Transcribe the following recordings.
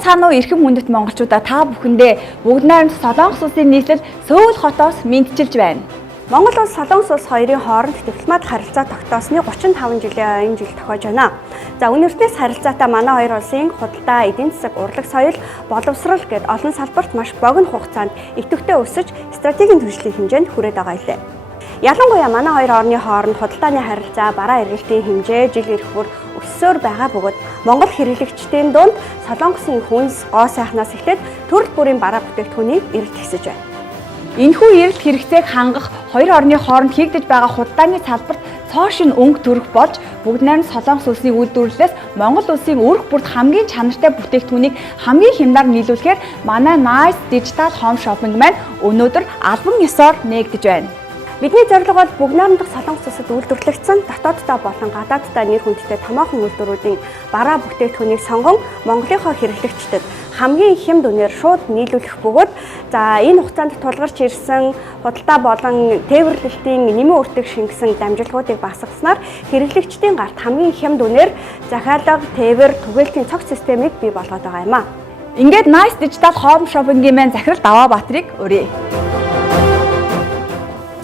байцгаана уу эрхэм хүндэт монголчуудаа та бүхэндээ бүгд найрамд Солонгос улсын нийслэл Сөүл хотоос мэдчилж байна. Монгол улс Солонгос улс хоёрын хооронд дипломат харилцаа тогтоосны 35 жилийн жил тохиож байна. За үнэртнээс харилцаатай манай хоёр улсын худалдаа, эдийн засаг, урлаг соёл, боловсрол гэд олон салбарт маш богино хугацаанд идэвхтэй өсөж стратегийн түвшлийн хэмжээнд хүрээд байгаа юм лээ. Ялангуяа манай хоёр орны хооронд худалдааны харилцаа, бараа эргэлтийн хэмжээ жил ирэх бүр өссөөр байгаа бөгөөд Монгол хэрэглэгчдийн дунд Солонгосын хүнс, гоо сайхнаас эхлээд төрөл бүрийн бараа бүтээгдэхүүнийг эрэлт хэсэж байна. Энэхүү эрэлт хэрэгцээг хангах хоёр орны хооронд хийгдэж байгаа худалдааны салбарт цоошин өнгө төрөх болж бүгд найрамд Солонгос улсыг үйлдвэрлэлээс Монгол улсын өрх бүрт хамгийн чанартай бүтээгдэхүүнийг хамгийн хямдаар нийлүүлэхээр манай Nice Digital Home Shopping маань өнөөдөр албан ёсоор нээгдэж байна. Бидний зорилго бол бүгд найрамдах Солонгос улсад үйлдвэрлэгдсэн дотооддоо болон гадааддаа нэр хүндтэй томоохон үйлдвэрүүдийн бараа бүтээгдэхүүнийг сонгон Монголынхоо хэрэглэгчдэд хамгийн хямд үнээр шууд нийлүүлэх бөгөөд за энэ хугацаанд тулгарч ирсэн худалдаа болон тээвэрлэлтийн нэмэн үртэг шингэсэн дамжуулгуудыг багасгаснаар хэрэглэгчдийн гарт хамгийн хямд үнээр захиалга, тээвэр, түгээлтийн цогц системийг бий болгоод байгаа юм а. Ингээд Nice Digital Home Shopping-ийн маань захирал Даваабаатрыг өрье.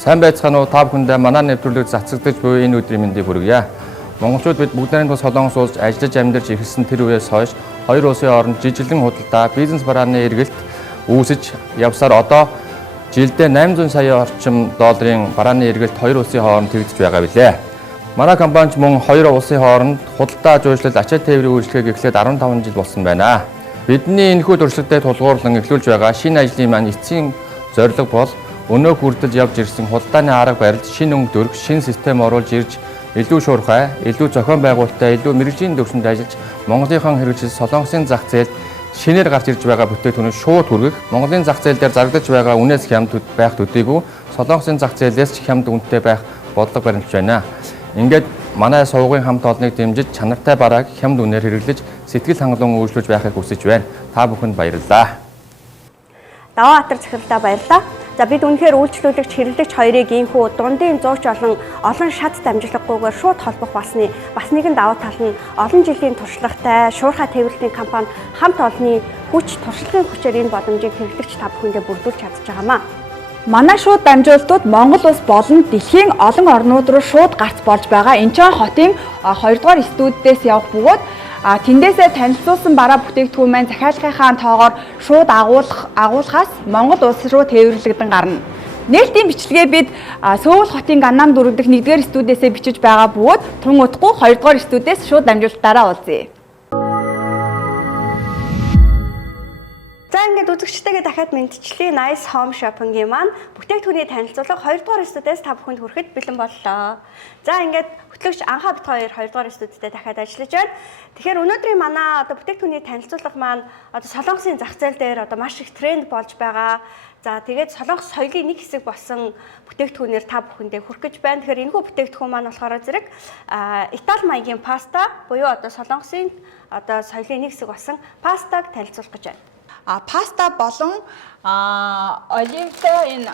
Сайн байцгаана уу, та бүхэндээ манай нэвтрүүлэг цацагдж буй энэ өдрийн мэндийг хүргье. Монголчууд бид бүгд найрамдах Солонгос улсад ажиллаж амьдарч ирсэн тэр үеэс хойш хоёр улсын хооронд жижиглэн худалдаа, бизнес барааны эргэлт үүсэж явсаар одоо жилдээ 800 сая орчим долларын барааны эргэлт хоёр улсын хооронд тэгдэж байгаа билээ. Манай компани ч мөн хоёр улсын хооронд худалдаа жуулчлал, ачаа тээврийн үйлчлэгийг эхлээд 15 жил болсон байна. Бидний энэхүү туршлагатай тулгуурлан эхлүүлж байгаа шинэ ажлын маань эцсийн зорилго бол өнөө хүртэл явж ирсэн худалдааны арга барилд шинэ өнгө төрөх, шинэ систем оруулж ирж илүү шуурхай, илүү зохион байгуулалттай, илүү мэргэжлийн төвшөнд ажиллаж Монголынхон хэрэгжил Солонгосын зах зээлд шинээр гарч ирж байгаа бүтээгдэхүүнүүд шууд хүргэх, Монголын зах зээл дээр зарагдаж байгаа үнээс хямд байх төдийгүй Солонгосын зах зээлээс ч хямд үнэтэй байх бодлого баримтж байна. Ингээд манай сувгын хамт олныг дэмжиж чанартай барааг хямд үнээр хэрэглэж сэтгэл хангалуун үйлчлүүлж байхыг хүсэж байна. Та бүхэнд баярлалаа. Даваатар захиралтай баярлалаа. За бид үнэхээр үйлчлүүлэгч хэрэглэгч хоёрыг ийхүү дундын зууч олон шат дамжлаггүйгээр шууд холбох болсны бас нэгэн давуу тал нь олон жилийн туршлагатай шуурхай тээвэрлэлийн компани хамт олонний хүч туршлагын хүчээр энэ боломжийг хэрэглэгч та бүхэндээ бүрдүүлж чадж байгаамаа. Манай шууд дамжуулалтууд Монгол улс болон дэлхийн олон орнууд руу шууд гарц болж байгаа. Инчон хотын 2 дугаар студиэс явах бөгөөд тэндээсээ танилцуулсан бараа бүтээгдэхүүн маань захиалгынхаа тоогоор шууд агуулгаас Монгол улс руу тээвэрлэгдэн гарна. Нээлтийн бичлэгээ бид Сөүл хотын Ганнам 4 дахь 1-р студиэсээ бичиж байгаа бөгөөд тун утгагүй 2 дугаар студиэс шууд дамжуулалтаараа уулзъя. За ингээд үзэгчтэйгээ дахиад мэдчилээ. Nice Home Shopping-ийн маань бүтээгдэхүүний танилцуулга 2 дугаар студиэс та бүхэнд хүрэхэд бэлэн боллоо. За ингээд хөтлөгч Анхаа бит 2 дугаар студиэдээ дахиад ажиллаж байна. Тэгэхээр өнөөдрийн манай бүтээгдэхүүний танилцуулга маань Солонгосын зах зээл дээр маш их тренд болж байгаа. За тэгээд Солонгос соёлын нэг хэсэг болсон бүтээгдэхүүнээр та бүхэндээ хүрэх гэж байна. Тэгэхээр энэхүү бүтээгдэхүүн маань болохоор зэрэг Итали маягийн паста буюу Солонгосын соёлын нэг хэсэг болсон пастаг танилцуулах гэж байна. Паста болон оливтой энэ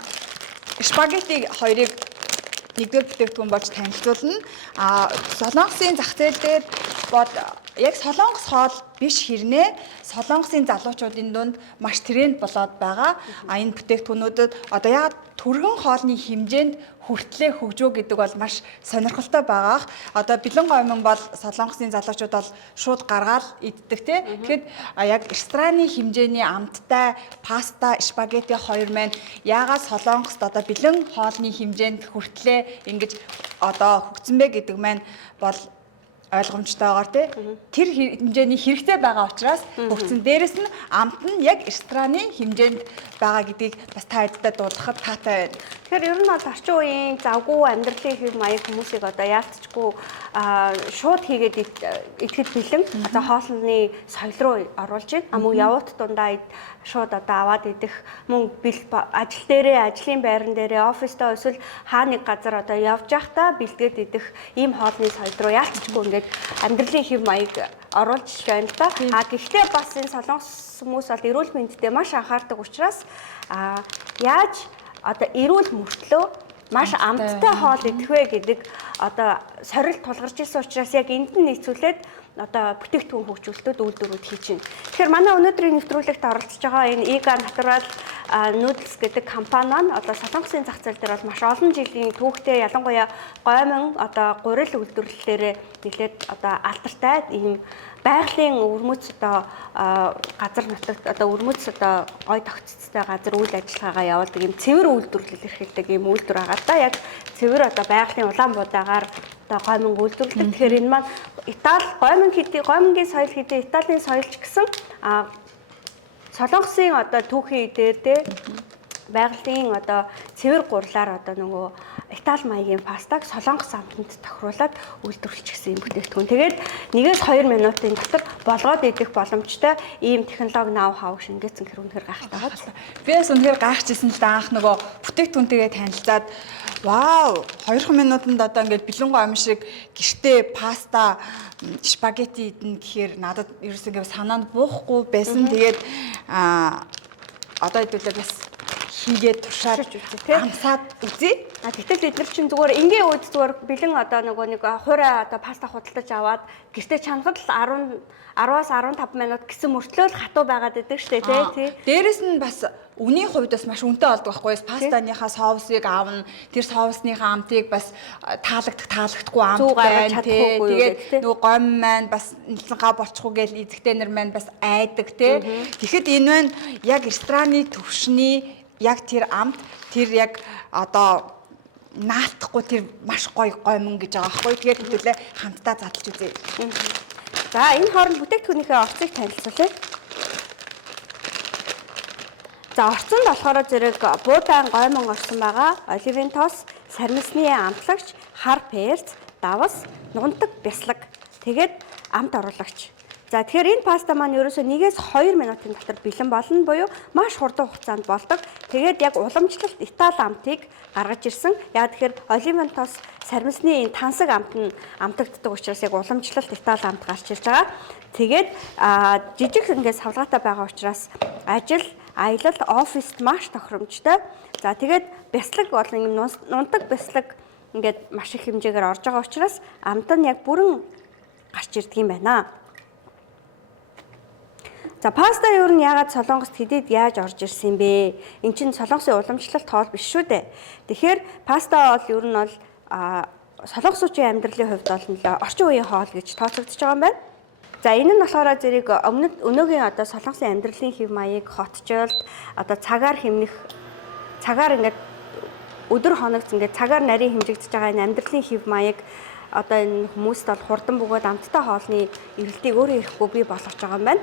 спагетти хоёрыг нэгдүгээр бүтээгдэхүүн болж танилцуулна. Солонгосын зах зээл дээр яг Солонгос хоол биш хэрнээ Солонгосын залуучуудын дунд маш тренд болоод байгаа. Энэ бүтээгдэхүүнүүдэд яг түргэн хоолны хэмжээнд хүртлээ хөгжөө гэдэг бол маш сонирхолтой байгаах. Бэлэн гомон бол Солонгосын залуучууд бол шууд гаргаад иддэг тий. Тэгэхэд яг рестораны хэмжээний амттай паста, спагетти хоёр маань яагаад Солонгост бэлэн хоолны хэмжээнд хүртлээ ингэж хөгжсөн бэ гэдэг маань бол ойлгомжтойгоор тэр хэмжээний хэрэгтэй байгаа учраас хөгжсөн. Дээрэс нь амт нь яг рестораны хэмжээнд байгаа гэдгийг бас та хэдтэй дуулгахад таатай байна. Тэгэхээр ер нь бол орчин үеийн завгүй амьдралын хэв маяг хүмүүсийг яалтчгүй шууд хийгээд идэхэд бэлэн хоолны соёл руу оруулж байна. Мөн явуут дундаа шууд аваад идэх, мөн ажил дээрээ, ажлын байран дээрээ, оффистоо эсвэл хаа нэг газар явж байхдаа бэлдгээд идэх ийм хоолны соёл руу яалтчгүй ингээд амьдралын хэв маяг оруулж байна л да. Гэхдээ бас энэ Солонгос хүмүүс бол эрүүл мэндэд маш анхаардаг учраас яаж эрүүл мөртлөө маш амттай хоол идэх вэ гэдэг сорилт тулгарч ирсэн учраас яг энд нь нийцүүлээд одоо бүтээгдэхүүн хөгжүүлэлтүүд үйлдвэрүүд хийж байна. Тэгэхээр манай өнөөдрийн нэвтрүүлэгт оролцож байгаа энэ Iga Natural Noodles гэдэг компани маань одоо Солонгосын зах зээл дээр бол маш олон жилийн түүхтэй ялангуяа гомин одоо гурил үйлдвэрлэлээр нэлээд одоо алдартай ийм байгалийн өрмөц одоо газар нутагт одоо өрмөц одоо гой тогтцтой газар үйл ажиллагаагаа явуулдаг ийм цэвэр үйлдвэрлэл эрхэлдэг ийм үйлдвэр байгаа да. Яг цэвэр одоо байгалийн улаан будаагаар одоо гомин үйлдвэрлэдэг. Тэгэхээр энэ маань Итали гомингийн соёл хэдий Италийн соёлч гэсэн Солонгосын одоо түүхийн дээр те байгалийн одоо цэвэр гурлаар одоо нөгөө Итали маягийн пастаг Солонгос амтанд тохируулаад үйлдвэрлэчихсэн юм бүтээгдэхүүн. Тэгээд 1-2 минутын дотор болгоод идэх боломжтой ийм технологи ноу хау шингээсэн хэрэг үнэхээр гайхалтай. Би бас үнэхээр гайхажсэн л да анх нөгөө бүтээгдэхүүнтэйгээ танилцаад вау 2 минутанд одоо ингээд бэлэнгуй ам шиг гэртээ паста спагетти идэх гэхээр надад ерөөсөө ингээд санаанд буухгүй байсан. Тэгээд одоо хэдүүлээ бас хийгээд туршаад үзье амсаад үзье. Гэтэл бид нар чинь зүгээр ингийн үед зүгээр бэлэн одоо нөгөө нэг хуурай одоо паста худалдаж аваад гэртээ чанахад л 10-аас 15 минут гэсэн мөртлөө л хатуу байгаад идэг штэ тий. Дээрэс нь бас үнийн хувьд бас маш үнэтэй болдог байхгүй юу? Пастанийхаа соусыг аавна. Тэр соусныхаа амтыг бас таалагдахгүй амт байна тий. Тэгээд нөгөө гом маань бас нэлэнгаа болчихгүй гээл эзэгтэй нар маань бас айдаг тий. Тэгэхэд энэ маань яг рестораны төвшний яг тэр амт тэр яг одоо наалтахгүй тэр маш гоё гомин гэж байгаа байхгүй. Тэгээд хэвлээ хамтдаа задлж үзье. За энэ хооронд бүтээгдэхүүнийхээ орцыг танилцуулъя. За орцонд болохоор зэрэг буудаан гомин орсон байгаа. Оливын тоос, сармисны амтлагч, хар перц, давас, нунтаг бяслаг. Тэгээд амт оруулагч. За тэгэхээр энэ паста маань ерөөсөө 1-2 минутын дотор бэлэн болно буюу маш хурдан хугацаанд болдог. Тэгээд яг уламжлалт Итали амтыг гаргаж ирсэн. Яг тэгэхээр оливын тоос, сармисны энэ тансаг амт нь амтагддаг учраас яг уламжлалт Итали амт гарч ирж байгаа. Тэгээд жижиг ингээд савлгаатай байгаа учраас ажил, аялал, оффист маш тохиромжтой. За тэгээд бяслаг бол энэ нунтаг бяслаг ингээд маш их хэмжээгээр орж байгаа учраас амт нь яг бүрэн гарч ирдэг юм байна. За паста юу нь яагаад Солонгост хэдийд яаж орж ирсэн юм бэ? Энд чинь Солонгосын уламжлалт хоол биш шүү дээ. Тэгэхээр паста бол юу нь бол солонгосчуудын амьдралын хувьд бол нэлээ орчин үеийн хоол гэж тооцогдож байгаа юм байна. За энэ нь болохоор зэрэг өнөөгийн одоо солонгосын амьдралын хэв маяг, хотчлт, одоо цагаар ингээд өдөр хоногт ингээд цагаар нарийн хэмжигдэж байгаа энэ амьдралын хэв маяг одоо энэ хүмүүст бол хурдан бөгөөд амттай хоолны эрэлтийг өөрөө ирэхгүй бий болгож байгаа юм байна.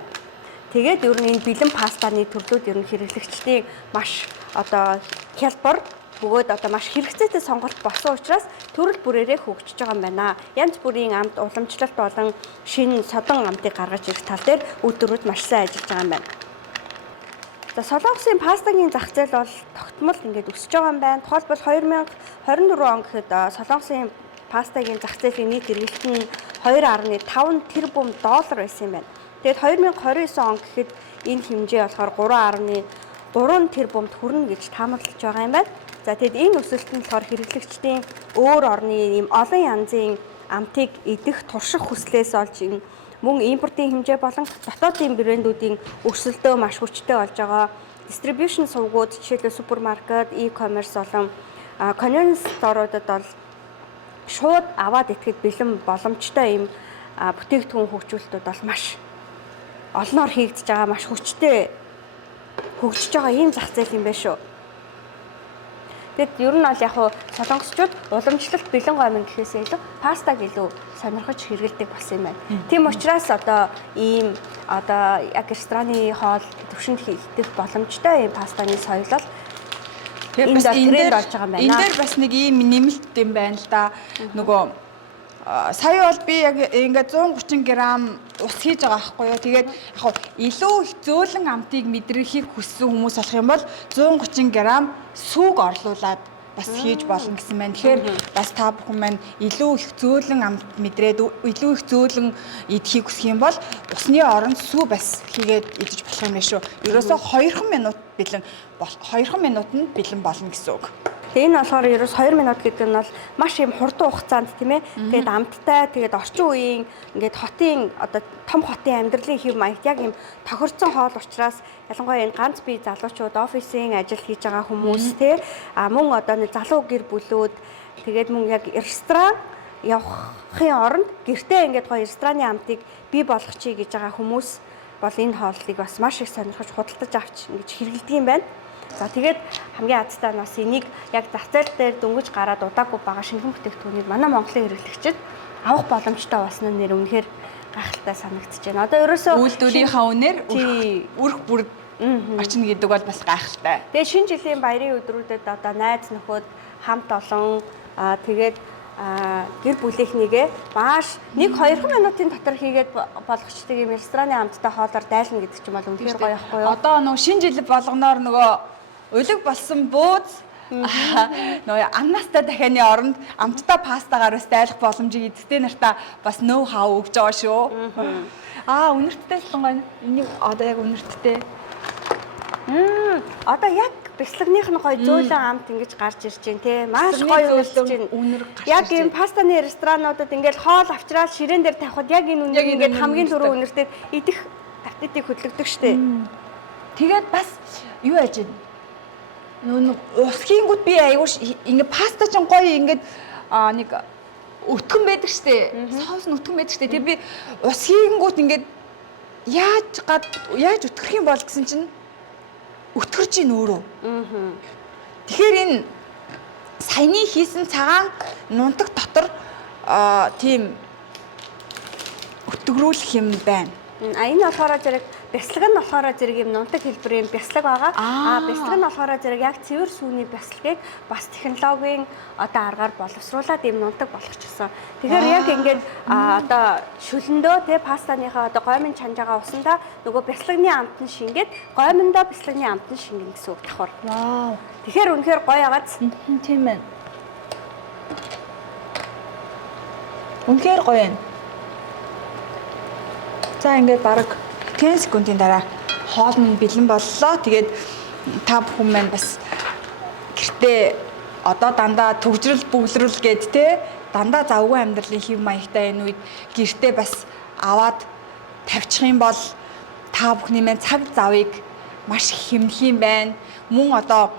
Тэгээд ер нь энэ бэлэн пастаны төрлүүд ер нь хэрэглэгчдийн маш одоо хялбар бөгөөд одоо маш хэрэгцээтэй сонголт болсон учраас төрөл бүрээрээ хөгжиж байгаа юм байна. Янз бүрийн амт уламжлалт болон шинэ содон амтыг гаргаж ирэх тал дээр үйлдвэрүүд маш сайн ажиллаж байгаа юм байна. За Солонгосын пастагийн зах зээл бол тогтмол ингээд өсөж байгаа юм байна. Тухайлбал 2024 он гэхэд Солонгосын пастагийн зах зээлийн нийт эргэлт нь 2.5 тэрбум доллар байсан юм байна. Тэгээд 2029 он гэхэд энэ хэмжээ болохоор 3.3 тэрбумд хүрнэ гэж таамаглаж байгаа юм байна. За тэгэд энэ өсөлт нь болохоор хэрэглэгчдийн өөр орны ийм олон янзын амтыг идэх турших хүслээс олж мөн импортын хэмжээ болон дотоодын брэндүүдийн өрсөлдөө маш хүчтэй болж байгаа. Distribution сувгууд жишээлбэл супермаркет, e-commerce болон convenience store-уудад бол шууд аваад идэхэд бэлэн боломжтой ийм бүтээгдэхүүн хөгжүүлэлтүүд бол маш олноор хийгдэж байгаа, маш хүчтэй хөгжиж байгаа ийм зах зээл юм байна шүү. Тэгэд ер нь бол яг солонгосчууд уламжлалт бэлэн гомин гэхээсээ илүү пастаг илүү сонирхож хэрэглэдэг болсон юм байна. Тийм учраас одоо ийм одоо яг рестораны хоол төвшөнд хийгдэх боломжтой ийм пастаны соёл бол энэ тренд болж байгаа юм байна. Энэ дээр бас нэг ийм нэмэлт юм байна л да. Нөгөө сая бол би яг ингээд 130 г ус хийж байгаа байхгүй юу. Тэгээд яг илүү их зөөлөн амтыг мэдрэхийг хүссэн хүмүүс болох юм бол 130 г сүг орлуулад бас хийж болно гэсэн байна. Тэгэхээр бас та бүхэн маань илүү их зөөлөн амт мэдрээд илүү их зөөлөн идэхийг хүсэх юм бол усны оронд сүү бас хийгээд идэж болох юм байна шүү. Ерөөсөө 2 минут нь бэлэн болно гэсэн үг. Тэгээ энэ болохоор ерөөс 2 минут гэдэг нь бол маш юм хурдан хугацаанд тийм ээ. Тэгээд амттай тэгээд орчин үеийн ингээд хотын одоо том хотын амьдралын хэв маягт яг юм тохирцсон хоол учраас ялангуяа энэ ганц бие залуучууд офисын ажил хийж байгаа хүмүүс тий мөн одоо нэг залуу гэр бүлүүд тэгээд мөн яг ресторан явахын оронд гэртээ ингээд гоё рестораны амтыг бий болгочихъя гэж байгаа хүмүүс бол энэ хооллыг бас маш их сонирхож худалдаж авч ингэж хэрэглэдэг юм байна. За тэгээд хамгийн азтай нь бас энийг яг зах зээл дээр дөнгөж гараад удаагүй байгаа шинэхэн бүтээгдэхүүнийг манай Монголын хэрэглэгчид авах боломжтой болсон нь нэр үнэхээр гайхалтай санагдаж байна. Одоо ерөөсөө үйлдвэрийнхаа үнээр өрх бүр очно гэдэг бол бас гайхалтай. Тэгээ шинэ жилийн баярын өдрүүдэд одоо найз нөхөд хамт олон тэгээд гэр бүлийнхнийгээ маш 1-2 минутын дотор хийгээд болгочдөг юм рестораны амттай хоолоор дайлна гэдэг чинь бол үнэхээр гоё байхгүй юу? Одоо нөгөө шинэ жил болгоноор нөгөө улиг болсон бууз нөгөө аннастай дахианы оронд амттай пастагаар бас дайлах боломжийг эцэгтэй нартаа бас ноу хау өгж байгаа шүү. Үнэрттэй солонгой энийг одоо яг үнэрттэй. Одоо яг бяцлагных нь гоё зөөлөн амт ингэж гарч ирж байна те. Маш гоё үнэрч байна. Яг энэ пастаны ресторануудад ингээл хоол авчраад ширээн дээр тавихад яг энэ үнэр ингээд хамгийн түрүү үнэртэй идэх аппетитийг хөдөлгдөг штэ. Тэгээд бас юу яаж байна? Нүүн усхийнгүүд би аягүй ингээд паста ч гоё ингээд нэг өтгөн байдаг штэ. Соус нь өтгөн байдаг штэ. Тэгээд би усхийнгүүд ингээд яаж өтгөх юм бол гэсэн чинь өтгөрж ийн өөрөө. Тэгэхээр энэ саяны хийсэн цагаан нунтаг дотор тийм өтгөрүүлэх юм байна. Энэ болохоор зэрэг бяцлаг нь болохоор зэрэг юм нунтаг хэлбэрийн бяцлаг байгаа. Бяцлаг нь болохоор зэрэг яг цэвэр сүүний бяцлагыг бас технологийн одоо аргаар боловсруулад юм нунтаг болгочихсон. Тэгэхээр яг ингээд одоо шүлэндөө те пастаныхаа одоо гомын чанжаага усандаа нөгөө бяцлагны амт нь шингээд гомондоо бяцлагны амт нь шингэн гэсэн үг давхар. Вау. Тэгэхээр үнэхээр гоё агац. Тийм ээ. Үнэхээр гоё юм. За ингээд бараг 10 секундын дараа хоол нь бэлэн боллоо. Тэгээд та бүхэн маань бас гэртээ одоо дандаа төгжрөл бүглэрэл гээд те дандаа завгүй амьдралын хэв маягтай энэ үед гэртээ бас аваад тавьчих юм бол та бүхний маань цаг завыг маш хэмнэх юм байна. Мөн одоо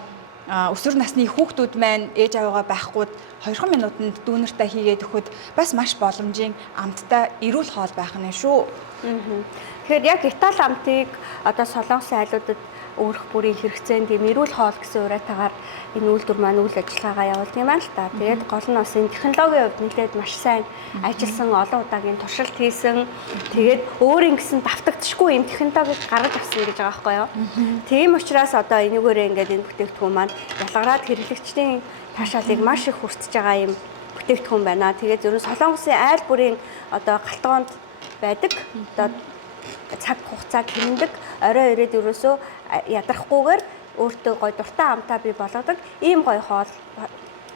өсвөр насны хүүхдүүд маань ээж аваагаа байхгүй 2 минутанд дүүнэртээ хийгээд өгөхөд бас маш боломжийн амттай эрүүл хоол байх нь шүү. Тэгэхээр яг Итали амтыг одоо Солонгосын айлуудад өөрөх бүрийн хэрэгцээнд юм эрүүл хоол гэсэн уриатаагаар энэ үйлдвэр маань үйл ажиллагаагаа явуулдаг юм байна л та. Тэгээд гол нь бас энэ технологийн хувьд нэлээд маш сайн ажилласан, олон удаагийн туршилт хийсэн. Тэгээд өөр ингэсэн давтагдчихгүй юм технологиг гаргаж авсан гэж байгаа байхгүй юу? Тийм учраас одоо энүүгээрээ ингээд энэ бүтээгдэхүүн маань ялгараад хэрэглэгчдийн таашаалыг маш их хүртэж байгаа юм бүтээгдэхүүн байна. Тэгээд зөвхөн Солонгосын айл бүрийн одоо галтгоонд байдаг. Одоо цаг хугацааг хэмндэг, орой ирээд ерөөсөө ядрахгүйгээр өөртөө гоё дуртай амтаа бий болгодог ийм гоё хоол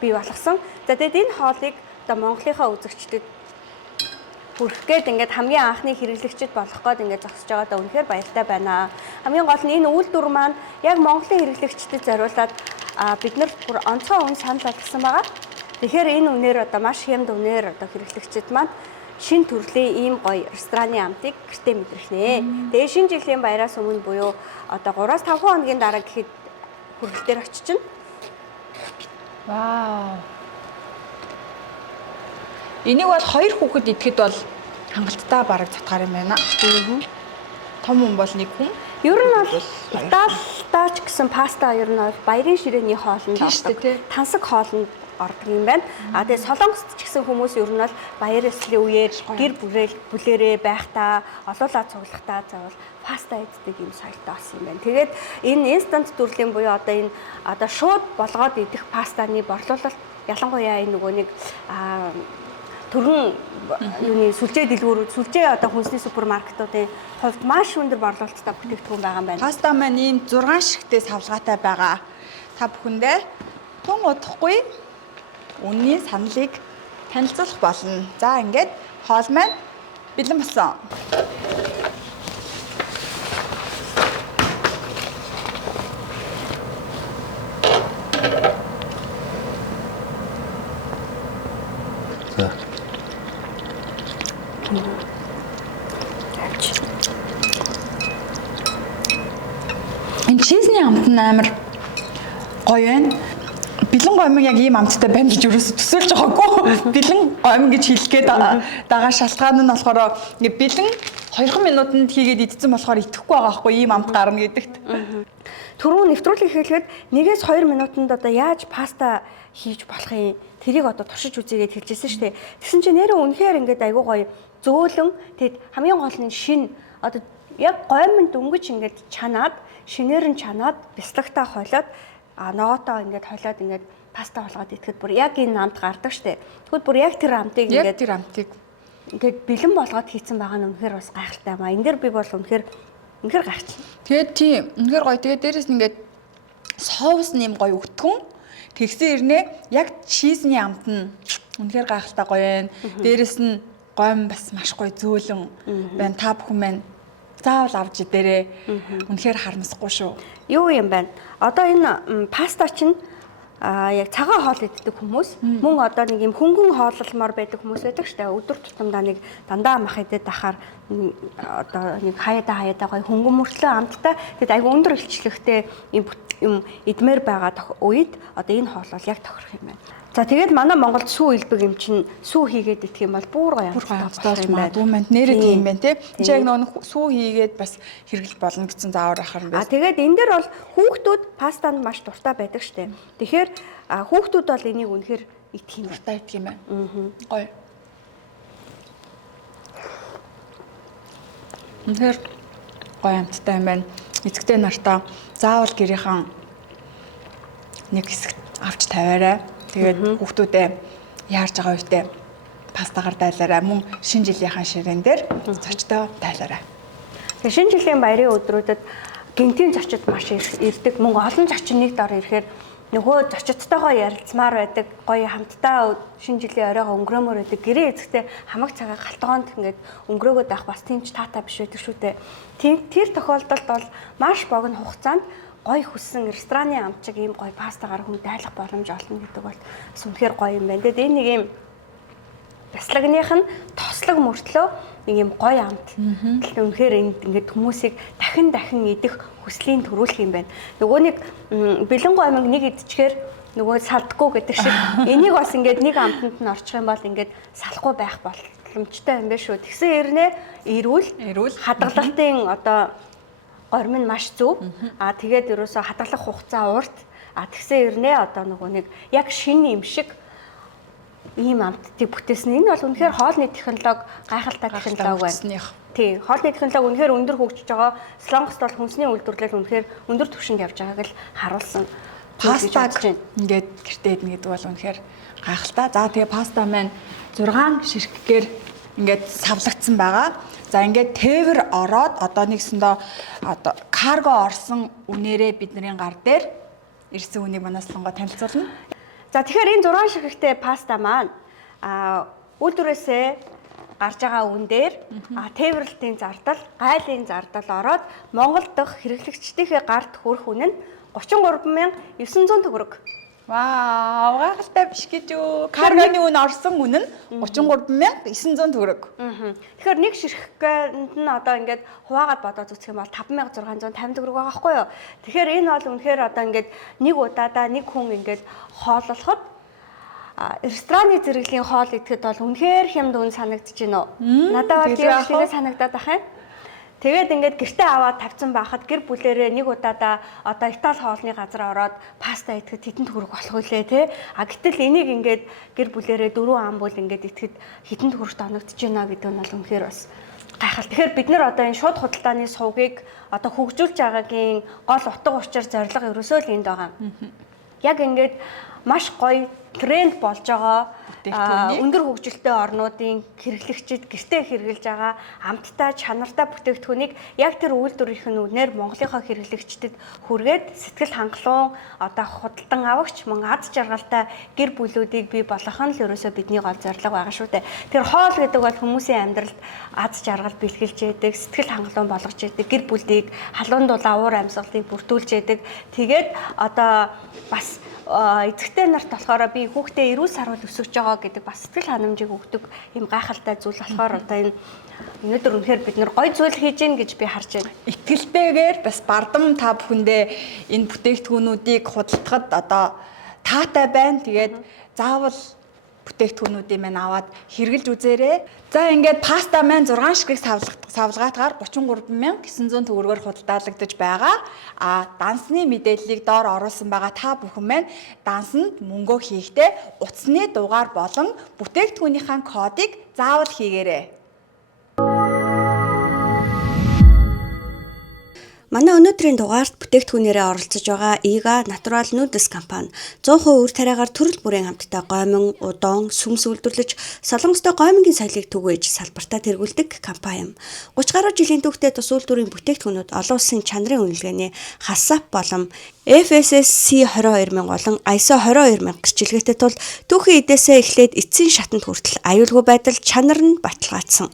бий болгосон. За тэгээд энэ хоолыг одоо Монголынхаа үзэгчдэд хүргэх гээд ингээд хамгийн анхны хэрэглэгчид болох гээд ингээд зогсож байгаадаа үнэхээр баяртай байна. Хамгийн гол нь энэ үйлдвэр маань яг Монголын хэрэглэгчдэд зориулаад бид нар бүр онцгой үн санал болгосон байгаа. Тэгэхээр энэ үнээр одоо маш хямд үнээр одоо хэрэглэгчид маань шин төрлийн ийм гоё рестораны амтыг гэртээ мэдрэх нэ. Тэгээ шинэ жилийн баяраас өмнө буюу одоо 3-5 хоногийн дараа гэхэд хүргэлт дээр очиж байна. Вау. Энийг бол 2 хүүхэд идэхэд бол хангалттай бараг цатгаар юм байна. Том хүн бол 1 хүн. Ер нь бол Италидаач гэсэн паста ер нь бол баярын ширээний хоолнд ордог. Тансаг хоолнд ордог юм байна. Тэгээд Солонгост ч гэсэн хүмүүс ер нь бол баяр ёслолын үеэр гэр бүлээрээ байхдаа олоолаа цуглахдаа заавал паста иддэг юм соёлтой болсон юм байна. Тэгээд энэ инстант төрлийн буюу одоо энэ одоо шууд болгоод идэх пастаны борлуулалт ялангуяа энэ нөгөө нэг төрөн юуны сүлжээ дэлгүүрүүд, сүлжээ одоо хүнсний супермаркетуудын хувьд маш өндөр борлуулалттай бүтээгдэхүүн байгаа юм байна. Паста маань ийм 6 шигтэй савлгаатай байгаа. Та бүхэндээ тун удахгүй үнний саналыг танилцуулах болно. За ингээд хоол маань бэлэн болсон. За. Энэ чизний амт нь амар гоё байна. Бэлэн гомиг яг ийм амттай байна гэж юусоо төсөөлж байгаагүй. Бэлэн гомиг гэж хэлгээд дагаа шалтгаан нь болохоор ингээ бэлэн 2 минутанд хийгээд идсэн болохоор идэхгүй байгаа хгүй ийм амт гарна гэдэгт. Түрүүн нэвтрүүлэг хэлэхэд 1-2 минутанд одоо яаж паста хийж болох юм тэрийг одоо туршиж үзьгээд хэлжсэн шүү дээ. Тэгсэн чинь нэрээ үнэхээр ингээд айгуу гоё зөөлөн тэгэд хамгийн гол нь шин одоо яг гомин дөнгөж ингээд чанаад шинээр нь чанаад бяцлагтаа хойлоод ноотоо ингээд хойлоод ингээд паста болгоод идэхэд бүр яг энэ амт гардаг шүү дээ. Тэгвэл бүр яг тэр амтыг ингээд бэлэн болгоод хийцэн байгаа нь үнэхээр бас гайхалтай маа. Энэ дэр би бол үнэхээр гайхчих. Тэгээд тийм үнэхээр гоё. Тэгээд дээрэс нь ингээд соус нэм гоё өтгөн. Тэгсэн ирнэ яг чизний амт нь үнэхээр гайхалтай гоё байна. Дээрэс нь гом бас маш гоё зөөлөн байна. Та бүхэн маань заавал авч идээрэй. Үнэхээр харамсахгүй шүү. Юу юм байна? Одоо энэ паста чинь яг цагаан хоол иддэг хүмүүс мөн одоо нэг юм хөнгөн хооллолмоор байдаг хүмүүс байдаг шүү дээ. Өдөр тутамдаа нэг дандаа мах идээд ахаар одоо нэг хаяада гоё хөнгөн мөртлөө амттай тэгэд айгу өндөр илчлэгтэй юм идмээр байгаа үед одоо энэ хоол бол яг тохирох юм байна. За тэгээд манай Монголд сүү илбэг юм чинь сүү хийгээд идэх юм бол бүр гоё амттай юм байна. Дүүмэнд нэрээ тийм байна те. Энд яг нөгөө сүү хийгээд бас хэрэглэж болно гэсэн заавар ахаар юм байна. Тэгээд энэ дээр бол хүүхдүүд пастанд маш дуртай байдаг штэ. Тэгэхээр хүүхдүүд бол энийг үнэхээр идэх юм дуртай идэх юм байна. Гоё. Үнэхээр гоё амттай юм байна. Эцэгтэй нартаа заавал гэрийнхэн нэг хэсэг авч тавиарай. Тэгээд хүүхдүүдээ яарж байгаа үедээ пастагаар дайлаарай. Мөн шинэ жилийнхаа ширээн дээр зочдоо дайлаарай. Тэгээд шинэ жилийн баярын өдрүүдэд гинтийн зочид маш ирдэг. Мөн олон зочин нэг дор ирэхээр нөгөө зочидтойгоо ярилцмаар байдаг. Гоё хамтдаа шинэ жилийн оройгоо өнгөрөөмөр байдаг. Гэрээ эзэгтэй хамаг цагаа галтгоонд ингээд өнгөрөөгөө байх бас тиймч таатай биш байдаг шүү дээ. Тэр тохиолдолд бол маш богино хугацаанд гоё хүссэн рестораны амчиг ийм гоё пастагаар хүн дайлах боломж олно гэдэг бол бас үнэхээр гоё юм байна. Тэгээд энэ нэг юм бяцлагных нь тослог мөртлөө нэг юм гоё амт. Тэгэхээр үнэхээр энд ингээд хүмүүсийг дахин идэх хүслийн төрүүлэх юм байна. Нөгөө нэг бэлэн гомиг нэг идчихээр нөгөө салдаггүй гэдэг шиг энийг бас ингээд нэг амтанд нь орчих юм бол ингээд салахгүй байх боломжтой юм байна шүү. Тэгсэн эрүүл хадгалалтын одоо горим нь маш зөв. Тэгээд ерөөсө хадгалах хугацаа урт. Тэгсэн ирнэ одоо нөгөө нэг яг шинэ юм шиг ийм амттыг бүтээсэн. Энэ бол үнэхээр хоолны технологи гайхалтай технологи байна. Тий, хоолны технологи үнэхээр өндөр хөгжиж байгаа. Солонгост бол хүнсний үйлдвэрлэл үнэхээр өндөр түвшинд явж байгааг л харуулсан. Пастаг ингээд гэртээ идэх гэдэг бол үнэхээр гайхалтай. За тэгээ паста маань 6 ширхгээр ингээд савлагдсан байгаа. За ингээд тээвэр ороод одоо нэгсэндээ одоо карго орсон үнээрээ бидний гар дээр ирсэн үнийг манаас лонго танилцуулна. За тэгэхээр энэ 6 ширхэгтэй паста маань үйлдвэрээсээ гарч байгаа үн дээр тээвэрлэлтийн зардал, гайлын зардал ороод Монгол дахь хэрэглэгчдийнхээ гарт хүрэх үн нь 33,900 төгрөг. Вау, гайхалтай биш гэж үү? Каргоны үн орсон үн нь 33,900 төгрөг. Тэгэхээр нэг ширхгэнд нь одоо ингээд хуваагаад бодоод үзэх юм бол 5,650 төгрөг байгаа байхгүй юу? Тэгэхээр энэ бол үнэхээр одоо ингээд нэг удаадаа нэг хүн ингээд хооллоход рестораны зэрэглийн хоол идэхэд бол үнэхээр хямд үн санагдаж байна уу? Надад бол тийм санагдаад байна. Тэгээд ингээд гэртээ аваад тавьсан байхад гэр бүлэрээ нэг удаадаа одоо Итали хоолны газар ороод паста идэхэд хэдэн төгрөг болох вүлээ те. Гэтэл энийг ингээд гэр бүлэрээ 4 ам бол ингээд идэхэд хэдэн төгрөгт оногдож байна гэдэг нь бол үнэхээр бас гайхал. Тэгэхээр бид нар одоо энэ шууд худалдааны сувгийг одоо хөгжүүлж байгаагийн гол утга учир зорилго ерөөсөө л энд байгаа. Яг ингээд маш гоё тренд болж байгаа өндөр хөгжилтэй орнуудын хэрэглэгчид гэртээ хэрэгжилж байгаа амттай чанартай бүтээгдэхүүнийг яг тэр үйлдвэрийн үнээр Монголынхаа хэрэглэгчдэд хүргээд сэтгэл хангалуун одоо худалдан авагч мөн аз жаргалтай гэр бүлүүдийг бий болгох нь л ерөөсөө бидний гол зорилго байгаа шүү дээ. Тэр хоол гэдэг бол хүмүүсийн амьдралд аз жаргал бэлгэлж яадаг, сэтгэл хангалуун болгож яадаг, гэр бүлийг халуун дулаан уур амьсгалыг бүрдүүлж яадаг. Тэгээд одоо бас эцэгтэй нарт болохоор би хүүхдээ эрүүл сарвал өсөж байгаа гэдэг бас сэтгэл ханамжийг өгдөг юм гайхалтай зүйл болохоор одоо энэ өнөөдөр үнэхээр бид нэр гоё зүйл хийж гин гэж би харж байна. Итгэлтэйгээр бас бардам та бүхэндээ энэ бүтээгдэхүүнүүдийг худалдахад одоо таатай байна. Тэгээд заавал бүтээгдэхүүнүүдийг маань аваад хэрглэж үзээрэй. За ингээд паста маань 6 ширхэг савлгаатгаар 33900 төгрөгөөр худалдаалагдаж байгаа. Дансны мэдээллийг доор оруулсан байгаа та бүхэн маань дансанд мөнгөө хийхдээ утасны дугаар болон бүтээгдэхүүнийхээ кодыг заавал хийгээрэй. Манай өнөөдрийн дугаарт бүтээгдэхүүнээрээ оролцож байгаа Iga Natural Noodles компани 100% үр тариагаар төрөл бүрийн хамтдаа гомин, удон, сүмс үйлдвэрлэж Солонгостой гомингийн соёлыг түгээж салбартаа тэргүүлдэг компани юм. 30 гаруй жилийн түүхтэй тус үйлдвэрийн бүтээгдэхүүнүүд олон улсын чанарын үнэлгээний хасап болон FSSC 22000 болон ISO 22000 гэрчилгээтэй тул түүхийн эдээсээ эхлээд эцсийн шатанд хүртэл аюулгүй байдал чанар нь баталгаажсан.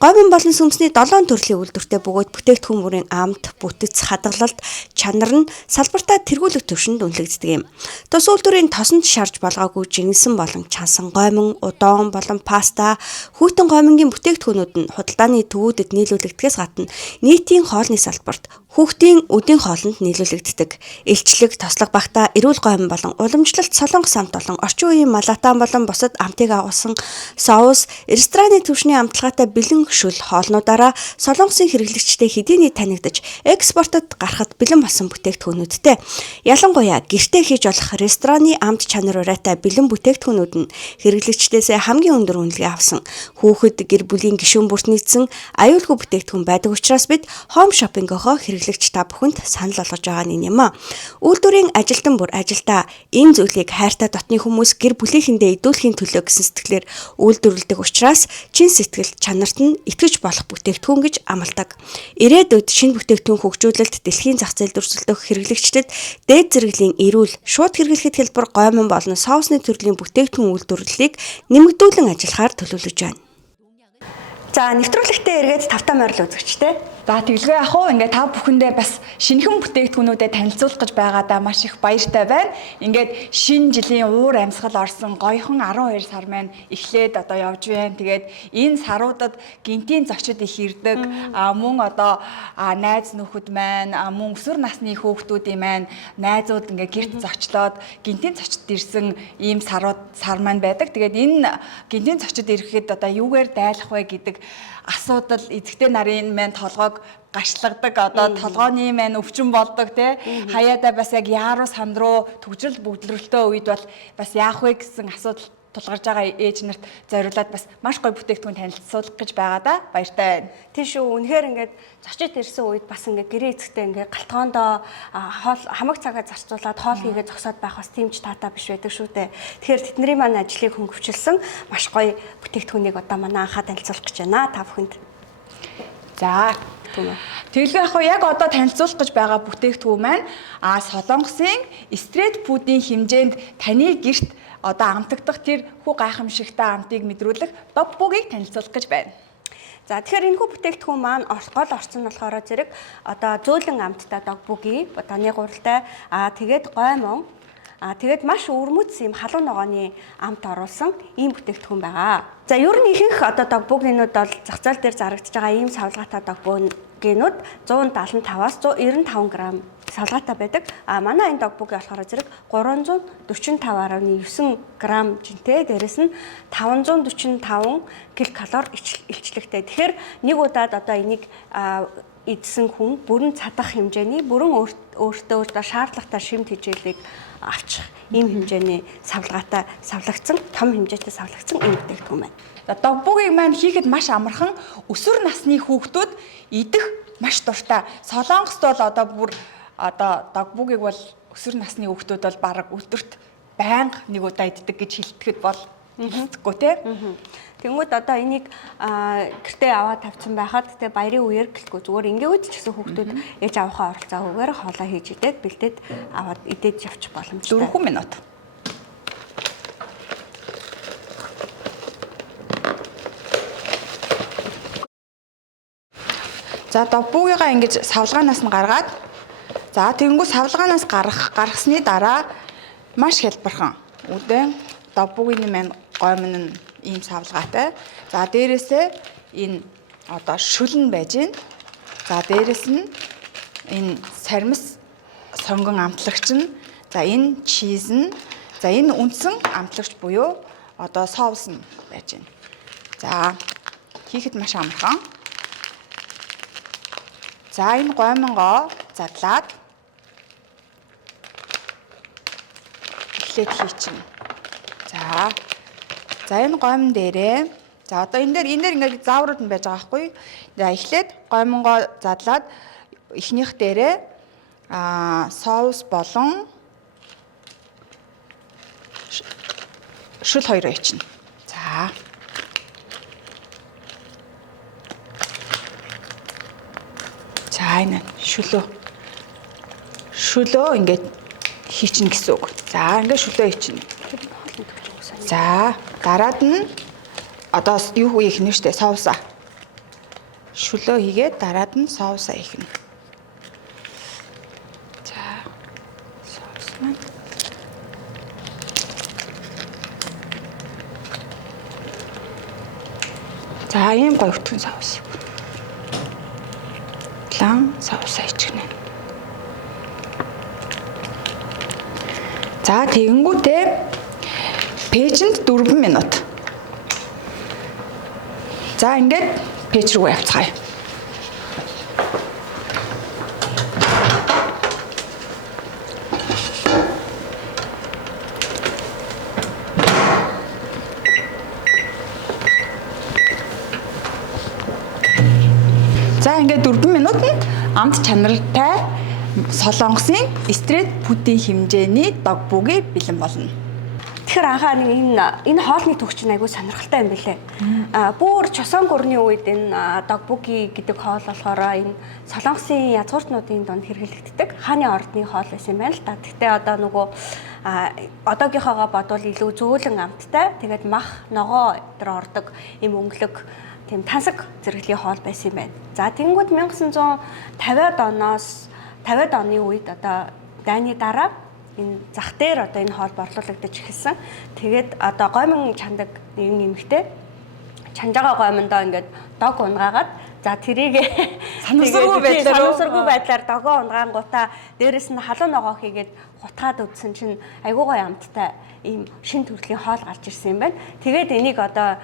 Гомин болон сүмсний 7 төрлийн үйлдвэртэй бөгөөд бүтээгдэхүүн бүрийн амт, бүтэц, хадгалалт, чанар нь салбартаа тэргүүлэх төвшөнд үнэлэгддэг юм. Тус үйлдвэрийн тосонд шарж болгоогүй жинсэн болон чансан гомин, удон болон паста, хүйтэн гомингийн бүтээгдэхүүнүүд нь худалдааны төвүүдэд нийлүүлэгдгээс гадна нийтийн хоолны салбарт хүүхдийн өдийн хоолнд нийлүүлэгддэг. Илчлэг, тослог багтаа эрүүл гомин болон уламжлалт солонгос амт болон орчин үеийн малатан болон бусад амтыг агуулсан соус, рестораны түвшний амтлагаатай бэлэн шүл хоолнуудаараа солонгосын хэрэглэгчдэд хэдийний танигдаж экспортод гарахад бэлэн болсон бүтээгдэхүүнүүдтэй. Ялангуяа гэртээ хийж болох рестораны амт чанар ураатай бэлэн бүтээгдэхүүнүүд нь хэрэглэгчдээс хамгийн өндөр үнэлгээ авсан. Хүүхэд гэр бүлийн гишүүн бүрт нийцсэн аюулгүй бүтээгдэхүүн байдаг учраас бид home shopping-гоо хэрэглэгч та бүхэнд санал болгож байгаа нь юм а. Үйлдвэрийн ажилтан бүр ажилдаа энэ зүйлийг хайртай дотны хүмүүс гэр бүлийнхэндээ идүүлэхийн төлөө гэсэн сэтгэлээр үйлдвэрлэдэг учраас чин сэтгэл чанарт нь итгэж болох бүтээгдэхүүн гэж амладаг. Ирээдүйд шинэ бүтээгдэхүүн хөгжүүлэлт дэлхийн зах зээл дүрслэх хэрэглэгчдэд дээд зэрэглэлийн эрүүл шууд хэрэглэхэд хэлбэр гомин болон соусны төрлийн бүтээгдэхүүн үйлдвэрлэлийг нэмэгдүүлэн ажиллахаар төлөвлөж байна. За нэвтрүүлэгтээ эргээд тавтаа морил үзэгчтэй. За тэглгүй ах уу ингээд та бүхэндээ бас шинэхэн бүтээгдэхүүнүүдэд танилцуулах гэж байгаадаа маш их баяртай байна. Ингээд шинэ жилийн уур амьсгал орсон гоёхон 12 сар маань эхлээд одоо явж байна. Тэгээд энэ саруудад гинтийн зочид их ирдэг. Мөн одоо найз нөхөд маань, мөн өсвөр насны хүүхдүүдийн маань найзууд ингээд гэрт зочлоод гинтийн зочид ирсэн ийм сар маань байдаг. Тэгээд энэ гинтийн зочид ирэхэд одоо юугаар дайлах вэ гэдэг асуудал эзэгтэй нарын маань толгойг гашлагдаг одоо толгойн маань өвчин болдог тий хаяада бас яг яаруу санд руу төгжрөл бүгдлрэлтөө үед бол бас яах вэ гэсэн асуудал тулгарч байгаа ээж нарт зориулаад бас маш гоё бүтээгдэхүүн танилцуулах гэж байгаа да баяртай байна. Тийм шүү. Үнэхээр ингээд зочид ирсэн үед бас ингээд гэрээ эцэгтэй ингээд галтгоондоо хоол хамаг цагаа зарцуулаад хоол хийгээд зогсоод байх бас тийм ч таатай биш байдаг шүү дээ. Тэгэхээр тэдний маань ажлыг хөнгөвчлсөн маш гоё бүтээгдэхүүнийг одоо манай анхаа танилцуулах гэж байна та бүхэнд. За тэглгүй яг яг одоо танилцуулах гэж байгаа бүтээгдэхүүн маань Солонгосын стрит фудын хэмжээнд таны гэрт одоо амтагдах тэр хүү гайхамшигтай амтыг мэдрүүлэх догбугийг танилцуулах гэж байна. За тэгэхээр энэхүү бүтээгдэхүүн маань гол орчин нь болохоор зэрэг одоо зөөлөн амттай догбуги, бодооны гуралтай, тэгээд гоймон, тэгээд маш өвөрмөц юм халуун ногооны амт оруулсан ийм бүтээгдэхүүн байгаа. За ер нь ихэнх одоо догбугинууд бол зах зээл дээр зарагдж байгаа ийм савлгаатай догбугинууд 175-аас 195 г салгаатай байдаг. Манай энэ догбугийн болохоор зэрэг 345.9 г жинтэй, дээрэс нь 545 ккал илчлэгтэй. Тэгэхээр нэг удаад одоо энийг эдсэн хүн бүрэн цадах хэмжээний бүрэн өөртөө шаардлагатай шимт хичээлийг авчих ийм хэмжээний савлгаатай савлагдсан, том хэмжээтэй савлагдсан ийм бүтээгдэхүүн байна. Догбугийг маань хийхэд маш амархан, өсвөр насны хүүхдүүд идэх маш дуртай. Солонгост бол одоо бүр одоо догбугийг бол өсвөр насны хүүхдүүд бол бараг өдөрт байнга нэг удаа иддэг гэж хэлтгэхэд бол хэлцэхгүй тий. Тэнгүүд одоо энийг гэртээ аваад тавьсан байхад тэгээ баярын үеэр гэлгүй зүгээр ингээд ч гэсэн хүүхдүүд ээж авахаа оролцоогүйгээр хоолоо хийж идээд бэлдээд аваад идээд явчих боломжтой. 4 минут. За догбугийгаа ингэж савлгаанаас нь гаргаад за тэгэнгүүт савлгаанаас гаргасны дараа Маш хялбархан. Үдэн давбуугийн маань гомн нь ийм савлгаатай. За дээрээсээ энэ одоо шүлэн байж гин. За дээрээс нь энэ сармис сонгон амтлагч нь. За энэ чиз нь. За энэ үндсэн амтлагч буюу одоо соус нь байж гин. За хийхэд маш амархан. За энэ гомонгоо задлаад эхлээд хийчихнэ. За энэ гомн дээрээ за одоо энэ дээр ингээд зааврууд нь байж байгаа байхгүй. За эхлээд гомонгоо задлаад эхнийх дээрээ соус болон шүл хоёроо ичнэ. За энэ шүлөө ингээд хийчихнэ гэсэн үг. За ингээд шүлөө хийчихнэ. За дараад нь одоо юу хийх нь штэ соусаа. Шүлөө хийгээд дараад нь соусаа хийх нь. За соус маань за ийм гоё хөтгөн соус. Лан соусаа ичгэнэ. За тэгэнгүүтээ пэйжэнд 4 минут. За ингээд пэйж рүү явцгаая. За ингээд 4 минут нь амт чанартай Солонгосын стрит пудинг хэмжээний догбуугийн бэлэн болно. Тэгэхээр анхаа нэг энэ хоолны төгч нь айгүй сонирхолтой юм билэ. Бүр чосон гүрний үед энэ догбуги гэдэг хоол болохоор энэ Солонгосын язгууртнуудын донд хэрэглэгддэг хааны ордны хоол байсан юм байна л да. Гэхдээ одоо нөгөө одоогийнхоогоо бодвол илүү зөөлөн амттай. Тэгээд мах, ногоо дээр ордог юм өнгөлөг тийм тансаг зэрэглэлийн хоол байсан юм байна. За тэгэнгүүт 1950-ад оны үед одоо дайны дараа энэ зах дээр одоо энэ хоол борлуулагдаж эхэлсэн. Тэгээд одоо гомин чандаг нэгэн эмэгтэй чанж байгаа гомондоо ингээд дог унгаагаад за тэрийг санамсаргүй байдлаар догоо унгаангуудаа дээрэс нь халуун ногоо хийгээд гутгаад үдсэн чинь айгүй гоё амттай ийм шин төрлийн хоол гарч ирсэн юм байна. Тэгээд энийг одоо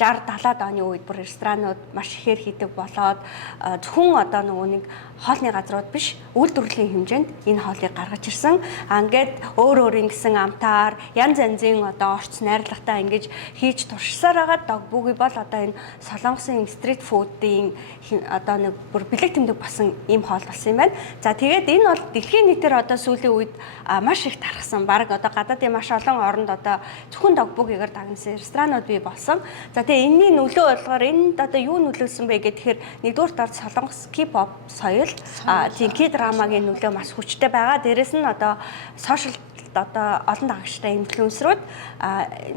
60-70-аад оны үед бүр ресторанууд маш ихээр хийдэг болоод зөвхөн одоо нөгөө нэг хоолны газрууд биш үйлдвэрлэлийн хэмжээнд энэ хоолыг гаргаж ирсэн. Ингээд өөр ингэсэн амтаар янз янзын одоо орц найрлагатай ингэж хийж туршсаар байгаа догбуги бол одоо энэ Солонгосын стрит фудын одоо нэг бүр бэлэг тэмдэг басан ийм хоол болсон юм байна. За тэгээд энэ бол дэлхийн нийтээр одоо сүүлийн үед маш их тархсан. Бараг одоо гадаадын маш олон оронд одоо зөвхөн догбугигээр дагнасан ресторанууд бий болсон. За тэгээ энэний нөлөө болгоор энд одоо юу нөлөөлсөн бэ гэхээр нэгдүгээр талд Солонгос K-pop соёл тийм K-драмагийн нөлөө маш хүчтэй байгаа. Дээрэс нь одоо сошиал одоо олон дагагчтай инфлюенсерүүд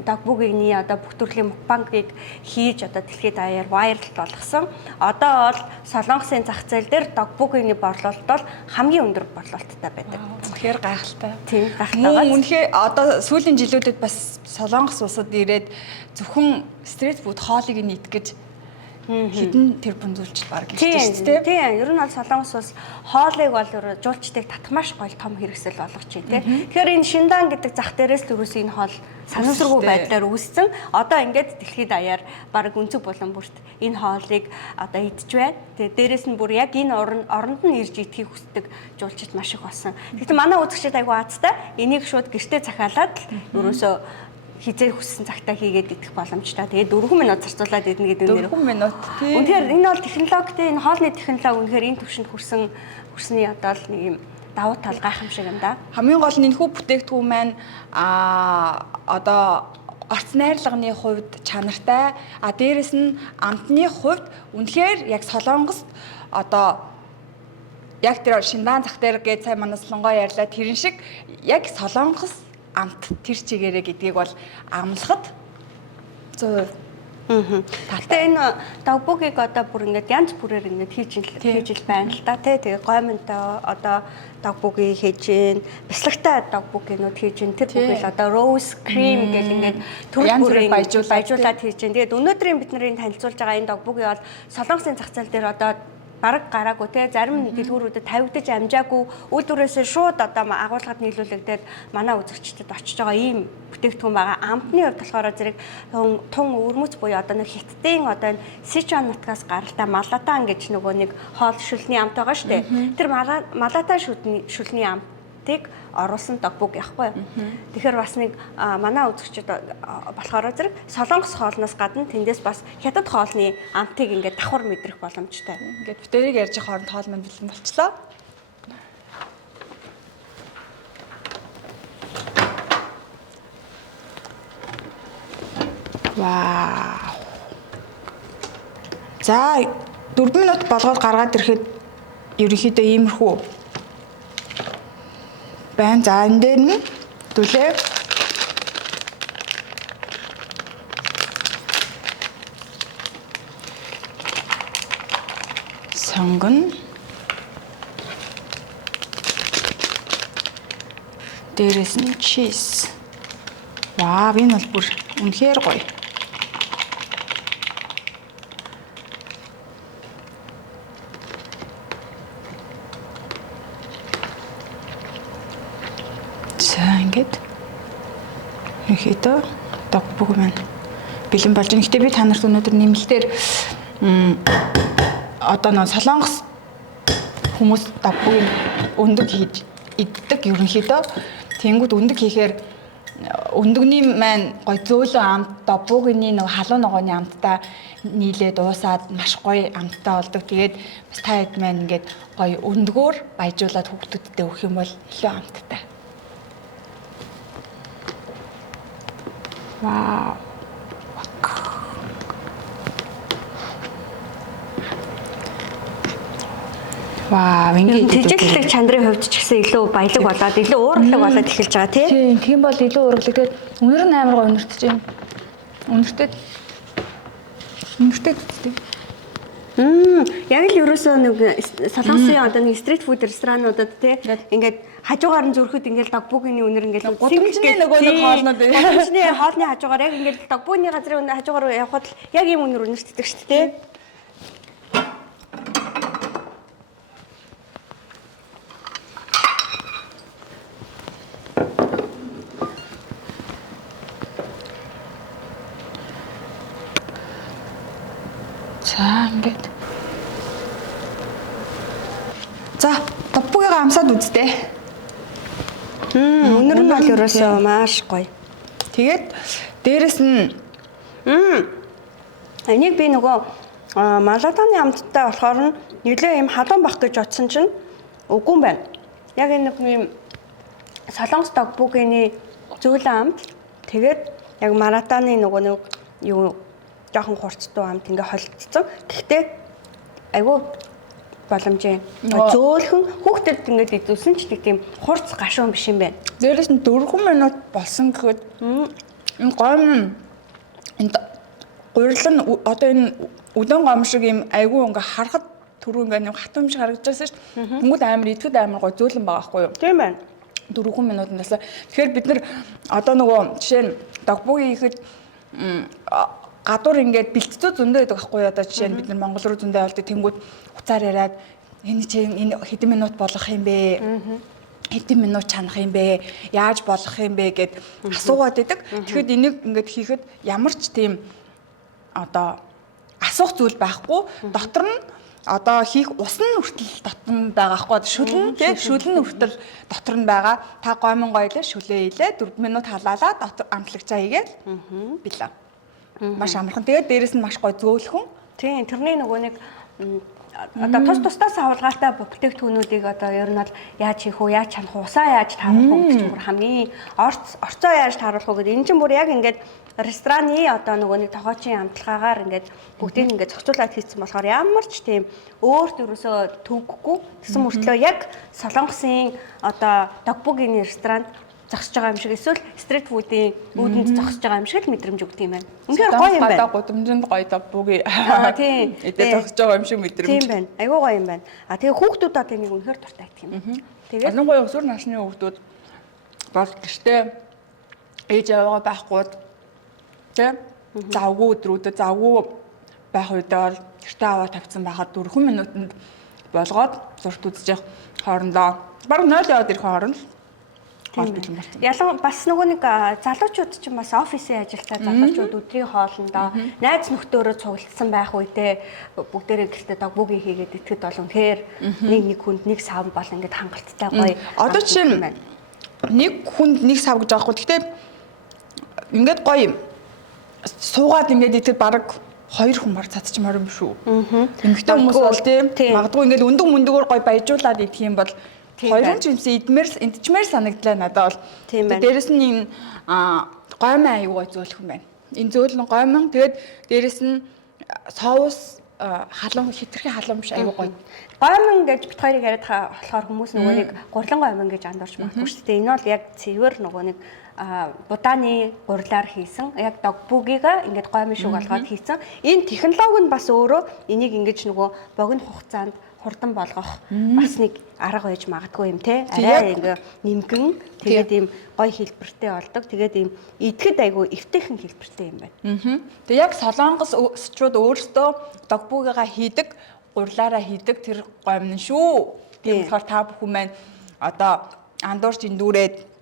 догбугины одоо бүх төрлийн мукбангийг хийж одоо дэлхийд даяар вайрал болгосон. Одоо бол Солонгосын зах зээл дээр догбугины борлуулалт бол хамгийн өндөр борлуулалттай байдаг. Тэгэхээр гайхалтай. Тийм гайхалтай. Үнэхээр одоо сүүлийн жилүүдэд бас Солонгос улсад ирээд зөвхөн стрит фуд хоолыг нийтгэж хідэн тэр бүнзүүлж баг гэж тийм. Тийм. Ер нь бол Солонгос улс хоолыг бол жуулчдыг татмаш гол том хэрэгсэл болгож байна тийм. Тэгэхээр энэ шиндан гэдэг зах дээрээс л ерөөсөө энэ хоол санамсаргүй байдлаар үүссэн. Одоо ингээд дэлхийд даяар баг өнцөг булан бүрт энэ хоолыг одоо идэж байна. Тэгээ дээрэс нь бүр яг энэ оронд нь ирж идэхийг хүсдэг жуулчид маш их болсон. Гэхдээ манай үзэгчид айгүй аацтай энийг шууд гэртээ захиалаад ерөөсөө хизээ хүссэн цагтаа хийгээд идэх боломжтой. Тэгээд 4 минут зарцуулаад идэх гэдэг нэр. 4 минут тийм. Үнэхээр энэ бол технологитой энэ хоолны технологи үнэхээр энэ төвшөнд хүрсний одоо л нэг юм давуу тал гайхамшиг юм да. Хамгийн гол нь энэ хүү бүтээгдэхүүн маань одоо орц найрлагын хувьд чанартай. Дээрэс нь амтны хувьд үнэхээр яг Солонгост одоо яг тэр шиндан зах дээр гээд сайн манай Солонгоо ярьлаа тэрэн шиг яг Солонгос амт тэр чигээрээ гэдгийг бол амлахад 100% Гэтэ энэ догбогийг одоо бүр ингээд янз бүрээр ингээд хийж ил байна л да тий. Тэгээ гоймонтой одоо догбогийг хийж гин, бяслагтай догбогийнууд хийж гин. Тэр бүхэл одоо rose cream гэл ингээд төрөл бүрийн баяжуулаад хийж гин. Тэгээд өнөөдрийн бидний танилцуулж байгаа энэ догбогийг бол Солонгосын зах зээл дээр одоо бараг гараагүй те зарим дэлгүүрүүдэд тавигдаж амжаагүй үйлдвэрээсээ шууд одоо агуулгад нийлүүлэгдээд манай үзэгчдэд очиж байгаа ийм бүтээгдэхүүн байгаа. Амтны хувьд болохоор зэрэг тун өрмөц буюу одоо нэг хиттийн одоо Сичуан нутгаас гаралтай Малатан гэж нөгөө нэг хоол шүлний амт байгаа шүү дээ. Тэр Малатан шүлний амтыг оруулсан догбог яахгүй. Тэгэхээр бас нэг манай үзэгчид болохоор зэрэг Солонгос хоолноос гадна тэндээс бас хятад хоолны амтыг ингээд давхар мэдрэх боломжтой. Ингээд бүтээрийг ярьж хооронд хоол манд бэлэн болчлоо. Вау. За 4 минут болгоод гаргаад ирэхэд ерөнхийдөө иймэрхүү байна. За энэ дээр нь түлээ сонгон дээрээс нь чиз. Вау, энэ бол бүр үнэхээр гоё. Ингээд ерөнхийдөө догбог маань бэлэн болж байна. Гэтэ би та нарт өнөөдөр нэмэлтээр одоо нөө Солонгос хүмүүс догбогийг өндөг хийж иддэг ерөнхийдөө. Тэнгүүд өндөг хийхээр өндөгний маань гой зөөлөн амт догбогийн нөгөө халуун ногооны амттай нийлээд уусаад маш гоё амттай болдог. Тэгээд бас та хэд маань ингээд гоё өндгөөр баяжуулаад хүүхдүүдтэй өгөх юм бол илүү амттай. Вау. Вау, ингээд тэжээллэг чандрын хувьд ч гэсэн илүү баялаг болоод илүү уургалаг болоод эхэлж байгаа тий. Тийм бол илүү уургалаг. Тэгээд өнөр нь амар гоё өнөртөж байна. Өнөртөд үстэй. Яг л ерөөсөө нэг Солонгосын одоо нэг стрит фуд ресторануудад тий ингээд хажуугаар нь зүрхэд ингээд догбогийн өнөр ингээд гудамжны нөгөө нэг хоолнууд гудамжны хоолны хажуугаар яг ингээд догбогийн газрын өнөр хажуугаар явхад л яг ийм өнөр өнөртдөг шүү дээ тий. За ингээд. За, догбогийг амсаад үзтээ. Өнөр нь бол ерөөсөө маш гоё. Тэгээд дээрэс нь энийг би нөгөө Малатаны амттай болохоор нь нэлээ юм халуун бах гэж бодсон чинь үгүй юм байна. Яг энэ нэг юм Солонгос догбогийн зөөлөн амт. Тэгээд яг Малатаны нөгөө нэг юу жоохон хурцтай амт ингээ холдсон. Гэхдээ айгүй боломжийн зөөлхөн хүүхдэд ингээд идүүлсэн ч тийм хурц гашуун биш юм байна. Дээрээс нь 4 минут болсон гэхэд энэ гомн энэ гурилан одоо энэ өдөн гом шиг юм айгүй ингээ харахад түрүү ингээ нэг хатам шиг харагдажсэн шүү дээ. Тэнгүүд амар идэхэд амар гой зөөлөн байгаа байхгүй юу? Тийм байна. 4 минутандаас. Тэгэхээр бид нар одоо нөгөө жишээ нь догбогийн ихэд гадуур ингээд бэлтцүү зөндөө байдаг байхгүй юу? Одоо жишээ нь бид нар Монгол руу зөндөө явдаг тэнгүүд хуцаар яриад энэ чинь энэ хэдэн минут болох юм бэ? Хэдэн минут чанах юм бэ? Яаж болох юм бэ гэд асуугаад байдаг. Тэгэхэд энийг ингээд хийхэд ямар ч тийм одоо асуух зүйл байхгүй. Дотор нь одоо хийх ус нь хүртэл дотор нь байгаа байхгүй. Шүлэн тийм шүлэн хүртэл дотор нь байгаа. Та гомон гоёлоо шүлээ илээ 4 минут халаалаа дотор амтлагчаа хийгээд билээ. Маш амархан. Тэгээд дээрэс нь маш гоё зөөлхөн. Тийм тэрний нөгөө нэг одоо тусдаас авалгаатай бүтээгдэхүүнүүдийг одоо ер нь бол яаж хийх үү, яаж чанах уу, усаа яаж тааруулах уу гэдэг чинь бүр хамгийн орцоо яаж тааруулах уу гэдэг. Энэ чинь бүр яг ингээд рестораны одоо нөгөө нэг тохиочийн амтлагаагаар ингээд бүгдийг ингээд зохицуулаад хийсэн болохоор ямар ч тийм өөрт ерөөсөө төгөхгүй гэсэн мөртлөө яг Солонгосын одоо догбогийн ресторанд зогсож байгаа юм шиг эсвэл стрит фудын үүдэнд зогсож байгаа юм шиг л мэдрэмж өгдөг юм байна. Үнэхээр гоё юм байна. Гудамжинд гоё дагбуугийн тийм. эдээ зогсож байгаа юм шиг мэдрэмж. Тийм байна. Айгуу гоё юм байна. Тэгээ хүүхдүүд одоо энийг үнэхээр дуртай гэх юм. Тэгээд ялангуяа өсвөр насны хүүхдүүд бол гэртээ ээж аваагаа байхгүй тийм завгүй өдрүүдэд завгүй байх үедээ бол гэртээ аваа тавьсан байхад 4 минутанд болгоод зурт үзэж явах хоорондоо баруун 0 яваад ирэх хооронд ялан бас нөгөө нэг залуучууд ч бас офисын ажилтаа залуучууд өдрийн хоолндоо найз нөхдөөрөө цуглдсан байх үедээ бүгдээрээ гэлтэй дагбуугийн хийгээд итгэхэд бол үнэхээр нэг хүнд нэг сав бол ингээд хангалттай гоё. Одоо жишээ нь нэг хүнд нэг сав гэж байгаа хгүй. Гэхдээ ингээд гоё юм. Суугаад ингээд итгэд бараг 2 хүн мар цацчмаар юм шүү. Эмэгтэй хүмүүс бол тийм магадгүй ингээд өндөг мөндөгөр гоё баяжуулаад идэх юм бол хоёрын жимсээ идчмээр санагдлаа надад бол. Дээрэс нь энэ гоймын аюугаа зөөлөх юм байна. Энэ зөөлөн гоймон тэгээд дээрэс нь соус халуун хитрхи халуун биш аюу гоё. Гоймон гэж бит хоёрыг яриад болохоор хүмүүс нөгөө нэг гурлан гоймон гэж андуурч магадгүй шүү дээ. Энэ бол яг цэвэр нөгөө нэг будааны гурлаар хийсэн яг дагбуугийг ингээд гоймын шүүг болгоод хийсэн. Энэ технологи нь бас өөрөө энийг ингэж нөгөө богино хугацаанд хурдан болгох бас нэг арга байж магадгүй юм те. Арай ингээ нимгэн тэгээд ийм гой хэлбэртэй болдог. Тэгээд ийм идэхэд айгүй эвтэйхэн хэлбэртэй юм байна. Тэгээд яг солонгосчууд өөрсдөө дагбуугаа хийдэг, гурлаараа хийдэг тэр гоймн шүү. Тийм болохоор та бүхэн маань одоо андуурч эндүүрээд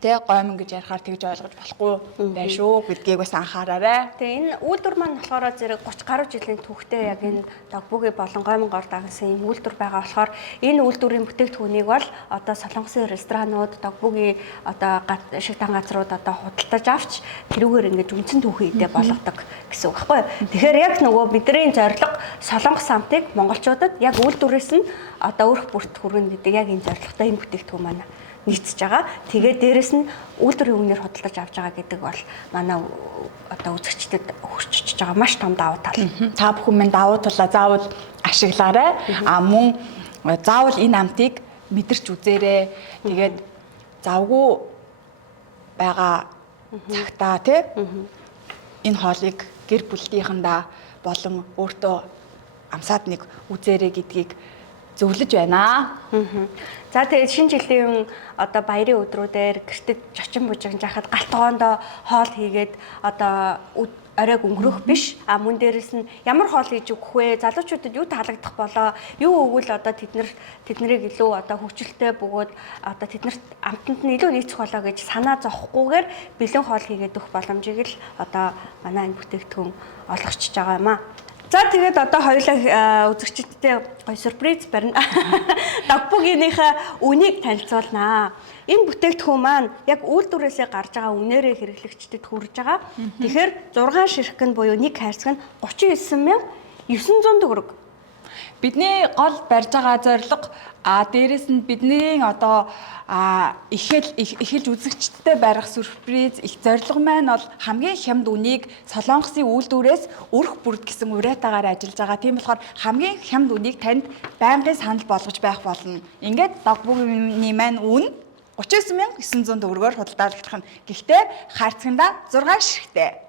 тэг гоймон гэж ярихаар тэгж ойлгож болохгүй байх шүү гэдгийг бас анхаараарай. Тэгээ энэ үйлдвэр маань болохоор зэрэг 30 гаруй жилийн түүхтэй яг энэ дагбуугийн болон гоймон гор дагсан юм үйлдвэр байгаа болохоор энэ үйлдвэрийн бүтээгдэхүүнийг бол одоо солонгосын ресторанууд, дагбуугийн одоо шигтан газрууд одоо худалдаж авч тэрүүгээр ингэж үндсэн түүхий идэ болгодог гэсэн үг байхгүй. Тэгэхээр яг нөгөө бидний зорилго солонгос самтыг монголчуудад яг үйлдвэрээс нь одоо өрх бүрт хүргэн гэдэг яг энэ зорилготой энэ бүтээгдэхүүн маань нийцж байгаа. Тэгээд дээрэс нь үйлдвэрийн өмнөр худалдаж авч байгаа гэдэг бол манай одоо үзэгчдэд хүрчиж байгаа маш том давуу тал. Та бүхэн минь давуу талаа заавал ашиглаарай. Мөн заавал энэ амтыг мэдэрч үзээрэй. Тэгээд завгүй байгаа цагтаа тий энэ хоолыг гэр бүлийнхандаа болон өөртөө амсаад нэг үзээрэй гэдгийг зөвлөж байна. За тэгээд шинэ жилийн одоо баярын өдрүүдээр гэртээ жочин бужигн жахад галт тогоондоо хоол хийгээд одоо оройг өнгөрөх биш. Мөн дээрэс нь ямар хоол хийж өгөх вэ? Залуучуудад юу таалагдах болоо? Юу өгвөл одоо тэднийг илүү одоо хөвчлөлтэй бөгөөд одоо тэднэрт амтанд нь илүү нийцэх болоо гэж санаа зовхгүйгээр бэлэн хоол хийгээд өгөх боломжийг л одоо манай энэ бүтээгдэхүүн олгочж байгаа юм аа. За тэгээд одоо хоёулаа үзэгчдтэй гоё сюрприз барина. Дагбуугийнхаа үнийг танилцуулнаа. Энэ бүтээгдэхүүн маань яг үйлдвэрээсээ гарч байгаа үнээрээ хэрэглэгчдэд хүрж байгаа. Тэгэхээр 6 ширхэг нь буюу нэг хайрцаг нь 39,900 төгрөг. Бидний гол барьж байгаа зорилго дээрэс нь бидний одоо эхэлж үзэгчдтэй барих сюрприз их зорилго маань бол хамгийн хямд үнийг солонгосын үйлдвэрээс өрх бүрд гэсэн уриатаагаар ажиллаж байгаа. Тийм болохоор хамгийн хямд үнийг танд байнгын санал болгож байх болно. Ингээд дагбуугийн маань үн 39,900 төгрөгөөр худалдаалагдах нь. Гэхдээ хайрцагтаа 6 ширхэгтэй.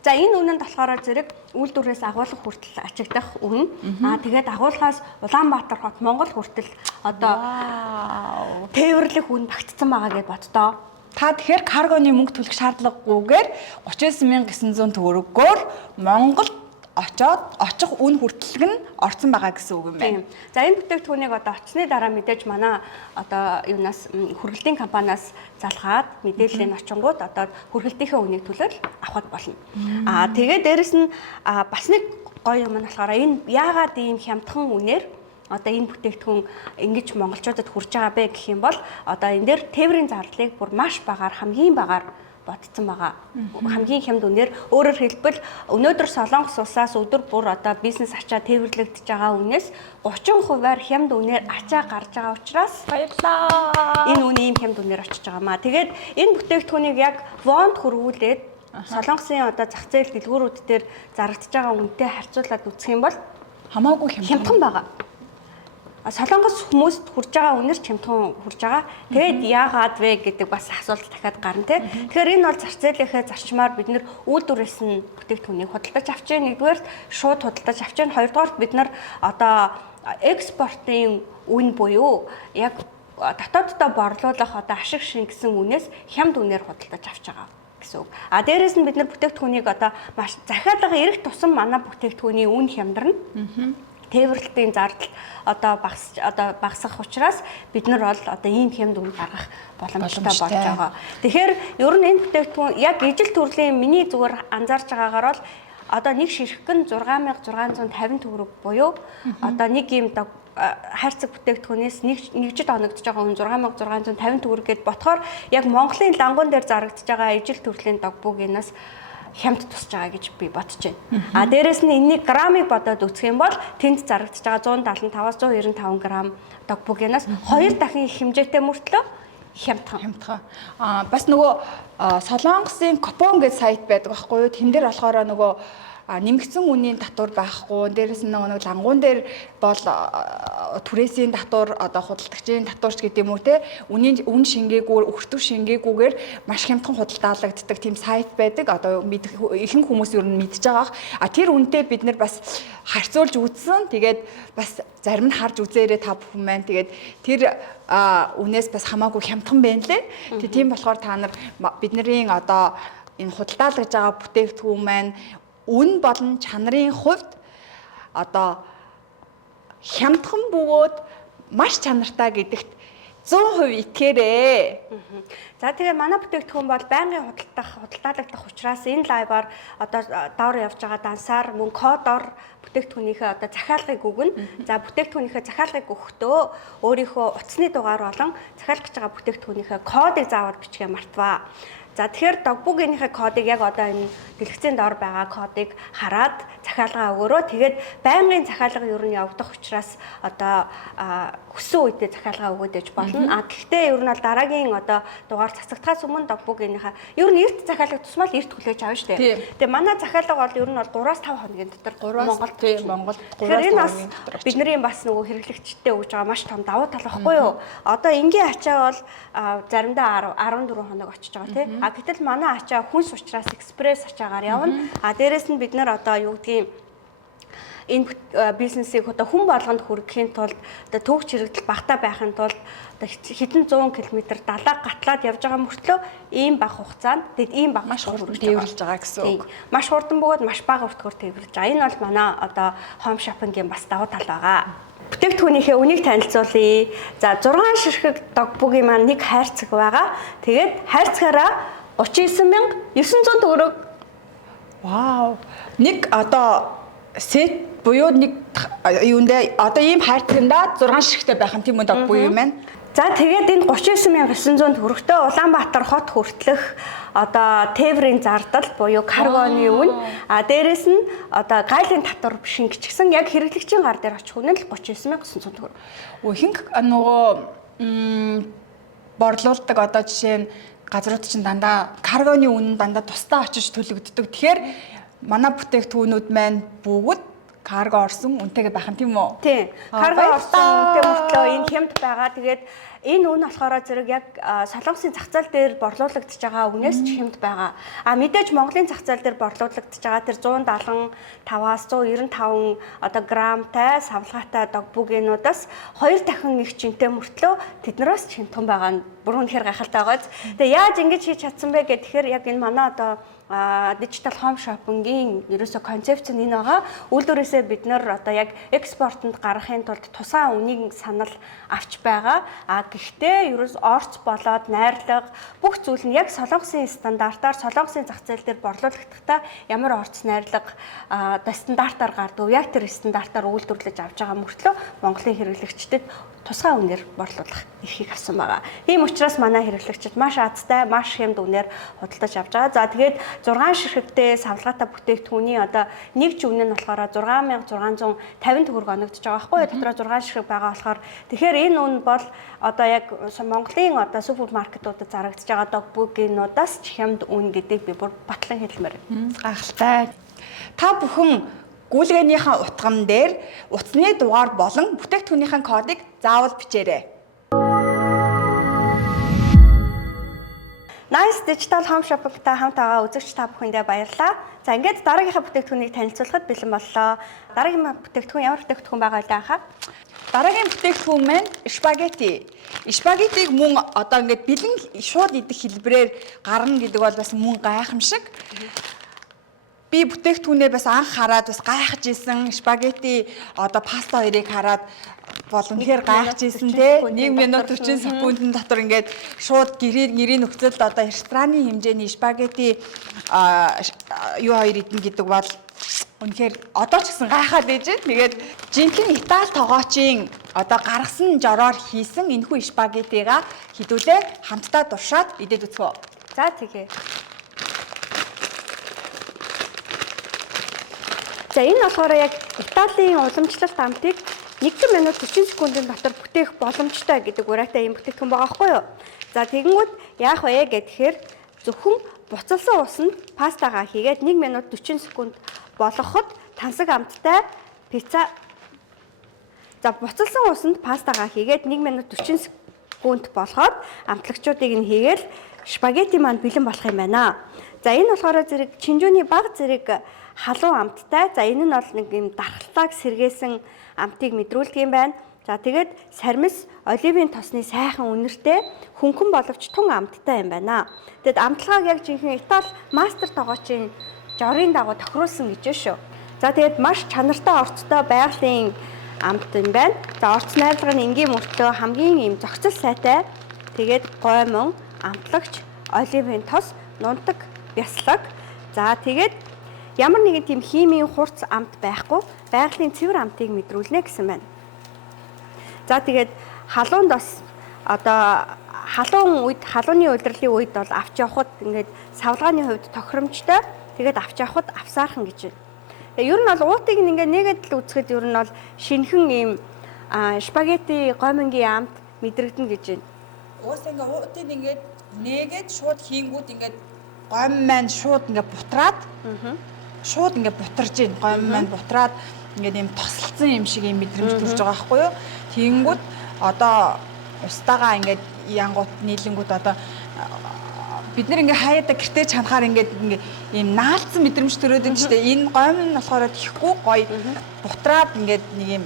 За энэ үнэнд болохоор зэрэг үйлдвэрээс агуулга хүртэл ачигдах үн. Тэгээд агуулгаас Улаанбаатар хот Монгол хүртэл одоо тээвэрлэх үн багтсан байгаа гэж боддоо. Та тэгэхээр каргоны мөнгө төлөх шаардлагагүйгээр 39,900 төгрөгөөр Монголд очих үн хүртэлг нь орсон байгаа гэсэн үг юм байна. За энэ бүтээгдэхүүнийг одоо очсны дараа мэдээж манай одоо юунаас хүргэлтийн компаниас залгаад мэдээллийн очингууд одоо хүргэлтийнхээ үнийг төлөөл авах болно. Тэгээд дээрэс нь бас нэг гоё юм нь болохоор энэ яагаад ийм хямдхан үнээр одоо энэ бүтээгдэхүүн ингэж монголчуудад хүрч байгаа бэ гэх юм бол одоо энэ дээр тээврийн зарлалыг бүр маш багаар хамгийн багаар бодсон байгаа. Хамгийн хямд үнээр өөрөөр хэлбэл өнөөдөр Солонгос улсаас өдөр бүр одоо бизнес ачаа тээвэрлэгдэж байгаа үнээс 30%-аар хямд үнээр ачаа гарч байгаа учраас баярлалаа. Энэ үн ийм хямд үнээр очиж байгаамаа. Тэгээд энэ бүтээгдэхүүнийг яг вонд хөрвүүлээд Солонгосын одоо зах зээл дэлгүүрүүд дээр зарагдж байгаа үнэтэй харьцуулаад үзэх юм бол хамаагүй хямдхан байгаа. Солонгос хүмүүст хүрж байгаа үнэр чимтгэн хүрж байгаа. Тэгээд яагаад вэ гэдэг бас асуулт дахиад гарна тий. Тэгэхээр энэ бол зах зээлийнхээ зарчмаар бид нэр үйлдвэрээс нь бүтээгдэхүүнийг худалдаж авч байгаа. Нэгдүгээр шууд худалдаж авч байгаа. Хоёрдугаар бид нар одоо экспортын үн буюу яг дотооддоо борлуулах одоо ашиг шингэсэн үнээс хямд үнээр худалдаж авч байгаа гэсэн үг. А дээрэс нь бид нар бүтээгдэхүүнийг одоо маш захиалга эрэх тусам манай бүтээгдэхүүний үн хямдарна. Тээвэрлэлтийн зардал одоо багасах учраас бид нар бол одоо ийм хямд үн гаргах боломжтой болж байгаа. Тэгэхээр ер нь энэ бүтээгдэхүүн яг ижил төрлийн миний зүгээр анзаарч байгаагаар бол одоо нэг ширхэг нь 6650 төгрөг буюу одоо нэг ийм хайрцаг бүтээгдэхүүнээс нэгжид оногдож байгаа хүн 6650 төгрөг гэд ботхоор яг Монголын лангуун дээр зарагдж байгаа ижил төрлийн догбуугийнаас хямд тусч байгаа гэж би бодож байна. А дээрэс нь энэний грамыг бодоод үзэх юм бол тэнд зарагдж байгаа 175-аас 195 грамм догбуугийнаас 2 дахин их хэмжээтэй мөртлөө хямдхан. Бас нөгөө Солонгосын Копон гэж сайт байдаг байхгүй юу? Тэн дээр болохоор нөгөө нэмэгдсэн үнийн татвар байхгүй. Дээрээс нь нэг лангуун дээр бол түрээсийн татвар, одоо худалдагчийн татварч гэдэг юм уу те. Үн шингээгүй, өртөв шингээгүйгээр маш хямдхан худалдаалагддаг тийм сайт байдаг. Одоо ихэнх хүмүүс ер нь мэдж байгаа. Тэр үнэтэй бид нар бас харьцуулж үзсэн. Тэгээд бас зарим нь харж үзээрэй та бүхэн маань. Тэгээд тэр үнээс бас хамаагүй хямдхан байна лээ. Тийм болохоор та нар бидний одоо энэ худалдаалгаж байгаа бүтээгдэхүүн маань үн болон чанарын хувьд одоо хямдхан бөгөөд маш чанартай гэдэгт 100% итгээрэй. За тэгээ манай бүтээгдэхүүн бол байнгын худалдаалагдах учраас энэ лайваар одоо доор явж байгаа дансаар мөн кодоор бүтээгдэхүүнийхээ одоо захиалгыг өгнө. За бүтээгдэхүүнийхээ захиалгыг өгөхдөө өөрийнхөө утасны дугаар болон захиалгаж байгаа бүтээгдэхүүнийхээ кодыг заавал бичгээ мартваа. За тэгэхээр догбуугийнхээ кодыг яг одоо энэ дэлгэцийн дор байгаа кодыг хараад захиалгаа өгөөрөө тэгээд байнгын захиалга ер нь явагдах учраас одоо хүссэн үедээ захиалгаа өгөөд ээж болно. Гэхдээ ер нь бол дараагийн одоо дугаар цацагдахаас өмнө догбуугийнхаа ер нь эрт захиалга тусмал эрт хүлээж авна шүү дээ. Тэгээ манай захиалга бол ер нь бол 3-5 хоногийн дотор Монголд. Тэгэхээр энэ бас бидний бас нөгөө хэрэглэгчдэд өгж байгаа маш том давуу тал байхгүй юу? Одоо энгийн ачаа бол заримдаа 14 хоног очиж байгаа тийм. Гэтэл манай ачаа хүнс учраас экспресс ачаагаар явна. Дээрээс нь бид нар одоо юу гэдгийг энэ бизнесийг одоо хүн болгонд хүргэхийн тулд одоо төвч хэрэгдэл багтаа байхын тулд хэдэн 100 км далаа гатлаад явж байгаа мөртлөө ийм бага хугацаанд тэгэд ийм бага маш хурдан тээвэрлж байгаа гэсэн үг. Маш хурдан бөгөөд маш бага өвтгөр тээвэрлж байгаа. Энэ бол манай одоо home shopping-ийн бас давуу тал байгаа. Бүтээгдэхүүнийхээ үнийг танилцуулъя. За 6 ширхэг догбуугийн маань нэг хайрцаг байгаа. Тэгээд хайрцагаараа 39900 төгрөг. Вау. Нэг одоо сет буюу нэг юундээ одоо ийм хайрцагнда 6 ширхэгтэй байх юм тийм үү догбуу юм байна. За тэгээд энэ 39900 төгрөгтэй Улаанбаатар хот хүртэлх одоо тээврийн зардал буюу каргоны үн дээрэс нь одоо гайлын татвар шингэчихсэн яг хэрэглэгчийн гар дээр очих үнэ л 39900 төгрөг. Ихэнх нөгөө борлуулдаг одоо жишээ нь газрууд чинь дандаа каргоны үн дандаа тусдаа очиж төлөгддөг. Тэгэхээр манай бүтээгдэхүүнүүд маань бүгд карго орсон үнэтэйгээ байх юм тийм үү? Тийм. Карго орсон үнэтэй мөртлөө энэ хямд байгаа. Тэгээд энэ үн болохоор зэрэг яг Солонгосын зах зээл дээр борлуулагдж байгаа үнээс ч хямд байгаа. Мэдээж Монголын зах зээл дээр борлуулагдж байгаа тэр 175-аас 195 одоо грамтай савлгаатай догбуугийнуудаас 2 дахин их жинтэй мөртлөө тэднээс ч хямдхан байгаа нь бүр үнэхээр гайхалтай байгааз. Тэгээ яаж ингэж хийж чадсан бэ гэхээр яг энэ манай одоо digital home shopping-ийн ерөөсө концепц нь энэ байгаа. Үйлдвэрээсээ бид нэр одоо яг экспортод гаргахын тулд тусгай үнийг санал авч байгаа. Гэхдээ ерөөс орц болоод найрлага бүх зүйл нь яг Солонгосын стандартаар Солонгосын зах зээл дээр борлуулагдахтаа ямар орц найрлага одоо стандартаар гардаг. Яг тэр стандартаар үйлдвэрлэж авч байгаа мөртлөө Монголын хэрэглэгчдэд тусгай үнээр борлуулах эрхийг авсан байгаа. Ийм учраас манай хэрэглэгчид маш азтай, маш хямд үнээр худалдаж авч байгаа. За тэгээд 6 ширхэгтэй савлгаатай бүтээгдэхүүний одоо нэг ч үнэ нь болохоор 6650 төгрөг оногдож байгаа байхгүй юу? Дотроо 6 ширхэг байгаа болохоор тэгэхээр энэ үн бол одоо яг Монголын одоо супермаркетуудад зарагдж байгаа догбуугийнуудаас ч хямд үн гэдгийг би бүр батлан хэлмээр. Гайхалтай. Та бүхэн гүйлгээнийхэн утган дээр утасны дугаар болон бүтээгдэхүүнийхэн кодыг заавал бичээрэй. Nice Digital Home Shopping-тай хамт байгаа үзэгч та бүхэндээ баярлалаа. За ингээд дараагийнхаа бүтээгдэхүүнийг танилцуулахад бэлэн боллоо. Дараагийн бүтээгдэхүүн ямар бүтээгдэхүүн байгаа вэ хаа? Дараагийн бүтээгдэхүүн маань спагетти. Спагеттиг мөн одоо ингээд бэлэн шууд идэх хэлбэрээр гарна гэдэг бол бас мөн гайхамшиг. Би бүтээгдэхүүнээ бас анх хараад бас гайхаж исэн. Спагетти одоо паста хоёрыг хараад бол үнэхээр гайхаж исэн те. 1 минут 40 секундын дотор ингээд шууд гэрийн нөхцөлд одоо рестораны хэмжээний спагетти юу хоёр идэн гэдэг бол үнэхээр одоо ч гэсэн гайхаад ээж байна. Тэгээд жинхэнэ Итали тогоочийн одоо гаргасан жороор хийсэн энэхүү спагеттига хідүүлээ хамтдаа туршаад идээд үзье. За тэгээ. За энэ болохоор яг Италийн уламжлалт амтыг 1 минут 40 секундын дотор бүтээх боломжтой гэдэг ураатай юм бүтээгдэхүүн байгаа байхгүй юу? За тэгэнгүүт яах вэ гэхээр зөвхөн буцалсан усанд пастагаа хийгээд 1 минут 40 секунд болгоход тансаг амттай пицца. За буцалсан усанд пастагаа хийгээд 1 минут 40 секунд болгоод амтлагчдыг нь хийгээл спагетти маань бэлэн болох юм байна. За энэ болохоор зэрэг чинжүүний бага зэрэг халуун амттай. За энэ нь бол нэг юм дархлааг сэргээсэн амтыг мэдрүүлдэг юм байна. За тэгээд сармис оливын тосны сайхан үнэртэй хөнгөн боловч тун амттай юм байна. Тэгэд амтлагааг яг жинхэнэ Итали мастер тогоочийн жорын дагуу тохируулсан гэж шүү. За тэгээд маш чанартай орцтой байгалийн амт юм байна. За орц найралга нь энгийн мөртлөө хамгийн юм зохицол сайтай. Тэгээд гоймон, амтлагч, оливын тос, нунтаг, бяслаг. За тэгээд ямар нэгэн тийм химийн хурц амт байхгүй байгалийн цэвэр амтыг мэдрүүлнэ гэсэн байна. За тэгээд халуунд бас одоо халууны удирлын үед бол авч явахад ингээд савлгааны хувьд тохиромжтой. Тэгээд авч явахад авсаархан гэж байна. Тэгээ ер нь бол уутыг ингээд нэгэд л үзэхэд ер нь бол шинхэн ийм спагетти гомингийн амт мэдрэгдэнэ гэж байна. Уус ингээд уутыг ингээд нэгэд шууд хийнгүүд ингээд гом маань шууд ингээд бутраад шууд ингээд бутарж ийн гом маань бутраад ингээд юм тосолцсон юм шиг юм мэдрэмж төрж байгаа байхгүй юу. Тэгэнгүүт одоо устагаа ингээд янгууд нийлэнгүүд одоо бид нэр ингээд хаяада гэртээ чанахаар ингээд ийм наалцсан мэдрэмж төрөөд байна шүү дээ. Энэ гом нь болохоор тэхгүй гоё бутраад ингээд нэг юм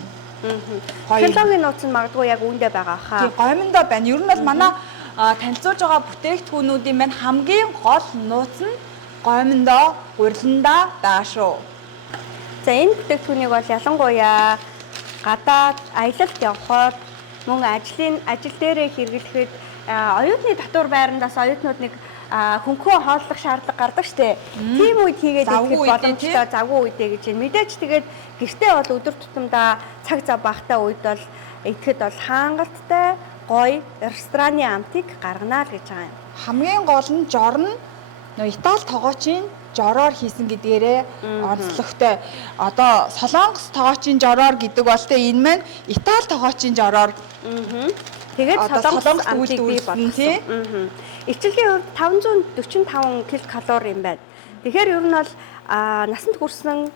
технологийн нууц нь магадгүй яг үүндээ байгаа хаа. Тийм гоминдоо байна. Ер нь бол манай танилцуулж байгаа бүтээгдэхүүнүүдийн маань хамгийн гол нууц нь гоминдоо, гуриландаа байгаа шүү. За энэ бүтээгдэхүүнийг бол ялангуяа гадаад аялалд явход мөн ажил дээрээ хэрэглэхэд оюутны татвар байрандаас оюутнууд нэг хөнгөн хооллох шаардлага гардаг штэ. Тийм үед хийгээд идэхэд боломжтой завгүй үедээ гэж байна. Мэдээж тэгээд гэртээ бол өдөр тутамдаа цаг зав багтаа үед бол идэхэд бол хаангалттай гоё рестораны амтыг гаргана л гэж байгаа юм. Хамгийн гол нь жор нь Итали тогоочийн жороор хийсэн гэдгээрээ онцлогтой. Одоо Солонгос тогоочийн жороор гэдэг бол тэ энэ маань Итали тогоочийн жороор. Тэгээд Солонгос амтыг бий болгосон тийм. Ичлэгийн хувьд 545 ккал юм байна. Тэгэхээр ер нь бол насанд хүрсэн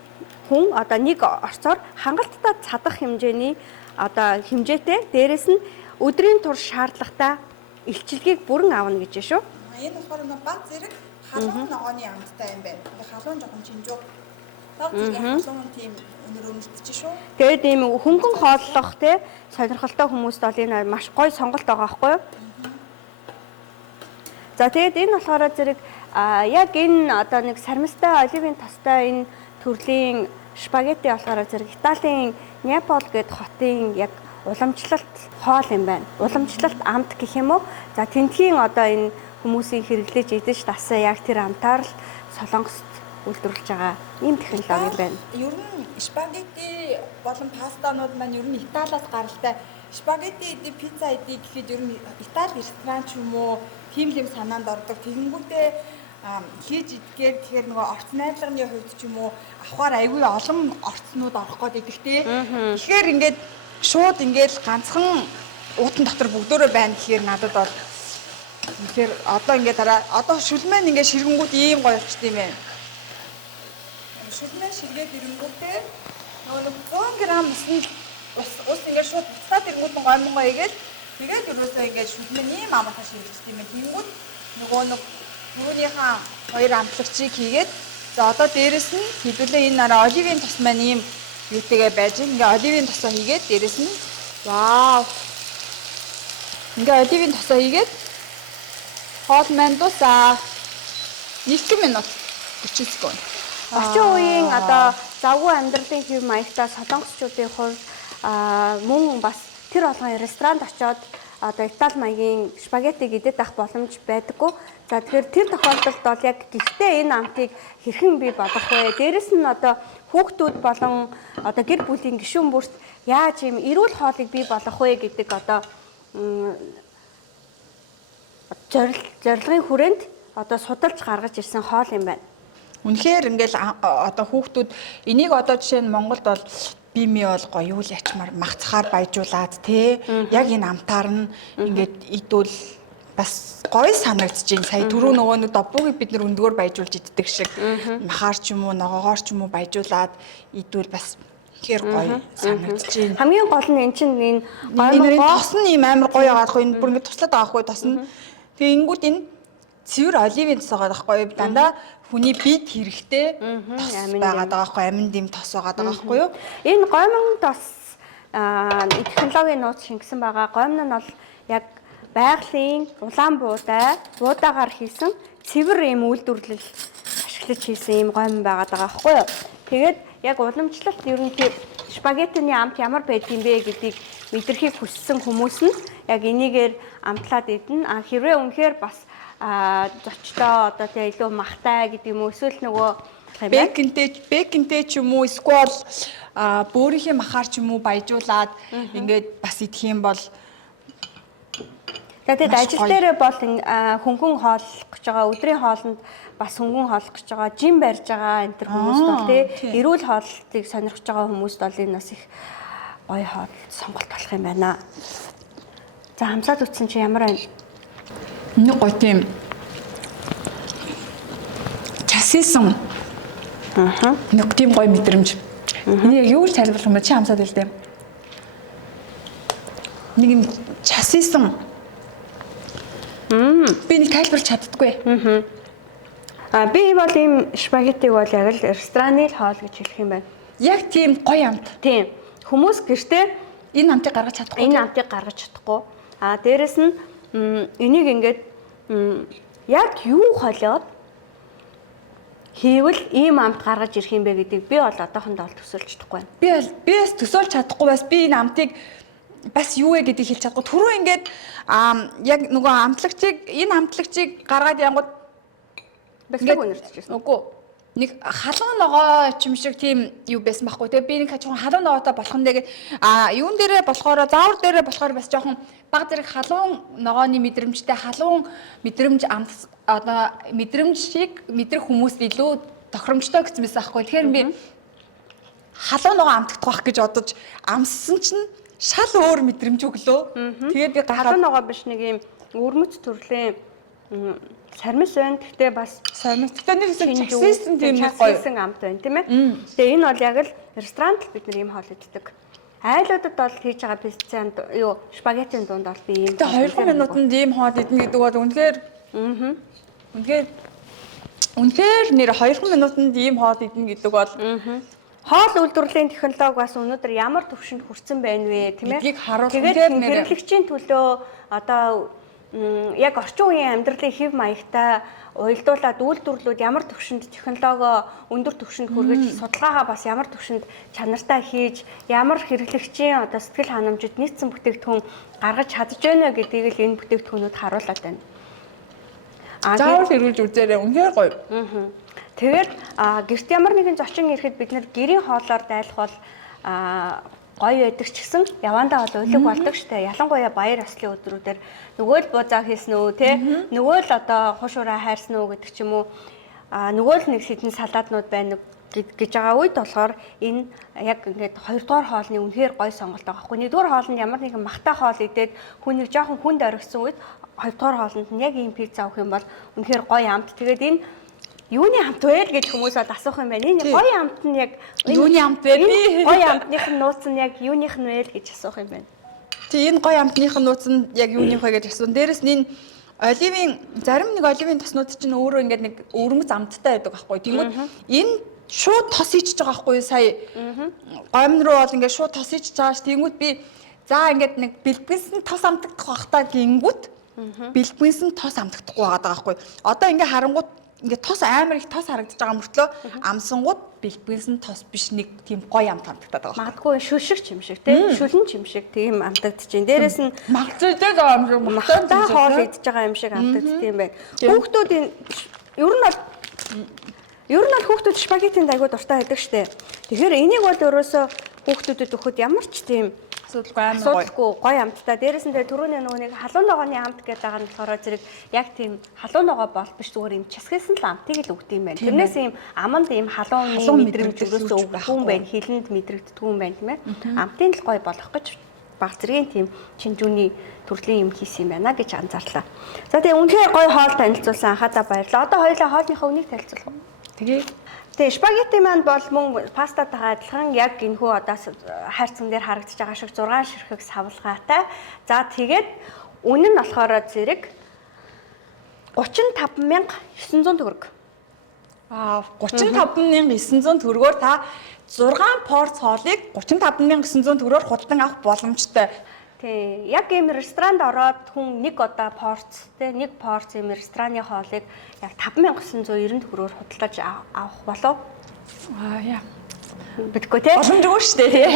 хүн одоо нэг орцоор хангалттай цадах хэмжээний одоо хэмжээтэй дээрэс нь өдрийн турш шаардлагатай илчилгээг бүрэн авна гэж шүү. Энэ болохоор баг зэрэг халуун ногооны амттай юм байна. Халуун жоохон чинжүү. Баг зэрэг халуун тийм өнөр өмөлтөж шүү. Тэгээд ийм хөнгөн хооллох те сонирхолтой хүмүүст бол энэ маш гоё сонголт байгаа байхгүй юу? За тэгээд энэ болохоор зэрэг яг энэ одоо нэг сармистай оливын тостой энэ төрлийн спагетти болохоор зэрэг Италийн Неаполь гээд хотын яг уламжлалт хоол юм байна. Уламжлалт амт гэх юм уу? За тентхийн одоо энэ хүмүүсийн хэрэглэж идэж тасаа яг тэр амтаар л Солонгост үйлдвэрлэж байгаа ийм технологи юм байна. Ер нь спагетти болон пастанууд маань ер нь Италиас гаралтай. Спагетти идэ, пицца идэ гэхэд ер нь Итали ресторан ч юм уу тийм л юм санаанд ордог. Тэгэнгүүтээ хийж идгээр тэгэхээр нөгөө орц найдлагын хувьд ч юм уу авахаар айгүй олон орцнууд орох гээд идэгтэй. Тэгэхээр ингээд шууд ингээд ганцхан уутан дотор бүгдөө байна гэхээр надад бол тэгэхээр одоо ингээд дараа одоо шүлмэн ингээд ширгэнгүүд ийм гоё болчт юм байна. шүлмэн ширгээд ирэнгүүтээ нөгөө 100 г ус ингээд шууд буцаад ирэнгүүт гоймонгоо игээд тэгээд ерөөсөө ингээд шүлмэн ийм амархан ширэгчт юм байна. Тэнгүүд нөгөө түрүүнийхээ хоёр амтлагчийг хийгээд за одоо дээрэс нь хэдүүлээ энэ нараа оливын тос маань ийм юутэйгээ байж ингээ оливын тосоо хийгээд дээрэс нь вау. Ингээ оливын тосоо хийгээд хоол маань дуусаа. 1 минут 30 секунд. Орчин үеийн одоо завгүй амьдралын хэв маягтай солонгосчуудын хувьд мөн бас тэр болгон ресторанд очоод одоо Итали маягийн спагетти идэх ах боломж байдаггүй. За тэгэхээр тэр тохиолдолд бол яг гэртээ энэ амтыг хэрхэн бий болгох вэ? Дээрэс нь одоо хүүхдүүд болон одоо гэр бүлийн гишүүн бүрт яаж юм эрүүл хоолыг бий болгох вэ гэдэг одоо зорилгын хүрээнд одоо судалж гаргаж ирсэн хоол юм байна. Үнэхээр ингээл одоо хүүхдүүд энийг одоо жишээ нь Монголд бол бими бол гоё юу л ячмаар магцахаар баяжуулаад тий яг энэ амтаар нь ингээд идвэл бас гоё санагдаж байна. Сая түрүү нөгөө нэг доббуугийг бид нэр өндгөөр баяжуулж иддэг шиг махаар ч юм уу ногоогоор ч юм уу баяжуулаад идвэл бас хэр гоё санагдаж байна. Хамгийн гол нь эн чинь энэ гоймоо тос нь ийм амар гоё яагаад хөө энэ бүр ингээд туслаад байгаа хгүй тос нь. Тэгээ ингүүд энэ цэвэр оливын тос байгаа байхгүй юу? Дандаа хүний бит хэрэгтэй тос байгаа даахгүй амин дэм тос байгаа даахгүй юу? Энэ гоймон тос технологийн нууц шингэсэн байгаа. Гоймон нь бол яг байгалийн улаан буудаагаар хийсэн цэвэр ийм үйлдвэрлэл ашиглаж хийсэн ийм гоймон байгаа даахгүй юу? Тэгээд яг уламжлалт ер нь спагеттины амт ямар байдгийг бэ гэдгийг мэдрэхийг хүссэн хүмүүс нь яг энийгээр амтлаад идэнэ. Хэрвээ үнэхээр бас зочдоо одоо тэгээ илүү махтай гэдэг юм уу эсвэл нөгөө бэкэнтэй ч юм уу эсвэл бөөрийнхээ махаар ч юм уу баяжуулаад ингээд бас идэх юм бол тэгээд ажил дээрээ бол хөнгөн хооллох гэж байгаа өдрийн хоолнд бас хөнгөн хооллох гэж байгаа жим барьж байгаа энэ төр хүмүүс бол тий эрүүл хооллолтыг сонирхож байгаа хүмүүст бол энэ бас их гоё хоол сонголт болох юм байна. За хамсаад үтсэн чи ямар байна? Нэг гоё тийм часисан нэг тийм гоё мэдрэмж. Энийг юу гэж тайлбарлах юм бэ? Чи хамсаад хэлдэ. Нэг юм часисан. Би нэг тайлбарлаж чаддаггүй. Би бол ийм спагеттиг бол яг л рестораны хоол гэж хэлэх юм байна. Яг тийм гоё амт. Тийм. Хүмүүс гэртээ энэ амтыг гаргаж чадахгүй. Энэ амтыг гаргаж чадахгүй. Дээрэс нь энийг ингээд яг юу холиод хийвэл ийм амт гаргаж ирэх юм бэ гэдгийг би бол одоохондоо бол төсөөлж чадахгүй байна. Би бас төсөөлж чадахгүй бас би энэ амтыг бас юу вэ гэдгийг хэлж чадахгүй. Түрүү ингээд яг нөгөө энэ амтлагчийг гаргаад янгууд бэкстэг үнэрчижсэн. Үгүй. Нэг халуун ногоо ч юм шиг тийм юу байсан байхгүй. Тэгээ би нэг хажуухан халуун ногоотой болох нь тэгээд юун дээрээ болохоор заавар дээрээ болохоор бас жоохон баг зэрэг халуун ногооны мэдрэмжтэй халуун мэдрэмж амт одоо мэдрэмж шиг мэдрэх хүмүүст илүү тохиромжтой гэсэн байсан байхгүй. Тэгэхээр би халуун ногоо амтдах байх гэж бодож амссан чинь шал өөр мэдрэмж өглөө. Тэгээд би халуун ногоо биш нэг юм өрмөц төрлийн сармис байна. Гэхдээ бас сармис. Тэгэхээр нэг часисан тийм нэг гоё амт байна, тийм ээ. Тэгээ энэ бол яг л ресторанд бид нар ийм хоол иддэг. Айлуудад бол хийж байгаа пиццанд юу спагеттийн дунд бол би ийм. Тэгээ 2 минутанд ийм хоол идэнэ гэдэг бол үнэхээр үнэхээр нэр 2 минутанд ийм хоол идэнэ гэдэг бол хоол үйлдвэрлэлийн технологи бас өнөөдөр ямар түвшинд хүрсэн байна вэ, тийм ээ? Гэдгийг харуулах тэгээд хэрэглэгчийн төлөө одоо яг орчин үеийн амьдралын хэв маягтай уялдуулаад үйлдвэрлэлүүд ямар түвшинд технологи өндөр түвшинд хүргэж судалгаагаа бас ямар түвшинд чанартай хийж ямар хэрэглэгчийн одоо сэтгэл ханамжид нийцсэн бүтээгдэхүүн гаргаж чадж байна гэдгийг л энэ бүтээгдэхүүнүүд харуулад байна. Заавал хэрэглэж үзээрэй. Үнэхээр гоё. Тэгээд гэрт ямар нэгэн зочин ирэхэд бид нэр гэрийн хоолоор дайлах бол гоё байдаг ч гэсэн явандаа бол уйлаг болдог штэ. Ялангуяа баяр ёслолын өдрүүдээр нөгөө л бузаа хийсэн үү те нөгөө л одоо хушуураа хайрсан уу гэдэг ч юм уу нөгөө л нэг сэдэн салаатнууд байна гэж байгаа үед болохоор энэ яг ингээд хоёрдугаар хоолны үнэхээр гоё сонголт байгаа хгүй. Нэгдүгээр хоолнд ямар нэгэн махтай хоол идээд хүн нэг жоохон хүнд оргисон үед хоёрдугаар хоолнд нь яг ийм пицца авах юм бол үнэхээр гоё амт. Тэгээд энэ юуны хамт вэ гэж хүмүүс бол асуух юм байна. Энэ гоё хамт нь яг Юуны хамт вэ? Би гоё хамтных нь нууц нь яг юуных нь вэ гэж асуух юм байна. Тэгээ энэ гоё амтных нь нууц нь яг юуных вэ гэж асуун. Дээрэс нь энэ оливын зарим нэг оливын тоснууд чинь өөрөө ингээд нэг өвөрмөц амттай байдаг байхгүй. Тэгмүүд энэ шууд тос ичж байгаа байхгүй сая. Гомн руу бол ингээд шууд тос ичж байгаа ш. Тэгмүүд би за ингээд нэг бэлбгэнсэн тос амтагдах бахтаа гингүүд бэлбгэнсэн тос амтагдахгүй байгаа байхгүй. Одоо ингээд харангууд ингээд тос амар их тос харагдаж байгаа мөртлөө амсангууд бэлбгэнсэн тос биш нэг тийм гоё амт амтагдаад байгаа. Магадгүй шүшиг чимшиг тий шүлэн чимшиг тийм амтагдчихээн. Дээрээс нь магцайтай байгаа юм шиг махтаа хоол идж байгаа юм шиг амтагддаг юм байна. Хүүхдүүд энэ ер нь бол хүүхдүүд спагеттинд аягүй дуртай байдаг штэ. Тэгэхээр энийг бол ерөөсөө хүүхдүүдэд өгөхөд ямар ч тийм асуудалгүй гоё амттай. Дээрээс нь түрүүний нөгөө нэг халуун ногооны амт гэдэг байгаа нь болохоор зэрэг яг тийм халуун ногоо бол биш зүгээр юм часгасан л амтыг л өгдөг юм байна. Тэрнээс ийм аманд ийм халуун мэдрэмж өрөөсөө өгдөг юм байна. Хилэнд мэдрэгддэг юм байна тийм ээ. Амтын л гоё болох гэж баг зэргийн тийм чинжүүний төрлийн юм хийсэн юм байна гэж анзаарлаа. За тэгээ үнэхээр гоё хоол танилцуулсан анхаадаа баярлалаа. Одоо хоёулаа хоолныхоо үнийг танилцуулах уу? Тэгээ спагетти маань бол мөн пастатайгаа адилхан яг энэхүү одоо хайрцан дээр харагдаж байгаа шиг 6 ширхэг савлгаатай. За тэгээд үнэ нь болохоор зэрэг 35900 төгрөг. 35900 төгрөгөөр та 6 порц хоолыг 35900 төгрөгөөр худалдан авах боломжтой. Тий, яг ийм ресторанд ороод хүн нэг одоо порц тий нэг порц ийм рестораны хоолыг яг 5990 төгрөгөөр худалдаж авах болов. Яа. Битгүй тий. Боломжгүй шүү дээ тий.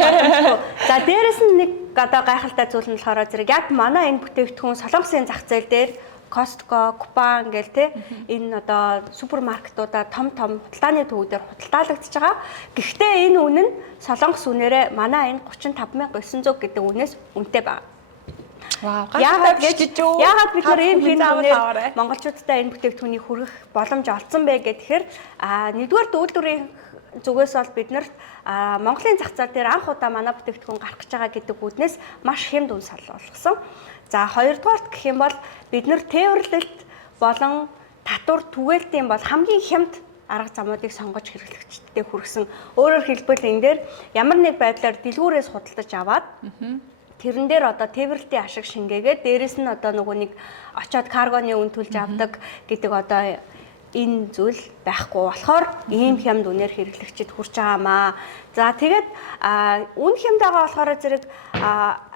За дээрэс нь нэг одоо гайхалтай зүйл нь болохоор зэрэг яг манай энэ бүтээгдэхүүн Солонгосын зах зээл дээр Costco, Coupang гэл те энэ одоо супермаркетуудаа том худалдааны төвүүдээр худалдаалагдчихж байгаа. Гэхдээ энэ үнэ нь Солонгос үнээрээ манай энэ 35900 гэдэг үнээс үнэтэй байна. Вау. Яагаад бид нар ийм хин үнээр монголчуудтай энэ бүтээгдэхүүнийг хүргэх боломж олцсон бэ гэхээр нэгдүгээр үйлдвэрийн зүгээс бол бид нарт Монголын зах зээл дээр анх удаа манай бүтээгдэхүүн гарах гэж байгаа гэдэг үднээс маш хямд үн сал болгосон. За хоёрдугаарт гэх юм бол бид нар тээвэрлэлт болон татвар түгээлтийн бол хамгийн хямд арга замуудыг сонгож хэрэглэгчдэд хүргэсэн. Өөрөөр хэлбэл энэ дээр ямар нэг байдлаар дэлгүүрээс худалдаж аваад тэрэн дээр одоо тээвэрлэлтийн ашиг шингээгээд дээрэс нь одоо нөгөө нэг очиод каргоны үн төлж авдаг гэдэг одоо энэ зүйл байхгүй болохоор ийм хямд үнээр хэрэглэгчид хүрч байгаамаа. За тэгээд үн хямд байгаа болохоор зэрэг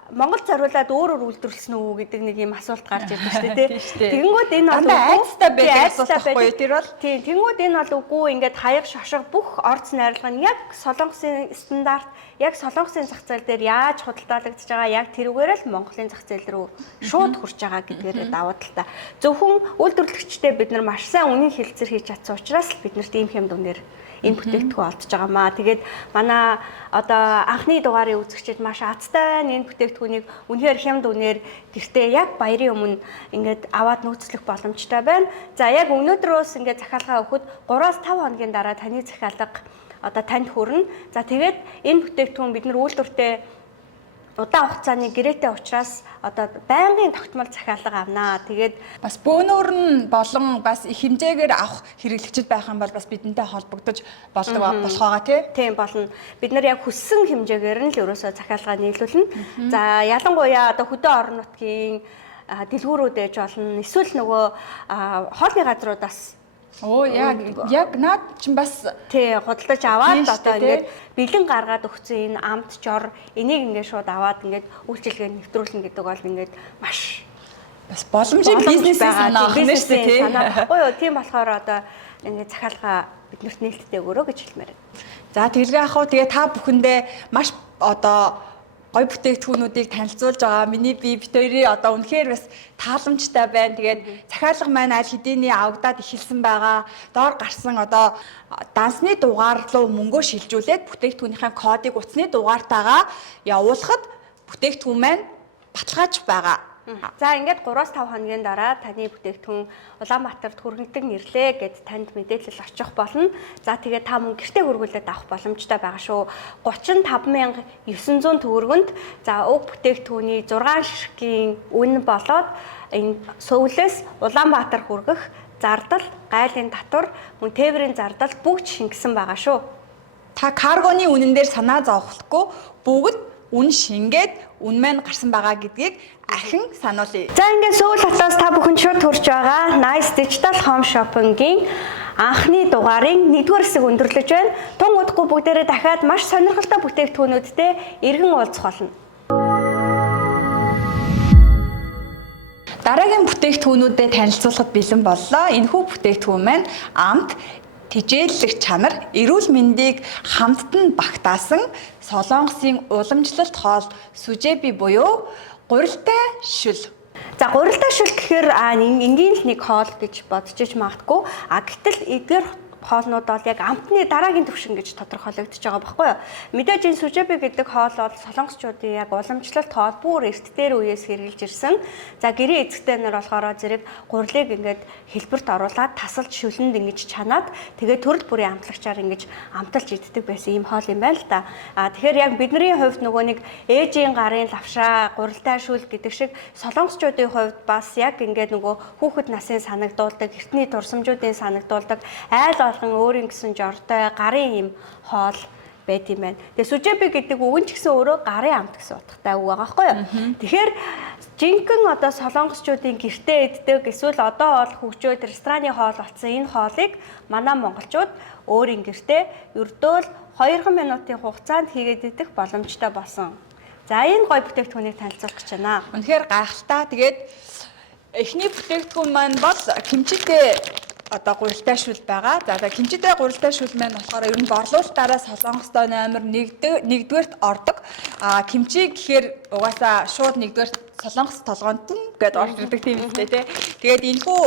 Монгол зориулаад өөрөөр үйлдвэрлэсэн үү гэдэг нэг юм асуулт гарч ирдэг шүү дээ тий. Тэгэнгүүт энэ бол айцтай байдаг асуулт байхгүй юу тэр бол. Тийм тэгэнгүүт энэ бол үгүй ингээд хаяг шошго бүх орц найрлага нь яг Солонгосын стандарт яг Солонгосын зах зээл дээр яаж худалдаалагдж байгаа яг тэрүүгээр л Монголын зах зээл рүү шууд хүрч байгаа гэдгээр давуу талтай. Зөвхөн үйлдвэрлэгчдээ бид нар маш сайн үнийн хэлэлцэр хийж чадсан учраас л бид нарт ийм хямд үнээр энэ бүтээгдэхүүн олдож байгаамаа. Тэгээд манай одоо анхны дугаарыг үзэгчид маш азтай байна. Энэ бүтээгдэхүүнийг үнэхээр хямд үнээр гэртээ яг баярын өмнө ингээд аваад нөөцлөх боломжтой байна. За яг өнөөдрөөс ингээд захиалгаа өгөхөд 3-5 хоногийн дараа таны захиалга одоо танд хүрнэ. За тэгээд энэ бүтээгдэхүүн бид нар үйлдвэртээ удаан хугацааны гэрээтэй учраас одоо байнгын тогтмол захиалга авнаа. Тэгээд бас бөөнөр нь болон бас их хэмжээгээр авах хэрэглэгчд байх юм бол бас бидэнтэй холбогдож болдог болох байгаа тийм болно. Бид нар яг хүссэн хэмжээгээр нь л ерөөсөө захиалгаа нийлүүлнэ. За ялангуяа одоо хөдөө орон нутгийн дэлгүүрүүд ээж болно. Эсвэл нөгөө хоолны газруудаас яг наад чинь бас тий худалдаж аваад одоо ингээд бэлэн гаргаад өгсөн энэ амт жор энийг ингээд шууд аваад ингээд үйлчилгээ нэвтрүүлнэ гэдэг бол ингээд маш бас боломжийн бизнес санаах нь шүү дээ тий. Баггүй юу? Тийм болохоор одоо ингээд захиалга биднэрт нээлттэй өгөрөө гэж хэлмээр байна. За тэгээ яах вэ? Тэгээ та бүхэндээ маш одоо гой бүтээгдэхүүнүүдийг танилцуулж байгаа. Миний бие бит хоёрын одоо үнэхээр бас тааламжтай байна. Тэгээд захиалга маань аль хэдийн авагдаад эхэлсэн байгаа. Доор гарсан одоо дансны дугаар руу мөнгөө шилжүүлээд бүтээгдэхүүнийхээ кодыг утасны дугаартайгаа явуулахад бүтээгдэхүүн маань баталгаажих байгаа. За ингээд 3-5 хоногийн дараа таны бүтээгдэхүүн Улаанбаатарт хүргэгдэн ирлээ гэд танд мэдээлэл очих болно. За тэгээд та мөн гэртээ хөргүүлээд авах боломжтой байгаа шүү. 35900 төгрөгөнд за уг бүтээгдэхүүний 6 ширхгийн үн болоод энэ сувлээс Улаанбаатар хүргэх зардал, гайлын татвар, мөн тээврийн зардал бүгд шингэсэн байгаа шүү. Та каргоны үнэн дээр санаа зовхолгүй бүгд үн шингээд үн маань гарсан байгаа гэдгийг ахин сануулъя. За ингээд Сөүл хотоос та бүхэн шууд төрж байгаа Nice Digital Home Shopping-ийн анхны дугаарын 1-р хэсэг өндөрлөж байна. Тун удахгүй бүгдээрээ дахиад маш сонирхолтой бүтээгдэхүүнүүдтэй эргэн уулзах болно. Дараагийн бүтээгдэхүүнүүдэд танилцуулахад бэлэн боллоо. Энэхүү бүтээгдэхүүн маань амт тижээллэх чанар, эрүүл мэндийг хамттан багтаасан Солонгосын уламжлалт хоол сүжэби буюу гурилтай шүл. За гурилтай шүл гэхээр энгийн л нэг хоол гэж бодож иж магадгүй. Гэтэл эдгээр хоолнууд бол яг амтны дараагийн түвшин гэж тодорхойлогдож байгаа байхгүй юу? Мэдээж энэ сүжэби гэдэг хоол бол солонгосчуудын яг уламжлалт хоол бүр эрт дээр үеэс хэрэгжилж ирсэн. За гэрийн эзэгтэй нар болохоор зэрэг гурилыг ингээд хэлбэрт оруулаад тасалж шүлэнд ингэж чанаад тэгээд төрөл бүрийн амтлагчаар ингэж амталж иддэг байсан ийм хоол юм байна л да. Тэгэхээр яг бидний хувьд нөгөө нэг ээжийн гарын лавшаа, гурилтай шүл гэдэг шиг солонгосчуудын хувьд бас яг ингээд нөгөө хүүхэд насын санагдуулдаг, эртний дурсамжуудын санагдуулдаг айл өөрийн гэсэн жортой гарын юм хоол байт юм байна. Тэгээ сүжэби гэдэг үг нь ч гэсэн өөрөө гарын амт гэсэн утгатай үг байгаа байхгүй юу? Тэгэхээр жинхэнэ одоо солонгосчуудын гэртээ иддэг эсвэл одоо бол хөгжөөд рестораны хоол болсон энэ хоолыг манай монголчууд өөрийн гэртээ ердөө л 2 минутын хугацаанд хийгээд идэх боломжтой болсон. За энэ гоё бүтээгдэхүүнийг танилцуулах гэж байна. Үнэхээр гайхалтай. Тэгээд эхний бүтээгдэхүүн маань бол кимчитэй одоо гурилтай шүл байгаа. За кимчитэй гурилтай шүл маань болохоор ер нь борлуулалтаараа Солонгостой номер 1-р ордог. Кимчи гэхээр угаасаа шууд 1-р Солонгос толгоонд гэдээ орж ирдэг тийм үстэй тий. Тэгээд энэхүү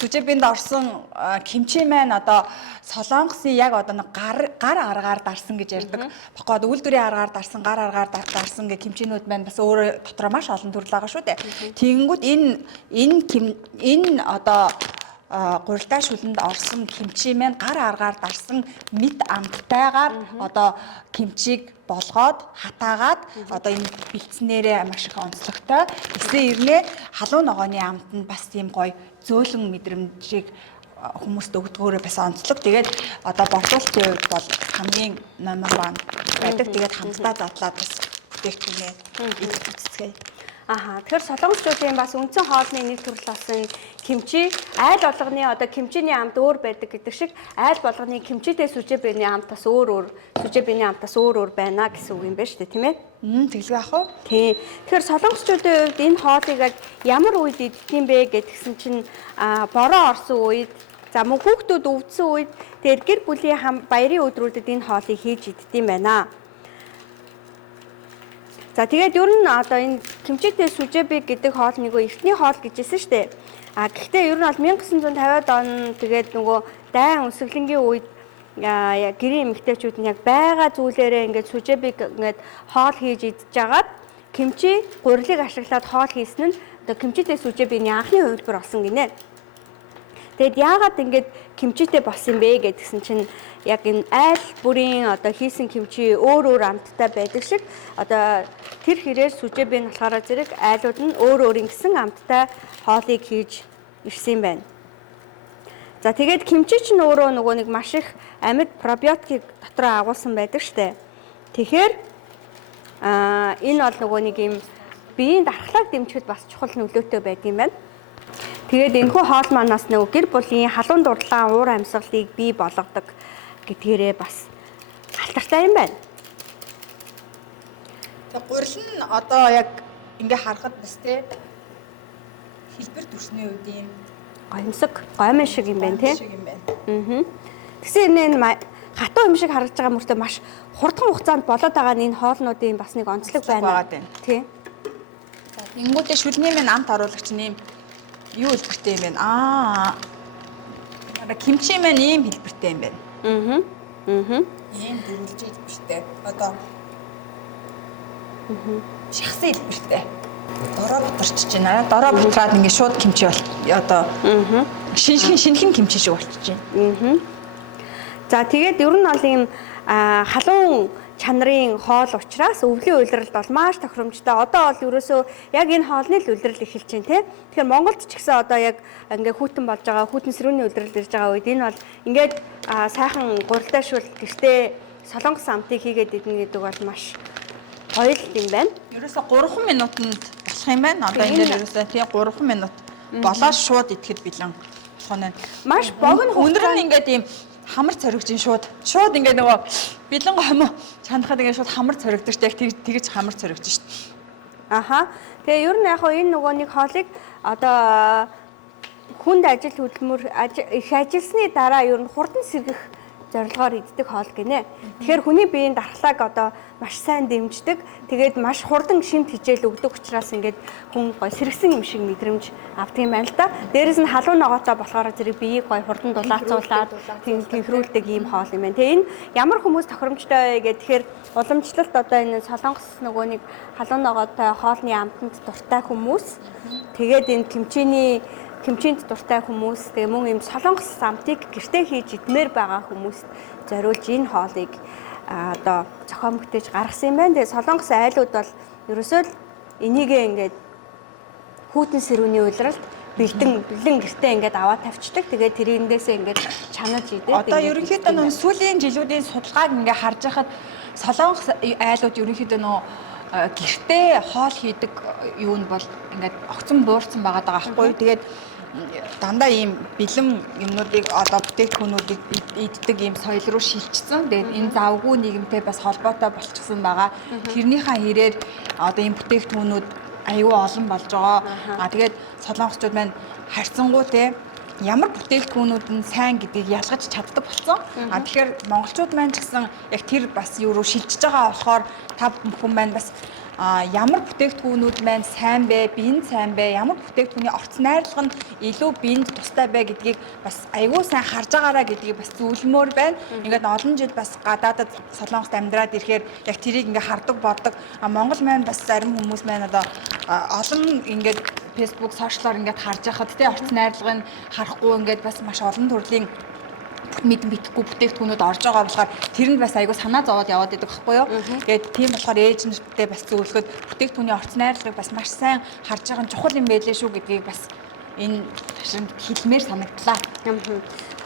сүжэбинд орсон кимчи маань одоо Солонгосын яг одоо нэг гар аргаар дарсан гэж ярьдаг. Бохоод үйлдвэрийн аргаар дарсан, гар аргаар дарсан гэх кимчинүүд маань бас өөрөө дотроо маш олон төрөл байгаа шүү дээ. Тэгэнгүүт энэ одоо гурилтай шүлэнд орсон кимчи маань гар аргаар дарсан мэд амттайгаар одоо кимчиг болгоод хатаагаад одоо энэ бэлдснээрээ маш их онцлогтой. Эсвэл ирнэ халуун ногооны амт нь бас тийм гоё зөөлөн мэдрэмжийг хүмүүст өгдгөөрөө бас онцлог. Тэгээд одоо борлуулалтын үед бол хамгийн номер 1 байдаг. Тэгээд хамтдаа задлаад бас бүтээгдэхүүнээ идэж үзцгээе. Тэгэхээр солонгосчуудын бас үндсэн хоолны нэг төрөл болсон кимчи айл болгоны одоо кимчиний амт өөр байдаг гэдэг шиг айл болгоны кимчитэй сүжэбиний амтаас өөр сүжэбиний амтаас өөр байна гэсэн үг юм байна шүү дээ, тийм ээ? Тэглгүй ах уу? Тийм. Тэгэхээр солонгосчуудын хувьд энэ хоолыг ямар үед идэх юм бэ гэдгсэн чинь бороо орсон үед, за мөн хүүхдүүд өвдсөн үед тэгээд гэр бүлийн баярын өдрүүдэд энэ хоолыг хийж иддэм байна. За тэгээд ер нь одоо энэ кимчитэй сүжэби гэдэг хоол нөгөө эртний хоол гэжсэн шүү дээ. Гэхдээ ер нь бол 1950-ад он тэгээд нөгөө дайн өсөглөнгийн үед гэрийн эмэгтэйчүүд нь яг байгаа зүйлээрээ ингээд сүжэбиг ингээд хоол хийж идж жагаад кимчи гурилыг ашиглаад хоол хийсэн нь одоо кимчитэй сүжэбиний анхны хувилбар болсон гинэ. Тэгэд яагаад ингэж кимчитэй болсон бэ гэдгсэн чинь яг энэ айл бүрийн одоо хийсэн кимчи өөр амттай байдаг шиг одоо тэр хэрээр сүжэби нь болохоор зэрэг айлууд нь өөр ингэсэн амттай хоолыг хийж ирсэн байна. За тэгээд кимчи ч өөрөө нөгөө нэг маш их амьд пробиотикийг дотроо агуулсан байдаг штэ. Тэгэхээр энэ бол нөгөө нэг юм биеийн дархлааг дэмжихэд бас чухал нөлөөтэй байдаг юм байна. Тэгээд энэхүү хоол манаас нөгөө гэр бүлийн халуун дурлалаа уур амьсгалыг бий болгодог гэдгээрээ бас алдартай юм байна. За гурил нь одоо яг ингээ харахад бас тий хэлбэр төрсний үед юм гомсог, гомын шиг юм байна тий. Аа. Тэгсэн энэ хатуу юм шиг харагдж байгаа мөртөө маш хурдан хугацаанд болоод байгаа энэ хоолнуудын бас нэг онцлог байна. Тий. За тэнгуүтэ шүлний минь амт оруулагч нэм юу хэлбэртэй юм байна. Кимчи маань ийм хэлбэртэй юм байна. Ийм дөрвөлж хэлбэртэй. Одоо шахсан хэлбэртэй. Дороо бутарч байна. Дороо бутраад ингээд шууд кимчи бол одоо шинхэн кимчи шиг болчихж байна. За тэгээд ер нь бол ийм халуун чанарын хоол учраас өвлийн улиралд бол маш тохиромжтой. Одоо бол ерөөсөө яг энэ хоолны л улирал эхэлж байна тий. Тэгэхээр Монголд ч гэсэн одоо яг ингээ хүүтэн болж байгаа, хүүтэн сэрүүний улирал ирж байгаа үед энэ бол ингээд сайхан гурилдаашвал гэртээ солонгос амтыг хийгээд идэх гэдэг бол маш гоё юм байна. Ерөөсө 3 минутанд болох юм байна. Одоо энэ ерөөсө тий 3 минут болоод шууд идэхэд бэлэн болох нь. Маш богино өндөр нь ингээд ийм хамар цоригжин шууд ингээд нөгөө бэлэн гомоо чанахад ингээд шууд хамар цоригдож яг тэгж хамар цоригдож шít. Аха. Тэгээ ер нь яг энэ нөгөө нэг хоолыг одоо хүнд ажил хөдөлмөр их ажилласны дараа ер нь хурдан сэргэх зорилгоор иддэг хоол гинэ. Тэгэхээр хүний биеийн дархлааг одоо маш сайн дэмждэг. Тэгээд маш хурдан шимт хичээл өгдөг учраас ингээд хүн гой сэргсэн юм шиг мэдрэмж авдаг юм байна л да. Дээрээс нь халуун ногоотой болохоор зэрэг биеийг гой хурдан дулаацуулаад тэнхрүүлдэг ийм хоол юм байна. Тэгээ энэ ямар хүмүүс тохиромжтой вэ гэхээр уламжлалт одоо энэ солонгос нөгөө нэг халуун ногоотой хоолны амтанд дуртай хүмүүс. Тэгээд энэ кимчинд дуртай хүмүүс тэгээ мөн юм солонгос амтыг гэртээ хийж идмээр байгаа хүмүүст зориулж энэ хоолыг одоо зохион бүтээж гаргасан юм байна. Тэгээ солонгос айлууд бол ерөөсөө л энийгээ ингээд хүүтэн сэрүүний улиралд бэлэн гэртээ ингээд аваад тавьчихдаг. Тэгээ тэрэндээсээ ингээд чанаж идэх. Одоо ерөнхийдөө нөө сүүлийн жилүүдийн судалгааг ингээд харж байхад солонгос айлууд ерөнхийдөө нөө гэртээ хоол хийдэг юу нь бол ингээд огцон буурсан байгаа даа байхгүй. Тэгээд дандаа ийм бэлэн юмнуудыг одоо бүтээгдэхүүнүүдийг иддэг ийм соёл руу шилжчихсэн. Тэгээд энэ завгүй нийгэмтэй бас холбоотой болчихсон байгаа. Тэрнийхээ хэрээр одоо ийм бүтээгдэхүүнүүд аюу олон болж байгаа. Тэгээд солонгосчууд маань харьцангуй те ямар бүтээгдэхүүнүүд нь сайн гэдгийг ялгаж чаддаг болсон. Тэгэхээр монголчууд маань ч гэсэн яг тэр бас юу руу шилжиж байгаа болохоор та бүхэн маань бас ямар бүтээгдэхүүнүүд маань сайн бэ, биенд сайн бэ, ямар бүтээгдэхүүний орц найрлага нь илүү биенд тустай бэ гэдгийг бас аюу сайн харж байгаараа гэдгийг бас зөвлөмөр байна. Ингээд олон жил бас гадаадад солонгост амьдраад ирэхээр яг тэрийг ингээд хардаг боддог. Монгол маань бас зарим хүмүүс маань одоо олон ингээд Facebook, сошиалаар ингээд харж байхад тий орц найрлагыг харахгүй ингээд бас маш олон төрлийн мэдгүй бүтээгдэхүүнүүд орж байгаа болохоор тэрэнд бас айгу санаа зовоод яваад идэг байхгүй юу. Тэгээд тийм болохоор ээж нэртэй бас зөвлөхөд бүтээгдэхүүний орц найрлагыг бас маш сайн харж байгаа нь чухал юм байлээ шүү гэдгийг бас энэ ташинд хэлмээр санагдлаа.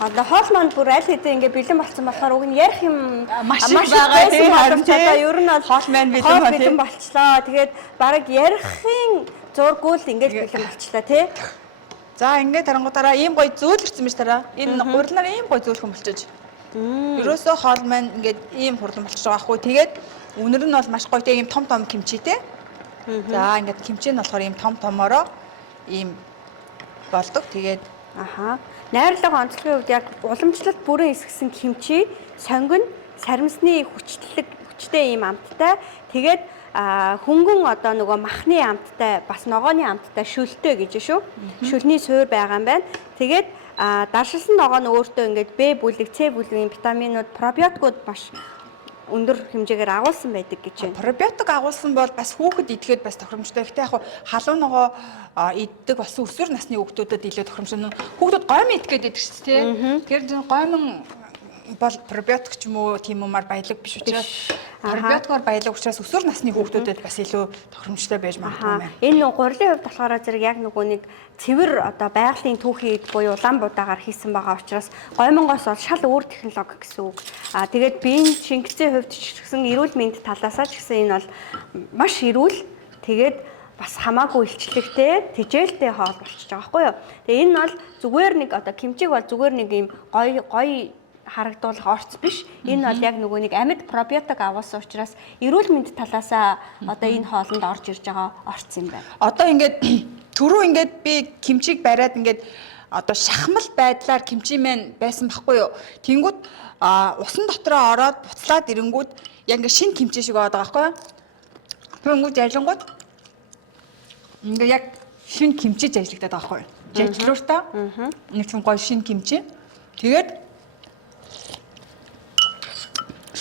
Одоо хоол маань бүр аль хэдийн ингээ бэлэн болсон болохоор уг нь ярих юм маш байгаа тийм харин одоо ер нь бол хоол маань бэлэн болчлоо. Тэгээд бараг ярихын зургуул ингээд бэлэн болчлоо тий. За ингээд тарангуудаараа ийм гоё зөөл ирсэн биш тараа. Энэ гурилнаар ийм гоё зөөлхөн болчихж. Ерөөсөө хоол маань ингээд ийм хурлан болчихж байгаа хгүй. Тэгээд үнэр нь бол маш гоё тийм ийм том кимчитэй. За ингээд кимчи нь болохоор ийм том томороо ийм болдог. Тэгээд найрлага онцлогийн үед яг уламжлалт бүрэн эсгсэн кимчи, сонгон, саримсны хүчтэй ийм амттай. Тэгээд хөнгөн одоо нөгөө махны амттай бас ногооны амттай шүлтэй гэж шүү. Шүлний суур байгаа юм байна. Тэгээд даршилсан ногоо нь өөртөө ингээд Б бүлэг, С бүлгийн витаминууд, пробиотикууд маш өндөр хэмжээгээр агуулсан байдаг гэж байна. Пробиотик агуулсан бол бас хүүхэд идэхэд бас тохиромжтой. Гэхдээ яг халуун ногоо иддэг болсон өсвөр насны хүүхдүүдэд илүү тохиромжтой. Хүүхдүүд гомн идэх гэдэг шүү дээ. Тэгэхээр гомн бол пробиотик ч юм уу тийм юмар баялаг биш учраас пробиотикоор баялаг учраас өсвөр насны хүүхдүүдэд бас илүү тохиромжтой байж магадгүй юм. Энэ гурилын хувьд болохоор зэрэг яг нөгөө нэг цэвэр одоо байгалийн түүхий буюу улаан будаагаар хийсэн байгаа учраас гомонгоос бол шал өөр технологи гэсэн үг. Тэгээд биеийн шингэцийн хувьд ч гэсэн эрүүл мэнд талаасаа ч гэсэн энэ бол маш эрүүл тэгээд бас хамаагүй илчлэгтэй, тэжээлтэй хоол болчихж байгаа байхгүй юу. Тэгээ энэ бол зүгээр нэг одоо кимчиг бол зүгээр нэг юм гоё харагдуулах орц биш. Энэ бол яг нөгөө нэг амьд пробиотик агуулсан учраас эрүүл мэнд талаасаа одоо энэ хоолнд орж ирж байгаа орц юм байна. Одоо ингээд түрүү ингээд би кимчиг бариад ингээд одоо шахмал байдлаар кимчи маань байсан байхгүй юу. Тэнгүүд усан дотроо ороод буцлаад ирэнгүүд яг ингээд шинэ кимчи шиг байгаа байхгүй юу. Тэнгүүд ялангууд ингээд яг шинэ кимчиж ажиллагдаад байгаа байхгүй юу. Жижигрүүртаа нэг тийм гоё шинэ кимчи. Тэгээд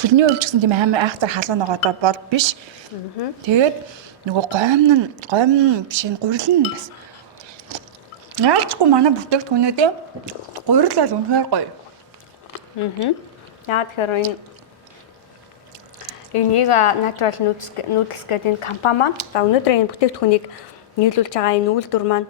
шүлний өвч гэсэн тийм амар айхтар халуун ногоотой бол биш. Тэгээд нөгөө гомн биш энэ гурил нь бас яалчгүй манай бүтээгдэхүүнүүдээ гурил бол үнэхээр гоё. Яа тэгэхээр энэ Энэ Natural Noodles гэдэг энэ компани маань за өнөөдөр энэ бүтээгдэхүүнийг нийлүүлж байгаа энэ үйлдвэр маань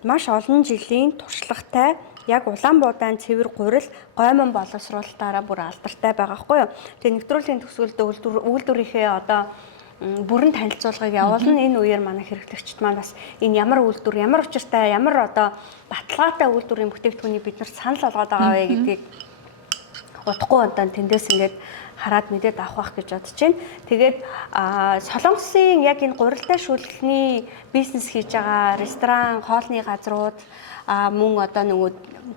маш олон жилийн туршлагатай яг Улаанбуудаан цэвэр гурил гоймон боловсруулалтаараа бүр алдартай байгаа хгүй юу. Тэгээ нэвтрүүлгийн төгсгөлд үйлдвэрийнхээ одоо бүрэн танилцуулгыг явуулна. Энэ үеэр манай хэрэглэгчид маань бас энэ ямар үйлдвэр, ямар учиртай, ямар одоо баталгаатай үйлдвэрийн бүтээгдэхүүнийг бид нарт санал болгоод байгаа вэ гэдгийг удахгүй удаан тэндээс ингээд хараад мэдээд авах байх гэж бодож байна. Тэгээд Солонгосын яг энэ гурилтай шүлэгний бизнес хийж байгаа ресторан, хоолны газрууд мөн одоо нөгөө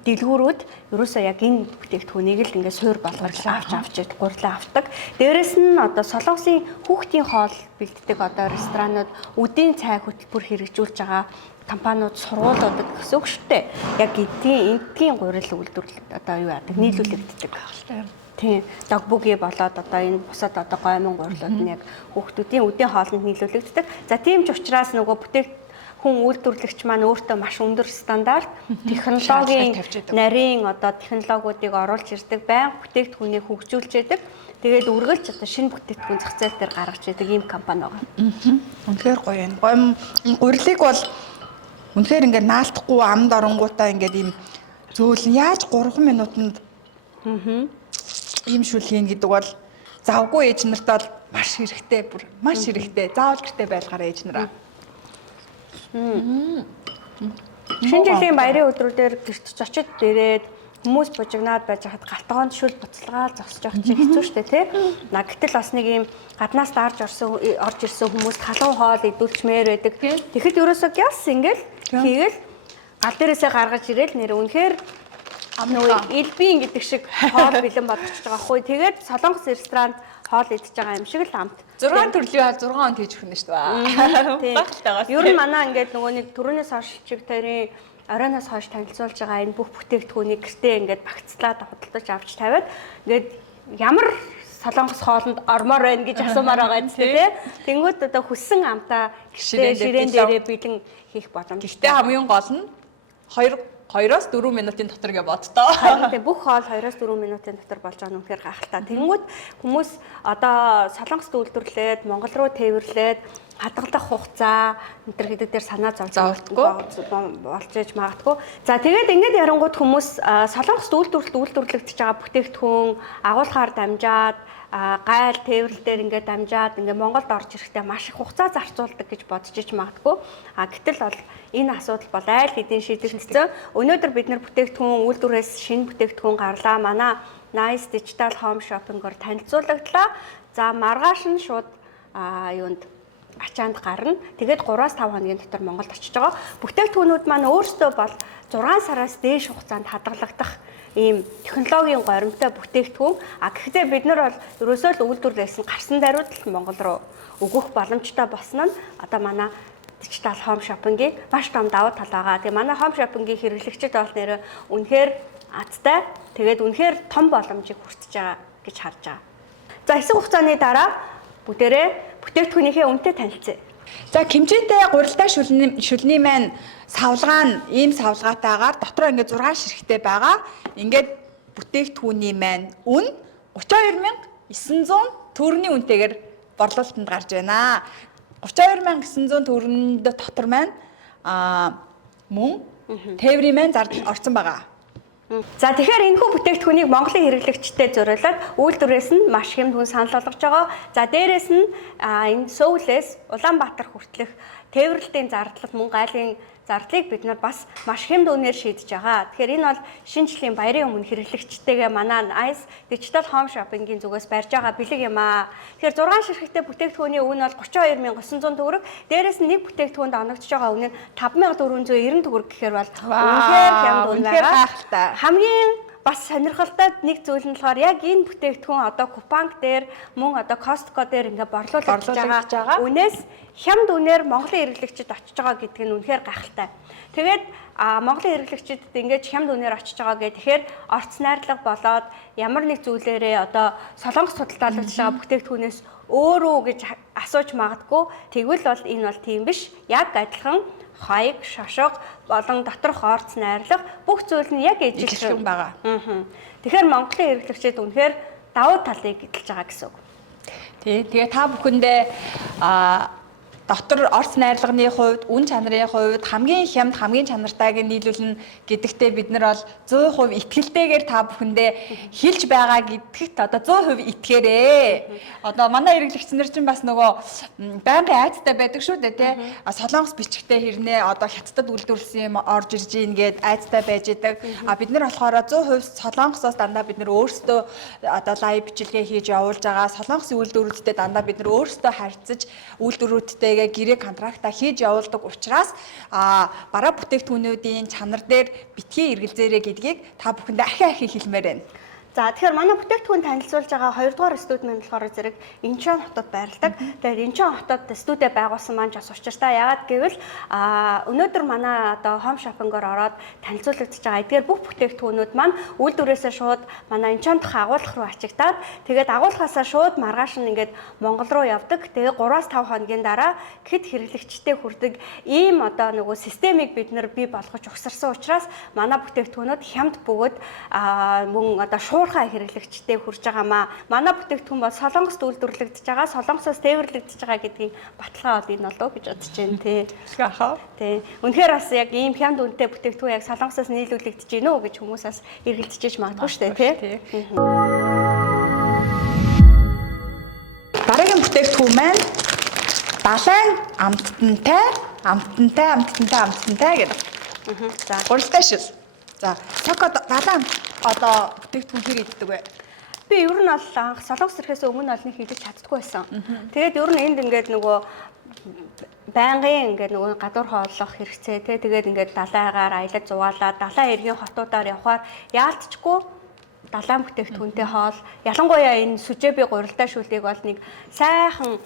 дэлгүүрүүд ерөөсөө яг энэ бүтээгдэхүүнийг л ингээд суур болгож авч гурилаа авдаг. Дээрээс нь одоо Солонгосын хүүхдийн хоол бэлддэг одоо ресторанууд үдийн цай хөтөлбөр хэрэгжүүлж байгаа компаниуд сургуулиудад гэсэн үг шүү дээ. Яг эдгийн гурил үйлдвэрлэлд одоо юу яадаг нийлүүлэгддэг байх. Тийм. Догбуги болоод одоо энэ бусад одоо гоймон гурилууд нь яг хүүхдүүдийн үдийн хоолнд нийлүүлэгддэг. За тийм ч учраас нөгөө хүн үйлдвэрлэгч маань өөртөө маш өндөр стандарт технологийн нарийн одоо технологиудыг оруулж ирдэг, байнга бүтээгдэхүүнийг хөгжүүлж яадаг. Тэгээд үргэлж одоо шинэ бүтээгдэхүүн зах зээл дээр гаргаж яадаг ийм компани байгаа. Үнэхээр гоё юм. Гурилыг бол үнэхээр ингээд наалтахгүй амд оронгуудаа ингээд ийм зөөлн яаж 3 минутанд ийм шүл хийн гэдэг бол завгүй ээж нарт бол маш хэрэгтэй, бүр маш хэрэгтэй. Заавал гэртээ байлгаараа ээж нараа. Шинэ жилийн баярын өдрүүдээр гэрт зочид дээрээд хүмүүс бужигнаад байж хад галтгоонд шүл буцалгаал зогсож явах чинь хэцүү шттэ тий. Гэтэл бас нэг юм гаднаас орж ирсэн хүмүүс халуун хоол идүүлчмээр байдаг. Тэгэхэд ерөөсөө гяс ингээл хийгээл гал дээрээсээ гаргаж ирээл нэр үнэхээр нөгөө элбийн гэдэг шиг хоол бэлэн болгочихж байгаа хгүй. Тэгээд Солонгос ресторанд хоол идэж байгаа юм шиг л амт. 6 төрлийн хоол 6 он хийж өгнө шүү дээ. Багтайгаас. Ер нь манай ингээд нөгөө нэг түрүүнээс хойш чиг тарийн оройноос хойш танилцуулж байгаа энэ бүх бүтээгдэхүүнийг гэртээ ингээд багцлаад худалдаж авч тавиад ингээд ямар Солонгос хоолнд ормоор байна гэж асуумаар байгаа юм тий. Тэнгүүд одоо хүссэн амтаа гэртээ ширээн дээрээ бэлэн хийх боломжтой. Гэхдээ хамгийн гол нь 2-4 минутын дотор гэж боддоо. Харин бүх хоол 2-4 минутын дотор болж байгаа нь үнэхээр гахалтай. Тэнгүүд хүмүүс одоо Солонгост үйлдвэрлээд Монгол руу тээвэрлээд хадгалах хугацаа энэ төр хэдэг дээр санаа болж иж магадгүй. За тэгээд ингээд ярангууд хүмүүс Солонгост үйлдвэрлэгдэж байгаа бүтээгдэхүүн агуулгаар дамжаад гайл тээвэрлэл дээр ингээд дамжаад ингээд Монголд орж ирэхдээ маш их хугацаа зарцуулдаг гэж бодож иж магадгүй. Гэтэл бол энэ асуудал бол айл хэдийн шийдэгдсэн. Өнөөдөр бид нар бүтээгдэхүүн үйлдвэрээс шинэ бүтээгдэхүүн гарлаа. Манай Nice Digital Home Shopping-оор танилцуулагдлаа. За маргааш нь шууд юунд ачаанд гарна. Тэгээд 3-5 хоногийн дотор Монголд очиж байгаа. Бүтээгдэхүүнүүд маань өөрсдөө бол 6 сараас дээш хугацаанд хадгалагдах ийм технологийн горимтой бүтээгдэхүүн. Гэхдээ бид нар бол ерөөсөө л үйлдвэрлэлсэн гарсан даруйд л Монгол руу өгөх боломжтой болсон нь одоо манай Digital Home Shopping-ийн маш том давуу тал байгаа. Тэгээ манай Home Shopping-ийн хэрэглэгчид бол нэр үнэхээр азтай. Тэгээд үнэхээр том боломжийг хүртэж байгаа гэж харж байгаа. За хэсэг хугацааны дараа бүгдээрээ бүтээгдэхүүнийхээ үнэтэй танилцъя. За хэмжээтэй гурилтай шүлний маань савлгаа нь ийм савлгаатайгаар дотроо ингээд 6 ширхтэй байгаа. Ингээд бүтээгдэхүүний маань үн 32,900 төгрөгийн үнэтэйгээр борлуулалтанд гарч байна. 32,900 төгрөнд дотор маань мөн тээврийн маань зарж орсон байгаа. За тэгэхээр энэхүү бүтээгдэхүүнийг Монголын хэрэглэгчдэд зориулаад үйлдвэрээс нь маш хэм хүн санал болгож байгаа. За дээрэс нь энэ Сөүлээс Улаанбаатар хүртэлх тээвэрлэлтийн зардал мөн гайлын зардлыг бид нар бас маш хэм дүнээр шийдэж байгаа. Тэгэхээр энэ бол шинэ жилийн баярын өмнө хэрэглэгчтэйгээ манай Nice Digital Home Shopping-ийн зүгээс барьж байгаа бэлэг юм аа. Тэгэхээр 6 ширхэгтэй бүтээгдэхүүний үн бол 32,900 төгрөг. Дээрээс нь нэг бүтээгдэхүүнд оногдож байгаа үн нь 5,490 төгрөг гэхээр бол үнэхээр хямд үн байгаа. Хамгийн бас сонирхолтой нэг зүйл нь болохоор яг энэ бүтээгдэхүүн одоо Купанг дээр мөн одоо Costco дээр ингээ борлуулагдж байгаа. Үнээс хямд үнээр Монголын хэрэглэгчид очиж байгаа гэдэг нь үнэхээр гахалтай. Тэгээд Монголын хэрэглэгчдэд ингээд хямд үнээр очиж байгаа гэх тэгэхээр орц найрлага болоод ямар нэг зүйлээрээ одоо Солонгос судалдаалж байгаа бүтээгдэхүүнээс өөрөө гэж асууж магадгүй. Тэгвэл бол энэ бол тийм биш. Яг адилхан хаяг, шошго болон доторх орц найрлага бүх зүйл нь яг ижилхэн байгаа. Тэгэхээр Монголын хэрэглэгчид үнэхээр давуу талыг эдэлж байгаа гэсэн үг. Тэгээ та бүхэндээ дотор орц найрлагын хувьд, үн чанарын хувьд хамгийн хямд, хамгийн чанартайг нийлүүлнэ гэдэгтээ бид нар бол 100% итгэлтэйгээр та бүхэндээ хэлж байгаа гэдэгт одоо 100% итгээрэй. Одоо манай хэрэглэгч нар чинь бас нөгөө байнгын айцтай байдаг шүү дээ тий. Солонгос бичгтээ хэрнээ одоо хятадд үйлдвэрлэсэн юм орж ирж ийн гэд айцтай байж идэг. Бид нар болохоор 100% солонгосоос дандаа бид нар өөрсдөө одоо лайв бичлэгээ хийж явуулж байгаа. Солонгосын үйлдвэрүүдтэй дандаа бид нар өөрсдөө харьцаж үйлдвэрүүдтэй гэрээ контрактаа хийж явуулдаг учраас бараа бүтээгдэхүүнүүдийн чанар дээр битгий эргэлзээрэй гэдгийг та бүхэндээ ахин хэлмээр байна. За тэгэхээр манай бүтээгдэхүүн танилцуулж байгаа 2 дугаар студи маань болохоор зэрэг Инчон хотод байрладаг. Тэгээд Инчон хотод студи байгуулсан маань бас учиртай. Яагаад гэвэл өнөөдөр манай одоо home shopping-оор ороод танилцуулагдж байгаа эдгээр бүх бүтээгдэхүүнүүд маань үйлдвэрээсээ шууд манай Инчон дахь агуулгах руу ачигдаад тэгээд агуулгахаасаа шууд маргааш нь ингээд Монгол руу явдаг. Тэгээд 3-5 хоногийн дараа хэд хэрэглэгчтэй хүрдэг ийм одоо нөгөө системийг бид нар бий болгож угсарсан учраас манай бүтээгдэхүүнүүд хямд бөгөөд мөн одоо шуурхай хэрэглэгчтэй хүрж байгаамаа. Манай бүтээгдэхүүн бол Солонгост үйлдвэрлэгдэж байгаа, Солонгосоос тээвэрлэгдэж байгаа гэдгийг баталгаа бол энэ болов гэж бодож байна тий. Тий. Үнэхээр бас яг ийм хямд үнэтэй бүтээгдэхүүн яг Солонгосоос нийлүүлэгдэж гинөө гэж хүмүүс бас эргэлдэж магадгүй шүү дээ тий. Дараагийн бүтээгдэхүүн маань далайн амттантай гэдэг. За Гурилтай шил. За цоко далайн одоо бүтээгдэхүүн хэр иддэг вэ? би ер нь бол анх Солонгос ирэхээс өмнө олныг хийлгэж чаддгүй байсан. Тэгээд ер нь энд ингээд нөгөө байнгын ингээд нөгөө гадуур хооллох хэрэгцээ тий. Тэгээд ингээд далайгаар аялал зугаалаад далайн эргийн хотуудаар явхаар яалтчгүй далайн бүтээгдэхүүнтэй хоол. Ялангуяа энэ сүжээби гурилтай шүлгийг бол нэг сайхан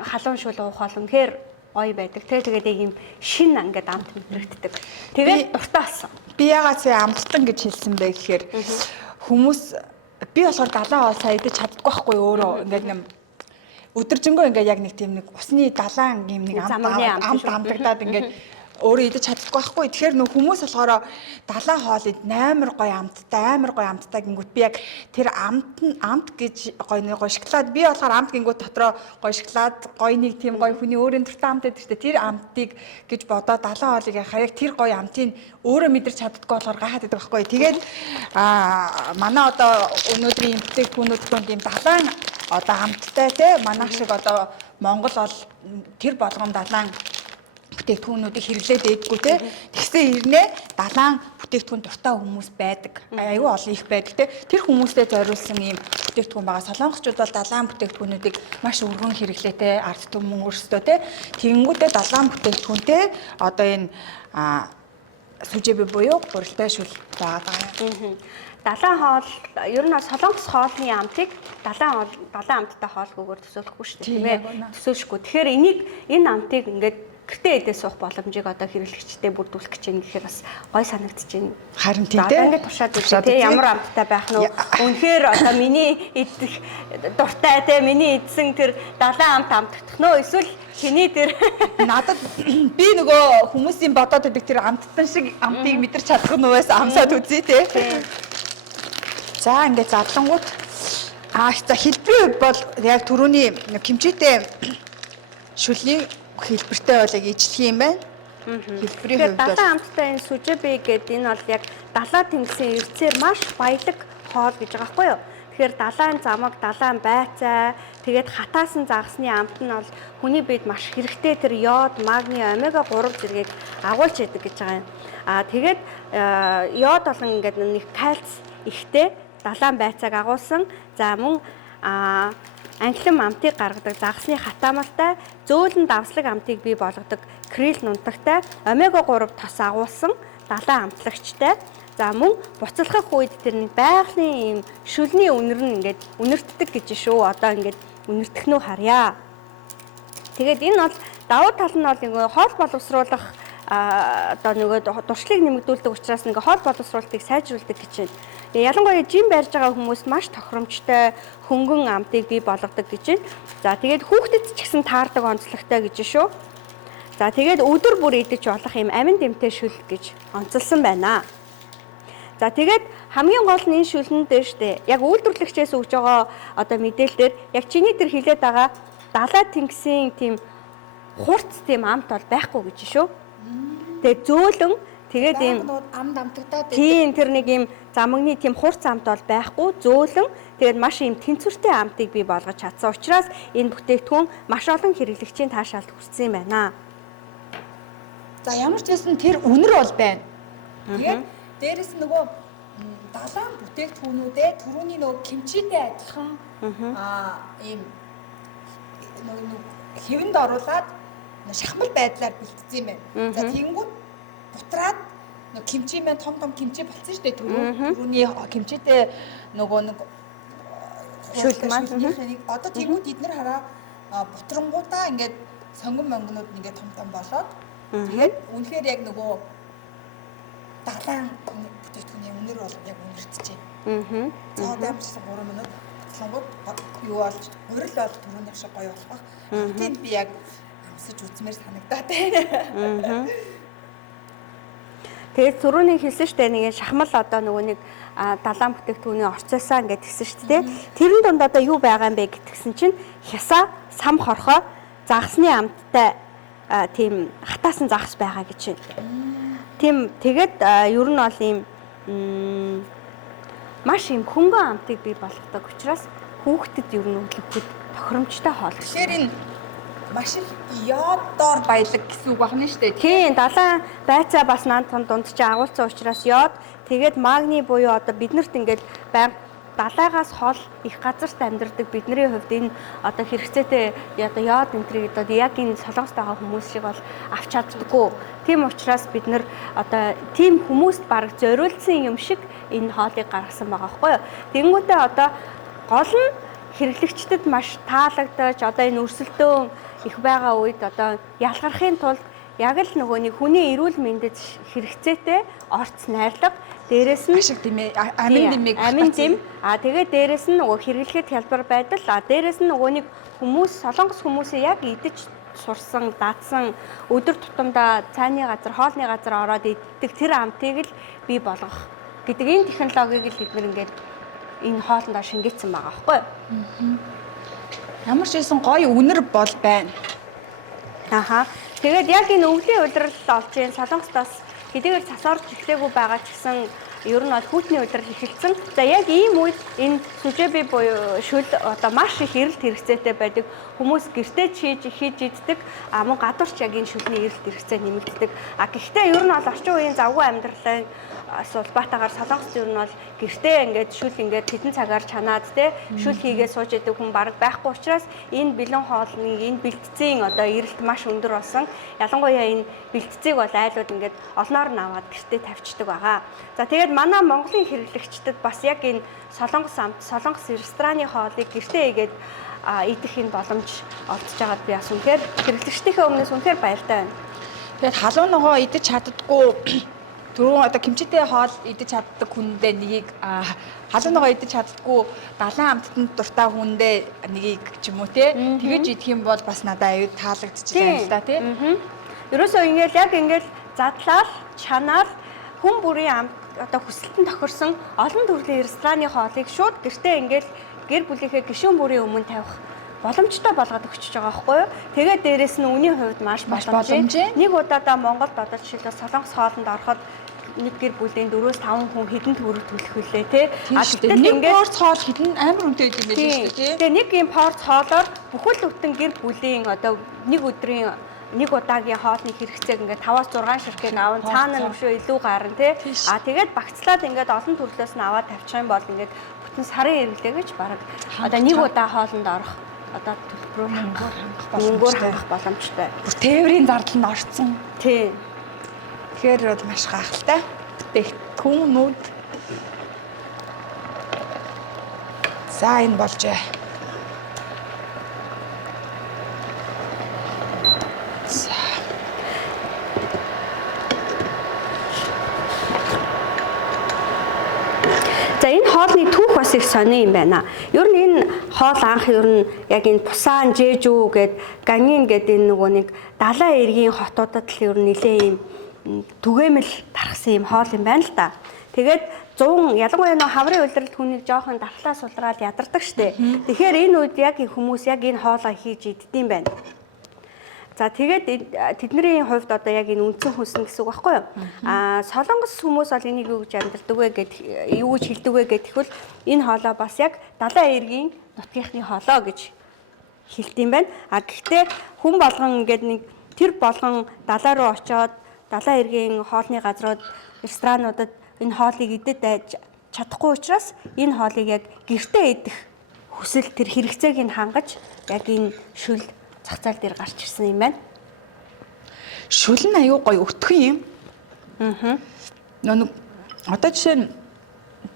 халуун шүл уух бол үнэхээр гоё байдаг. Тэгээд ийм шин ингээд амт мэдрэгддэг. Тэгээд дуртай болсон. Би ягаад сая амттан гэж хэлсэн бэ гэхээр хүмүүс би болохоор далайн хоол сайн идэж чаддгүй байхгүй өөрөө ингээд нэм өдөржингөө ингээд яг нэг тийм нэг усны далайн юм нэг амт амтагдаад ингээд өөрөө идэж чаддгүй байхгүй. Тэгэхээр нөх хүмүүс болохоор далайн хоол амар гоё амттай гингүүт би яг тэр амт гэж гоё шоколад би болохоор амт гингүүт дотроо гоё шоколад гоё нэг тийм гоё хүний өөрийн дуртай амт байдаг шүү дээ. Тэр амтыг гэж бодоод далайн хоолыг яхаа яг тэр гоё амтыг өөрөө мэдэрч чаддгүй болохоор гайхаад байдаг байхгүй. Тэгээд манай одоо өнөөдрийн бүтээгдэхүүнүүд донд ийм далайн одоо амттай те манайх шиг одоо Монгол бол тэр болгоом далайн бүтээгдэхүүнүүдийг хэрэглээд ээдгүй те. Тэгсэн хэрнээ далайн бүтээгдэхүүн дуртай хүмүүс байдаг. Аюу олон их байдаг те. Тэр хүмүүстэй зориулсан ийм бүтээгдэхүүн байгаа. Солонгосчууд бол далайн бүтээгдэхүүнүүдийг маш өргөн хэрэглээтэй ард түмэн өөрсдөө те. Тэгэнгүүтээ далайн бүтээгдэхүүнтэй одоо энэ сүжээби буюу гурилтай шүл байгаа. Далайн хоол ер нь Солонгос хоолны амтыг далайн амттай хоолгүйгээр төсөөлөхгүй шүү дээ тийм ээ. Төсөөлшгүй. Тэгэхээр энэ амтыг ингээд гэртээ идээ суух боломжийг одоо хэрэглэгчтэй бүрдүүлэх гэж байна гэхээр бас гой санагдаж байна. Харин тийм тийм ингээд туршаад үзээ тийм ямар амттай байх нь үнэхээр одоо миний идэх дуртай тийм миний идсэн тэр далайн амт амтдах нөө эсвэл чиний тэр надад би нөгөө хүмүүсийн бодоод байдаг тэр амттан шиг амтыг мэдэрч чадах нь уус амсаад үзье тий. За ингээд задлангууд за хэлбэрийн хувьд бол яг түрүүний кимчитэй шүлийн хэлбэртэй бол яг ижлэх юм байна. Хэлбэрийн хувьд далайн амттай энэ сүжээби гэдэг энэ бол яг далаа тэнгисийн эрдсээр маш баялаг хоол гэж байгаа байхгүй юу? Тэгэхээр далайн замаг, далайн байцаа, тэгээд хатаасан загасны амт нь бол хүний биед маш хэрэгтэй тэр йод, магний, омега 3 зэргийг агуулж яадаг гэж байгаа юм. Тэгээд йод болон ингээд нэг кальц ихтэй далайн байцааг агуулсан. За мөн англим амтыг гаргадаг загасны хатаамалтай зөөлөн давслаг амтыг бий болгодог крил нунтагтай омега 3 тос агуулсан далайн амтлагчтай. За мөн буцалгах үед тэр нэг байгалийн юм шүлний үнэр нь ингээд үнэртдэг гэж шүү. Одоо ингээд үнэртгнүү харьяа. Тэгээд энэ бол давуу тал нь бол нэг хоол боловсруулах одоо нөгөө дуршлыг нэмэгдүүлдэг учраас нэг хоол боловсруулалтыг сайжруулдаг гэж байна. Ялангуяа жим барьж байгаа хүмүүс маш тохиромжтой хөнгөн амтыг бий болгодог гэж байна. За тэгээд хүүхдэд ч гэсэн таардаг онцлогтой гэж шүү. За тэгээд өдөр бүр идэж болох юм амин дэмтэй шүл гэж онцлсан байна. За тэгээд хамгийн гол нь энэ шүлэн дээр штэ. Яг үйлдвэрлэгчээс өгж байгаа одоо мэдээлэлээр яг чиний тэр хилээд байгаа далай тэнгисийн тийм хурц тийм амт бол байхгүй гэж шүү. Тэгээд зөөлөн тэгээд ийм амд амтагдаад тийм тэр нэг ийм замагны тийм хурц амт бол байхгүй, зөөлөн тэгээд маш ийм тэнцвэртэй амтыг бий болгож чадсан учраас энэ бүтээгдэхүүн маш олон хэрэглэгчийн таашаалд хүрсэн юм байна. За ямар ч байсан тэр үнэр бол байна. Тэгээд дээрэс нь нөгөө далайн бүтээгдэхүүнүүдээ түрүүний нөгөө кимчитэй адилхан ийм нөгөө хэвэнд оруулаад шахмал байдлаар бэлтцсэн юм байна. За тэгэнгүүт бутраад нөгөө кимчи маань том кимчи болсон шүү дээ түрүүний кимчитэй нөгөө нэг шүл маань одоо тэгэнгүүт эднэр хараа бутрангуудаа ингээд сонгон монгонууд ингээд том болоод тэгээд үнэхээр яг нөгөө далайн бүтээгдэхүүний үнэр бол яг үнэрчжээ. За дамжсан 3 минут бодлонгууд юу болж гурил бол түрүүний шиг гоё болох баг. Тэнд би яг амсаж үзмээр санагдаад байна. Тэгээд түрүүний хэлсэн шүү дээ нэг шахмал одоо нөгөө нэг далайн бүтээгдэхүүний орцоосаа ингээд гисэн шүү дээ. Тэрэн донд одоо юу байгаа юм бэ гэтгсэн чинь хясаа, сам хорхоо, загасны амттай тийм хатаасан загас байгаа гэж байна. Тийм тэгээд ер нь бол ийм маш юм хөнгөн амтыг бий болгодог учраас хүүхдэд ер нь өглөхөд тохиромжтой хоол. Тэгэхээр энэ маш их йодоор баялаг гэсэн үг байна шүү дээ. Тийм, далайн байцаа бас наад дунд чи агуулсан учраас йод тэгээд магний буюу одоо биднэрт ингээд байнга далайгаас хол их газарт амьдардаг бидний хувьд энэ одоо хэрэгцээтэй одоо йод энтрийг одоо яг энэ солонгост байгаа хүмүүс шиг бол авч чаддаггүй. Тийм учраас бид нар одоо тийм хүмүүст бараг зориулсан юм шиг энэ хоолыг гаргасан байгаа байхгүй юу. Тэнгүүтээ одоо гол нь хэрэглэгчдэд маш таалагдаж одоо энэ өрсөлдөөн их байгаа үед одоо ялгархын тулд яг л нөгөө нэг хүний эрүүл мэндэд хэрэгцээтэй орц найрлага дээрэс нь ашиг тийм ээ амин дэм тэгээд дээрэс нь нөгөө хэрэглэхэд хялбар байдал дээрэс нь нөгөө нэг хүмүүс солонгос хүмүүсээ яг идэж сурсан дадсан өдөр тутамдаа цайны газар хоолны газар ороод иддэг тэр амтыг л бий болгох гэдэг энэ технологиг л бид нэр ингээд энэ хоолндоо шингээсэн байгаа байхгүй юу. Ямар ч байсан гоё үнэр бол байна. Тэгээд яг энэ өвлийн удирдал олж ийн солонгостоос хэдийгээр цасаарч эхлээгүй байгаа ч гэсэн ер нь бол хүүтний удирдал эхэлсэн. За яг ийм үед энэ сүжэби буюу шүл одоо маш их эрэлт хэрэгцээтэй байдаг. Хүмүүс гэртээ хийж иддэг. Мөн гадуурч яг энэ шүлний эрэлт хэрэгцээ нэмэгддэг. Гэхдээ ер нь бол орчин үеийн завгүй амьдралын улбаатаагаар солонгост ер нь бол гэртээ ингээд шүл ингээд хэдэн цагаар чанаад те шүл хийгээ сууж идэг хүн бараг байхгүй учраас энэ бэлэн хоолны энэ бэлтцийн одоо эрэлт маш өндөр болсон. Ялангуяа энэ бэлтцийг бол айлууд ингээд олноор нь аваад гэртээ тавьчихдаг байгаа. За тэгээд манай Монголын хэрэглэгчдэд бас яг энэ солонгос амт, солонгос рестораны хоолыг гэртээ игээд идэх энэ боломж олдож байгаад би бас үнэхээр хэрэглэгчдийнхээ өмнөөс үнэхээр баяртай байна. Тэгээд халуун ногоо идэж чаддаггүй түрүүн одоо кимчитэй хоол идэж чаддаг хүндээ нэгийг халуун ногоо идэж чаддаггүй далайн амттанд дуртай хүндээ нэгийг ч юм уу те тэгэж идэх юм бол бас надад аюу таалагдчихлаа л да те. Ерөөсөө ингээл яг ингээл задлал, чанаал хүн бүрийн амт одоо хүсэлтэн тохирсон олон төрлийн рестораны хоолыг шууд гэртээ ингээл гэр бүлийнхээ гишүүн бүрийн өмнө тавих боломжтой болгоод өгч байгаа байхгүй юу. Тэгээд дээрэс нь үнийн хувьд маш боломжтой. Нэг удаадаа Монголд одоо жишээлбэл солонгос хоолнд ороход нэг гэр бүлийн 4-5 хүн хэдэн төгрөг төлөх вүлээ те. Гэтэл ингээд порц хоол хэдэн амар үнэтэй юм байна шүү дээ. Тэгээ нэг юм порц хоолоор бүхэл бүтэн гэр бүлийн одоо нэг өдрийн нэг удаагийн хоолны хэрэгцээг ингээд 5-6 ширхэг аван цаана нүшөө илүү гарна те. Тэгээд багцлаад ингээд олон төрлөөс нь аваад тавьчих юм бол ингээд бүтэн сарын хэрэглээгч бараг одоо нэг удаа хоолнд орох одоо төлбөрөөр хангах боломжтой. Бүр тээврийн зардал нь орцсон. Тий. Тэгэхээр бол маш гайхалтай. Түүнүүд. За энэ болжээ. За энэ хоолны түүх бас их сони юм байна. Ер нь энэ хоол анх ер нь яг энэ Пусан, Жежүү гээд Ганьин гээд энэ нөгөө нэг далайн эргийн хотуудад л ер нь нэлээ юм түгээмэл тархсан юм хоол юм байна л да. Тэгээд 100 ялангуяа нөө хаврын улиралд хүнийг жоохон дархлаа сулраад ядардаг штэ. Тэгэхээр энэ үед яг хүмүүс яг энэ хоолоо хийж иддэм байна. За тэгээд тэдний хувьд одоо яг энэ үндсэн хүнсэн гэсэн үг байхгүй юу? Солонгос хүмүүс бол энийг юу гэж амьдардаг вэ юу гэж хэлдэг вэ гэхвэл энэ хоолоо бас яг далайн эргийн нутгийнхны хоолоо гэж хэлдэм байна. Гэхдээ хүн болгон ингээд нэг тэр болгон далаа руу очиод далайн эргийн хоолны газрууд ресторануудад энэ хоолыг идэж чадахгүй учраас энэ хоолыг яг гэртээ идэх хүсэл тэр хэрэгцээг нь хангаж яг энэ шүл зах зээл дээр гарч ирсэн юм байна. Шүл нь аюу гоё өтгөн юм. Нэг одоо жишээ нь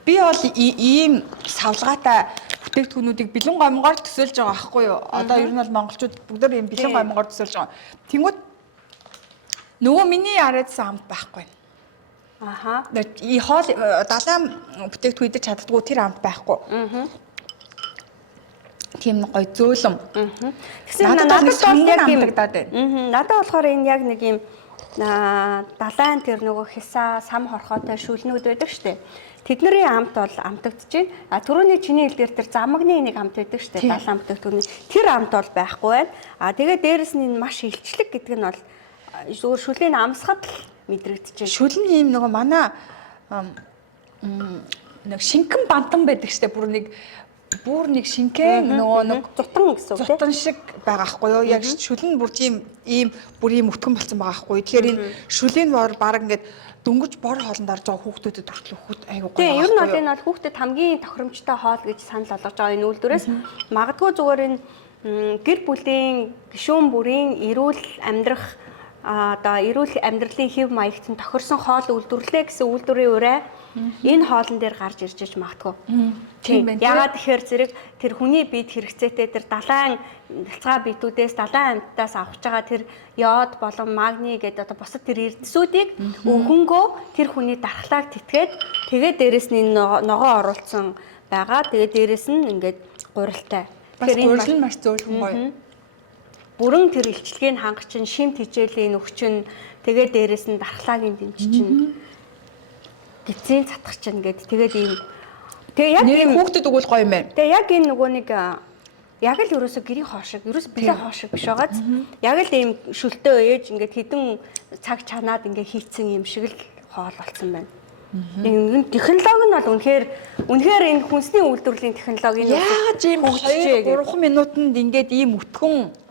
би бол ийм савлгаатай бүтээгдэхүүнүүдийг бэлэн гомгоор төсөөлж байгаа байхгүй юу? Одоо ер нь бол монголчууд бүгд ийм бэлэн гомгоор төсөөлж байгаа. Тэнгүүд нөгөө миний яриадсан амт байхгүй. Аха. И хоол далайн бүтээгдэхүүн идэж чаддгүй тэр амт байхгүй. Тийм гоё зөөлөн. Тэгсэн надад бол яг юм дагдаад байна. Надад болохоор энэ яг нэг юм далайн тэр нөгөө хисаа сам хорхоотой шүлнүүд байдаг штэ. Тэдний амт бол амтагдж байна. Түрүүний чиний хэлдгээр тэр замагны нэг амт байдаг штэ. Далайн бүтээгдэхүүн. Тэр амт бол байхгүй байна. Тэгээд дээрэс нь энэ маш илчлэг гэдэг нь бол зүгээр шүлийн амсгад л мэдрэгдэж байна. Шүл нь ийм нөгөө манай нэг шинхэн бантан байдаг штэ. Бүр нэг шинхэн нөгөө нэг зутан гэсэн үг тийм. Зутан шиг байгаа хгүй юу? Яг шүл нь бүр тийм ийм бүр ийм өтгөн болсон байгаа хгүй юу? Тэгэхээр энэ шүлийн бор баг ингээд дөнгөж бор хоолнд орж байгаа хүүхдүүдэд хүртэл хүүхд айгуу гоё. Тийм, ер нь бол энэ бол хүүхдэд хамгийн тохиромжтой хоол гэж санал болгож байгаа энэ үйлдвэрээс магадгүй зүгээр энэ гэр бүлийн гишүүн бүрийн эрүүл амьдрах одоо эрүүл амьдралын хэв маягт тохирсон хоол үйлдвэрлэлээ гэсэн үйлдвэрийн ураа энэ хоолн дээр гарч ирж иж магадгүй. Тийм байна. Яагаад тэгэхээр зэрэг тэр хүний биед хэрэгцээтэй тэр далайн нэлцгаа биетүүдээс далайн амьтдаас авч байгаа тэр йод болон магний гэдэг одоо бусад тэр эрдэсүүдийг өвгөнгөө тэр хүний дархлааг тэтгээд тэгээд дээрэс нь ногоо оруулсан байгаа. Тэгээд дээрэс нь ингээд гурилтай. Тэгэхээр энэ маш зөөлхөн гоё. Бүрэн тэр илчилгээг хангах чинь шимт хичээлийн өгчин тэгээд дээрэс нь дархлаагийн дэмж чинь гизээ цатах чинь гэд тэгээд ийм тэгээ яг ийм хүүхдэд өгвөл гоё юм байна. Тэгээ яг энэ нөгөө нэг яг л ерөөсө гэрийн хоошиг ерөөсө бэлээ хоошиг биш байгааз яг л ийм шүлтөө ээж ингээд хідэн цаг чанаад ингээд хийцэн юм шиг л хоол болсон байна. Энэ технологи нь бол үнэхээр энэ хүнсний үйлдвэрлэлийн технологи нь яаж ийм 2-3 минутанд ингээд ийм өтгөн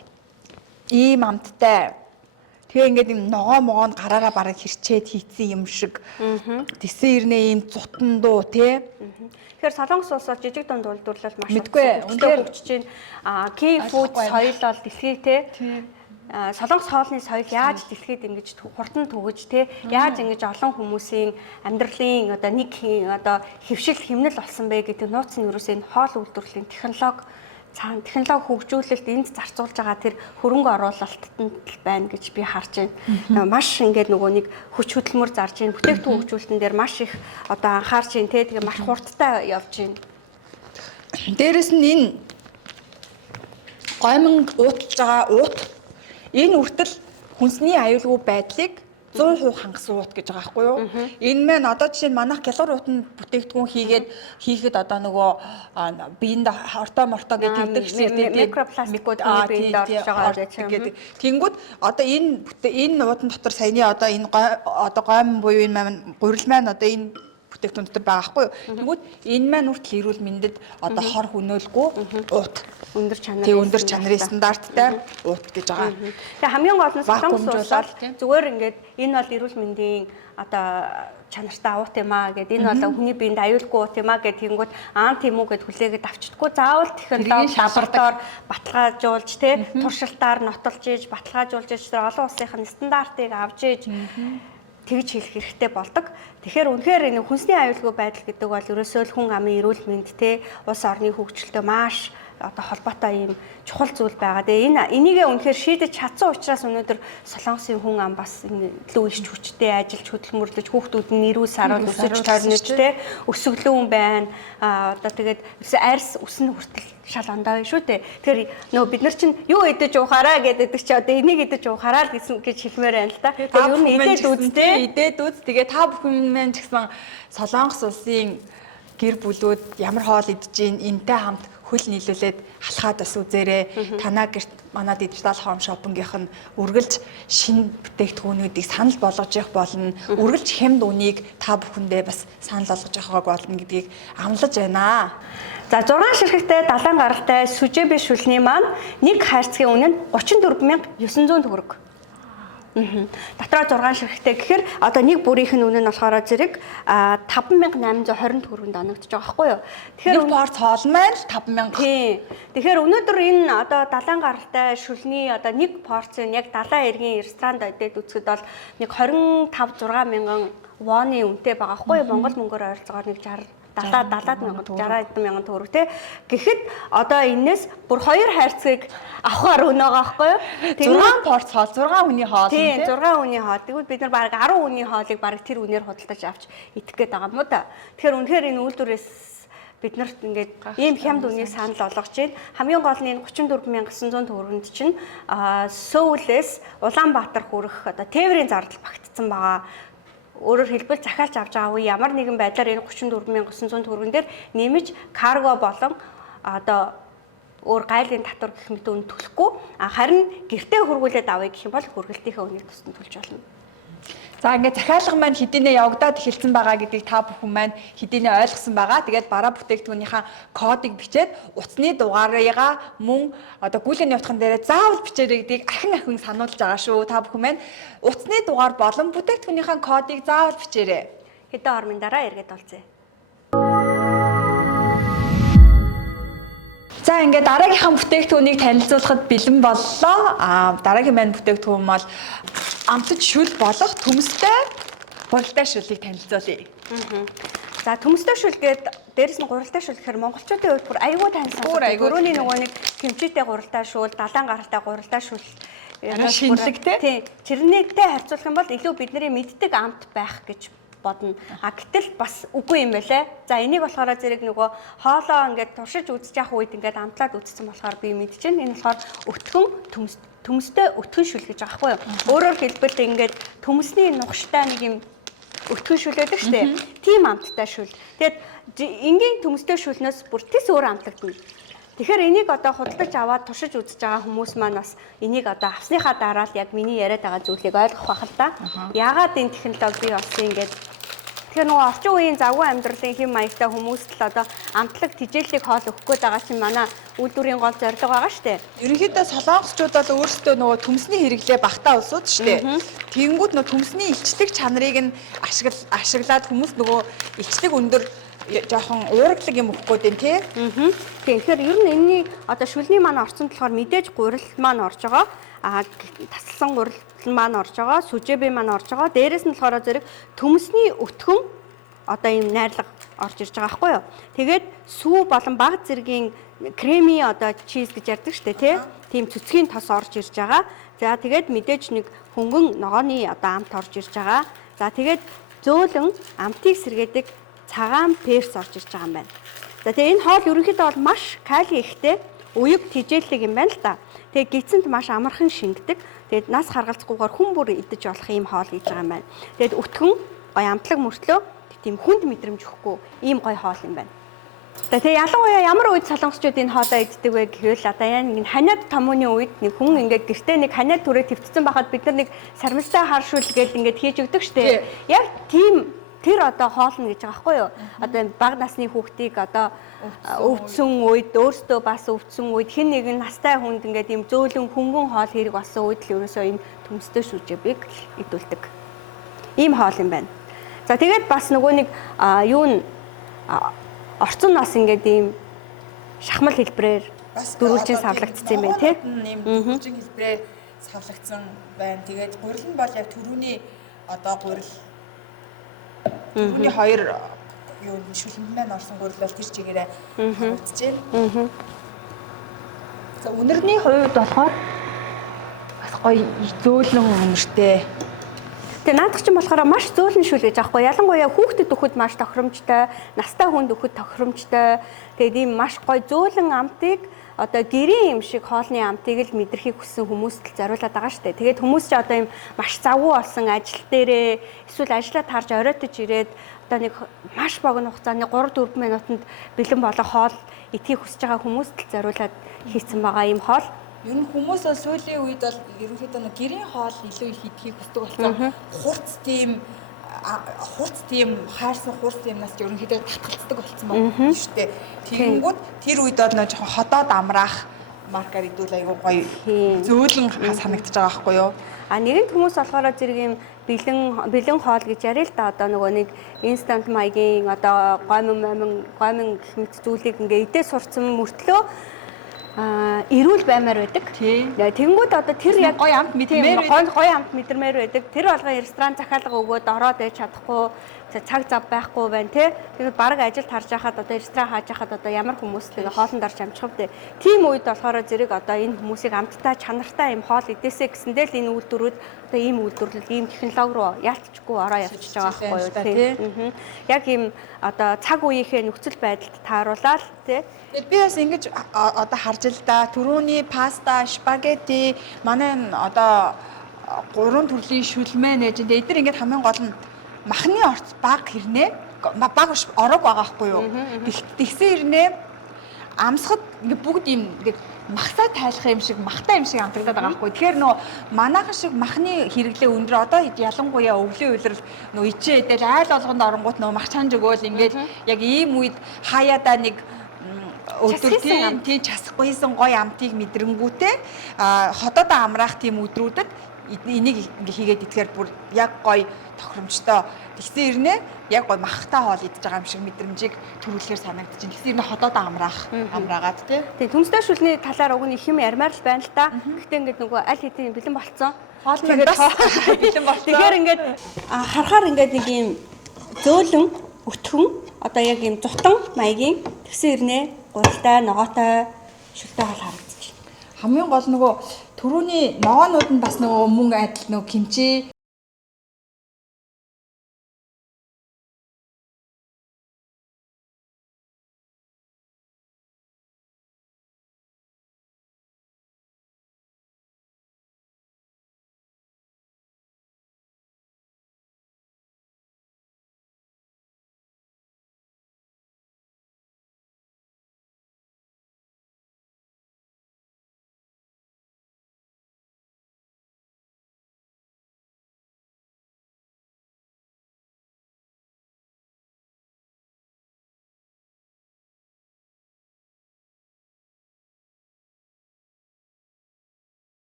ийм амттай тэгээ ингээд юм ногоо могоон гараараа бараг хэрчээд хийцэн юм шиг тэсэн ирнэ ийм зутан дуу тий. Тэгэхээр Солонгос улс бол жижиг дунд үйлдвэрлэл маш өндөр хөгжиж байна. Key food соёл бол дэлхийд тий. Солонгос хоолны соёл яаж дэлхийд ингэж хурдан түгэж тий яаж ингэж олон хүмүүсийн амьдралын одоо нэг одоо хэвшил хэмнэл болсон бэ гэдэг нууц нь ерөөсөө энэ хоол үйлдвэрлэлийн технологи хөгжүүлэлт энд зарцуулж байгаа тэр хөрөнгө оруулалтанд байна гэж би харж байна. Маш ингээд нөгөө нэг хүч хөдөлмөр зарж байна. Бүтээгдэхүүн хөгжүүлэлтэн дээр маш их одоо анхаарч байна те. Тэгээ маш хурдтай явж байна. Дээрэс нь энэ гомон уудалж байгаа энэ үртэл хүнсний аюулгүй байдлыг 100% хангасан уут гэж байгаа байхгүй юу? Энэ мэн одоо жишээ нь манайх гялгар уутанд бүтээгдэхүүн хийхэд одоо нөгөө биеинд орто гэдэг микропластикууд биеинд орж байгаа гэдэг. Тэнгүүд одоо энэ уутан дотор саяны одоо энэ одоо гомон буюу энэ маань гурил маань одоо энэ бүтээгдэхүүн дотор байгаа байхгүй юу? Тэнгүүд энэ маань үртэл эрүүл мэндэд одоо хор хөнөөлгүй уут өндөр чанарын стандарттай уут гэж байгаа. Тэгээ хамгийн гол нь Солонгос улс бол зүгээр ингээд энэ бол эрүүл мэндийн одоо чанартай уут юм аа гэдэг энэ бол хүний биед аюулгүй уут юм аа гэдэг тэнгууд тийм үү гэд хүлээгээд авчдаггүй заавал технологи лаборатори баталгаажуулж туршилтаар нотолж иж баталгаажуулж иж олон улсынхын стандартыг авч иж тэгж хэлэх хэрэгтэй болдог. Тэгэхээр үнэхээр энэ хүнсний аюулгүй байдал гэдэг бол ерөөсөө л хүн амын эрүүл мэнд улс орны хөгжилтөд маш одоо холбоотой ийм чухал зүйл байгаа. Тэгээ энийгээ үнэхээр шийдэж чадсан учраас өнөөдөр Солонгосын хүн ам бас илүү иш хүчтэй ажиллаж хөдөлмөрлөж хүүхдүүд нь нэрүү сарвал өсөж тойрнож те өсөглөн байна. Одоо тэгээд арьс өснө хүртэл шал ондоо шүү дээ. Тэгэхээр нөгөө бид нар чинь юу идэж уухаараа гэдэг чи одоо энийг идэж уухаараа л гэж хэлмээр байна л да. Тэгээд юу идээд үзтээ идээд үз. Тэгээ та бүхэн маань ч гэсэн Солонгос улсын гэр бүлүүд ямар хоол идэж гин энтэй хамт хөл нийлүүлээд халахад бас үзээрэй. Танаа гэрт манай дижитал хоум шопингийнх нь үргэлж шинэ бүтээгдэхүүнүүдийг санал болгож явах болно. Үргэлж хямд үнийг та бүхэндээ бас санал болгож явах болно гэдгийг амлаж байна. За 6 ширхэгтэй 70 гаралтай сүжэбэ шүлний маань нэг хайрцгийн үнэ нь 34900 төгрөг. Дотроо 6 ширхэгтэй гэхээр одоо нэг бүрийнх нь үнэ нь болохоор зэрэг 5820 төгрөгөнд оногдож байгаа байхгүй юу. Тэгэхээр порц хоол маань 5000. Тийм. Тэгэхээр өнөөдөр энэ одоо 70 гаралтай шүлний одоо нэг порцын яг 70 эргийн ресторанд одод үзэхэд бол нэг 25-6 мянган воны үнэтэй байгаа байхгүй юу. Монгол мөнгөөр ойролцоогоор нэг 70-70 мянган төгрөг тий. Гэхэд одоо энэс бүр 2 хайрцгийг авахар өнөө байгаа байхгүй юу. 6 порц хоол, 6 хүний хоол тий. 6 хүний хоол. Тэгвэл бид нар баг 10 хүний хоолыг баг тэр үнээр худалдаж авч идэх гээд байгаа юм уу та. Тэгэхээр үнэхээр энэ үйлдвэрээс бид нарт ингээд ийм хямд үнийг санал болгож байна. Хамгийн гол нь энэ 34900 төгрөгөнд чинь Сөүлээс Улаанбаатар хүрэх одоо Тээврийн зардал багтцсан байгаа. Өөрөөр хэлбэл захиалж авч байгаа үе ямар нэгэн байдлаар энэ 34900 төгрөгөн дээр нэмж карго болон одоо өөр гайлын татвар гэх мэт үн төлөхгүй харин гэртээ хөргүүлээд авъя гэх юм бол хөргөлтийнхээ үнийг тусдан төлж болно. За ингээд захиалга маань хэдийнэ явагдаад эхэлсэн байгаа гэдгийг та бүхэн маань хэдийнэ ойлгосон байгаа. Тэгээд бараа бүтээгдэхүүнийхээ кодыг бичээд утасны дугаарыгаа мөн одоо гүйлэн явуулахын дээр заавал бичээрэй гэдгийг ахин сануулж байгаа шүү. Та бүхэн маань утасны дугаар болон бүтээгдэхүүнийхээ кодыг заавал бичээрэй. Хэдэн орны дараа эргээд олцъя. За ингээд дараагийнхаа бүтээгдэхүүнийг танилцуулахад бэлэн боллоо. Дараагийн маань бүтээгдэхүүн бол амтд шүл болох төмстэй гурилтай шүлийг танилцуулъя. За төмстэй шүл гээд дээрэс нь гурилтай шүл гэхээр монголчуудын хувьд бүр аюул таньсан. Өрөөний нөгөө нэг хэмжээтэй гурилтай шүл, 70 гаралтай гурилтай шүл шинэлэгтэй. Тийм. Тэрнийгтэй харьцуулах юм бол илүү бидний мэддэг амт байх гэж бодно. Гэтэл бас үгүй юм байлаа. За энийг болохоор зэрэг нөгөө хоолоо ингээд туршиж үзэж явах үед ингээд амтлаад үзсэн болохоор би мэдчихээн. Энэ болохоор өтгөн төмстэй өтгөн шүл гэж байгаа байхгүй юу? Өөрөөр хэлбэл ингээд төмсний нухштай нэг юм өтгөн шүл байдаг шүү дээ. Тим амттай шүл. Тэгээд энгийн төмстэй шүлнөөс бүр тис өөр амтлагдана. Тэгэхээр энийг одоо худалдаж аваад туршиж үзэж байгаа хүмүүс маань бас энийг одоо авсныхаа дараа л яг миний яриад байгаа зүйлийг ойлгох байх л да. Яагаад энэ технологи болсон ингээд тэгэхээр нөгөө орчин үеийн завгүй амьдралын хэм маягтай хүмүүст л одоо амтлаг тижээллийг хоол өгөх гээд байгаа чинь манай үйлдвэрийн гол зорилго байгаа шүү дээ. Ерөнхийдөө солонгосчууд бол өөрсдөө нөгөө төмсний хэрэглээ багтаа улсууд шүү дээ. Тэгэнгүүт нөгөө төмсний илчлэг чанарыг нь ашиглаад хүмүүс нөгөө илчлэг өндөр жоохон уурдлаг юм өгөх гээд байна тий. Тэгэхээр ер нь энэний одоо шүлний маань орцсон болохоор мэдээж гурил маань орж байгаа. Тасалсан гурил маань орж байгаа, сүжэбэ маань орж байгаа. Дээрээс нь болохоор зэрэг төмсний өтгөн одоо ийм найрлага орж ирж байгаа байхгүй юу. Тэгээд сүү болон баг зэргийн креми одоо чиз гэж ярьдаг шүү дээ тий. Тийм цэцгийн тос орж ирж байгаа. За тэгээд мэдээж нэг хөнгөн ногооны одоо амт орж ирж байгаа. За тэгээд зөөлөн амтыг сэргээдэг цагаан перс орж ирж байгаа юм байна. За тэгээ энэ хоол ерөнхийдөө бол маш кали ихтэй, уяг тижээллэг юм байна л да. Тэгээ гидсэнд маш амархан шингдэг. Тэгээд нас харгалзахгүйгээр хүн бүр идэж болох ийм хоол хийж байгаа юм байна. Тэгээд өтгөн гоё амтлаг мөртлөө тийм хүнд мэдрэмж өгөхгүй ийм гоё хоол юм байна. За тэгээ ялангуяа ямар үед солонгосчууд энэ хоолоо иддэг вэ гэвэл одоо энэ ханиад томооны үед нэг хүн ингээд гэртээ нэг ханиад түрээ твцсэн байхад бид нар нэг сармистай хар шүл гээд ингээд хийж өгдөг штэ. Яг тийм тэр одоо хоолно гэж байгаа байхгүй юу? Одоо бага насны хүүхдийг одоо өвдсөн үед өөртөө бас өвдсөн үед хэн нэгэн настай хүнд ингээд ийм зөөлөн хөнгөн хоол хэрэг болсон үед л ерөөсөө энэ төмстэй шүжэбийг идүүлдэг. Ийм хоол юм байна. За тэгээд бас нөгөө нэг юу н орцон нас ингээд ийм шахмал хэлбрээр дөрвөлжин савлагдсан юм байна тий. Ийм дөрвөлжин хэлбрээр савлагдсан байна. Тэгээд гурил нь бол яг түрүүний одоо гурил Түүний хоёр юу шүлэнд маань орсон гурил бол тэр чигээрээ хавцж байна. За үнэрний хувьд болохоор бас гоё зөөлөн үнэртэй. Тэгээ наадах чинь болохоор маш зөөлөн шүү л гэж аахгүй. Ялангуяа хүүхдэд өгөхөд маш тохиромжтой, настай хүнд өгөхөд тохиромжтой. Тэгээд ийм маш гоё зөөлөн амтыг одоо гэрийн юм шиг хоолны амтыг л мэдрэхийг хүссэн хүмүүст л зориулаад байгаа шүү дээ. Тэгээд хүмүүс ч одоо ийм маш завгүй болсон ажил дээрээ эсвэл ажиллаа таарж оройтож ирээд одоо нэг маш богино хугацааны 3-4 минутанд бэлэн болох хоол идэхийг хүсэж байгаа хүмүүст л зориулаад хийсэн байгаа ийм хоол. Ер нь хүмүүс бол сүүлийн үед бол ерөнхийдөө нэг гэрийн хоол илүү их идэхийг хүсдэг болсон. Хурц тийм хайрсан хурц юмнаас ерөнхийдөө татгалцдаг болсон байна шүү дээ. Тэгэнгүүт тэр үед бол нэг жоохон ходоод амраах маркаар идүүл айгуу гоё зөөлөн санагдаж байгаа байхгүй юу? А нэгэн хүмүүс болохоор зэрэг юм бэлэн хоол гэж яриа л да одоо нөгөө нэг instant маягийн одоо гомин гэх мэт зүйлийг ингээ идээ сурцсан мөртлөө эрүүл баймаар байдаг. Тэнгүүд одоо тэр яг гоё амт мэдэрмээр байдаг. Тэр болгон ресторан захиалга өгөөд ороод ээж чадахгүй цаг зав байхгүй байна тий. Тэгээд баг ажилд харж байхад одоо ресторан хааж байхад одоо ямар хүмүүс тэгээ хоолнд орж амжих вэ? Тийм үед болохоор зэрэг одоо энэ хүмүүсийг амттай чанартай юм хоол идээсэй гэсэндээ л энэ үйлдвэрүүд одоо ийм үйлдвэрлэл ийм технологи руу яалтчгүй ороо явчихж байгаа байхгүй юу тий. Яг ийм одоо цаг үеийнхээ нөхцөл байдалд тааруулаад тий. Тэгээд би бас ингэж одоо харж л да түрүүний паста, спагетти манай одоо 3 төрлийн шүлмэн нэж энэ эдгээр ингээд хамгийн гол нь махны орц баг хэрнээ баг орог байгаа байхгүй юу. Тэгсэн хэрнээ амсахад ингээд бүгд ийм ингээд махсаа тайлах юм шиг махтай юм шиг амтагдаад байгаа байхгүй. Тэгэхээр нөө манайхан шиг махны хэрэглээ өндөр одоо ялангуяа өвлийн үйлрэл нөө ичээ идэл айл болгонд оронгууд нөө мах чанж өгөөл ингээд яг ийм үед хаяада нэг өдөртийн тий часахгүйсэн гоё амтыг мэдрэнгүүтээ ходоодоо амраах тийм өдрүүдэд энийг ингээ хийгээд идэхээр бүр яг гоё тохиромжтой тэгсэн ирнэ яг гоё махтай хоол идж байгаа юм шиг мэдрэмжийг төрүүлэхээр санагдаж байна. Тэгсэн ирнэ ходоодоо амраагаад тий. Тэгээ төмстэй шүлний талаар уг нь их юм ярмаар л байна л да. Гэхдээ ингээд нөгөө аль хэдийн бэлэн болцсон. Хоол нь бас бэлэн болцсон. Тэгэхээр ингээд харахаар ингээд нэг юм зөөлөн өтгөн одоо яг юм зутан маягийн тэгсэн ирнэ гуралтай ногоотой шүлтэй хоол харагдаж байна. Хамгийн гол нөгөө түрүүний ногоонууд нь бас нөгөө мөн адил нөгөө кимчи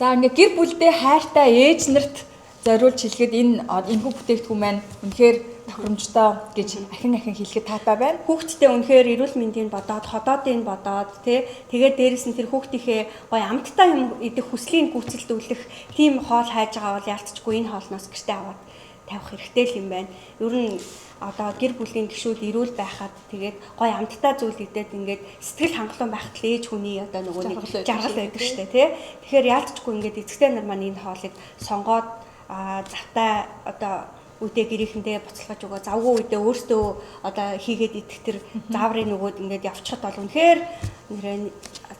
За ингээ гэр бүлдээ хайртай ээж нарт зориулж хэлэхэд энэхүү бүтээгдэхүүн маань үнэхээр тохиромжтой гэж ахин хэлэхэд таатай байна. Хүүхдтэй үнэхээр эрүүл мэндийг бодоод, ходоодыг бодоод тэгээд дээрэс нь тэр хүүхдийнхээ гоё амттай юм идэх хүслийг гүйцэлдүүлэх тийм хоол хайж байгаа бол яалтчгүй энэ хоолноос гэртээ аваад тавих хэрэгтэй л юм байна. Ер нь одоо гэр бүлийн гишүүд эрүүл байхад тэгээд гоё амттай зүйл идээд ингээд сэтгэл хангалуун байхад л ээж хүний одоо нөгөө нэг жаргал байдаг штэ тий. Тэгэхээр яалтчгүй ингээд эцэгтэй нар маань энэ хоолыг сонгоод завтай одоо үедээ гэрийнхэндээ буцалгаж өгөө завгүй үедээ өөртөө одоо хийгээд идэх тэр зааврын нөгөөд ингээд явчихад бол үнэхээр нэрээ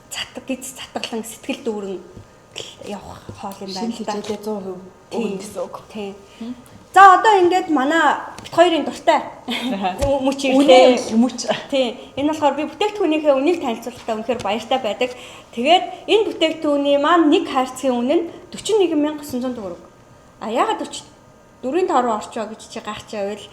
затгалан сэтгэл дүүрэн явах хоол юм байна л да. Шинэ хичээлээ 100% өгнө гэсэн үг. Тийм. За одоо ингээд манай бит хоёрын дуртай мөч ирлээ. Мөч. Тийм. Энэ болохоор би бүтээгдэхүүнийхээ үнийг танилцуулахдаа үнэхээр баяртай байдаг. Тэгээд энэ бүтээгдэхүүний маань нэг хайрцагын үнэ нь 41900 төгрөг. А яагаад 4-ийн тоо орчоо гэж чи гарч явал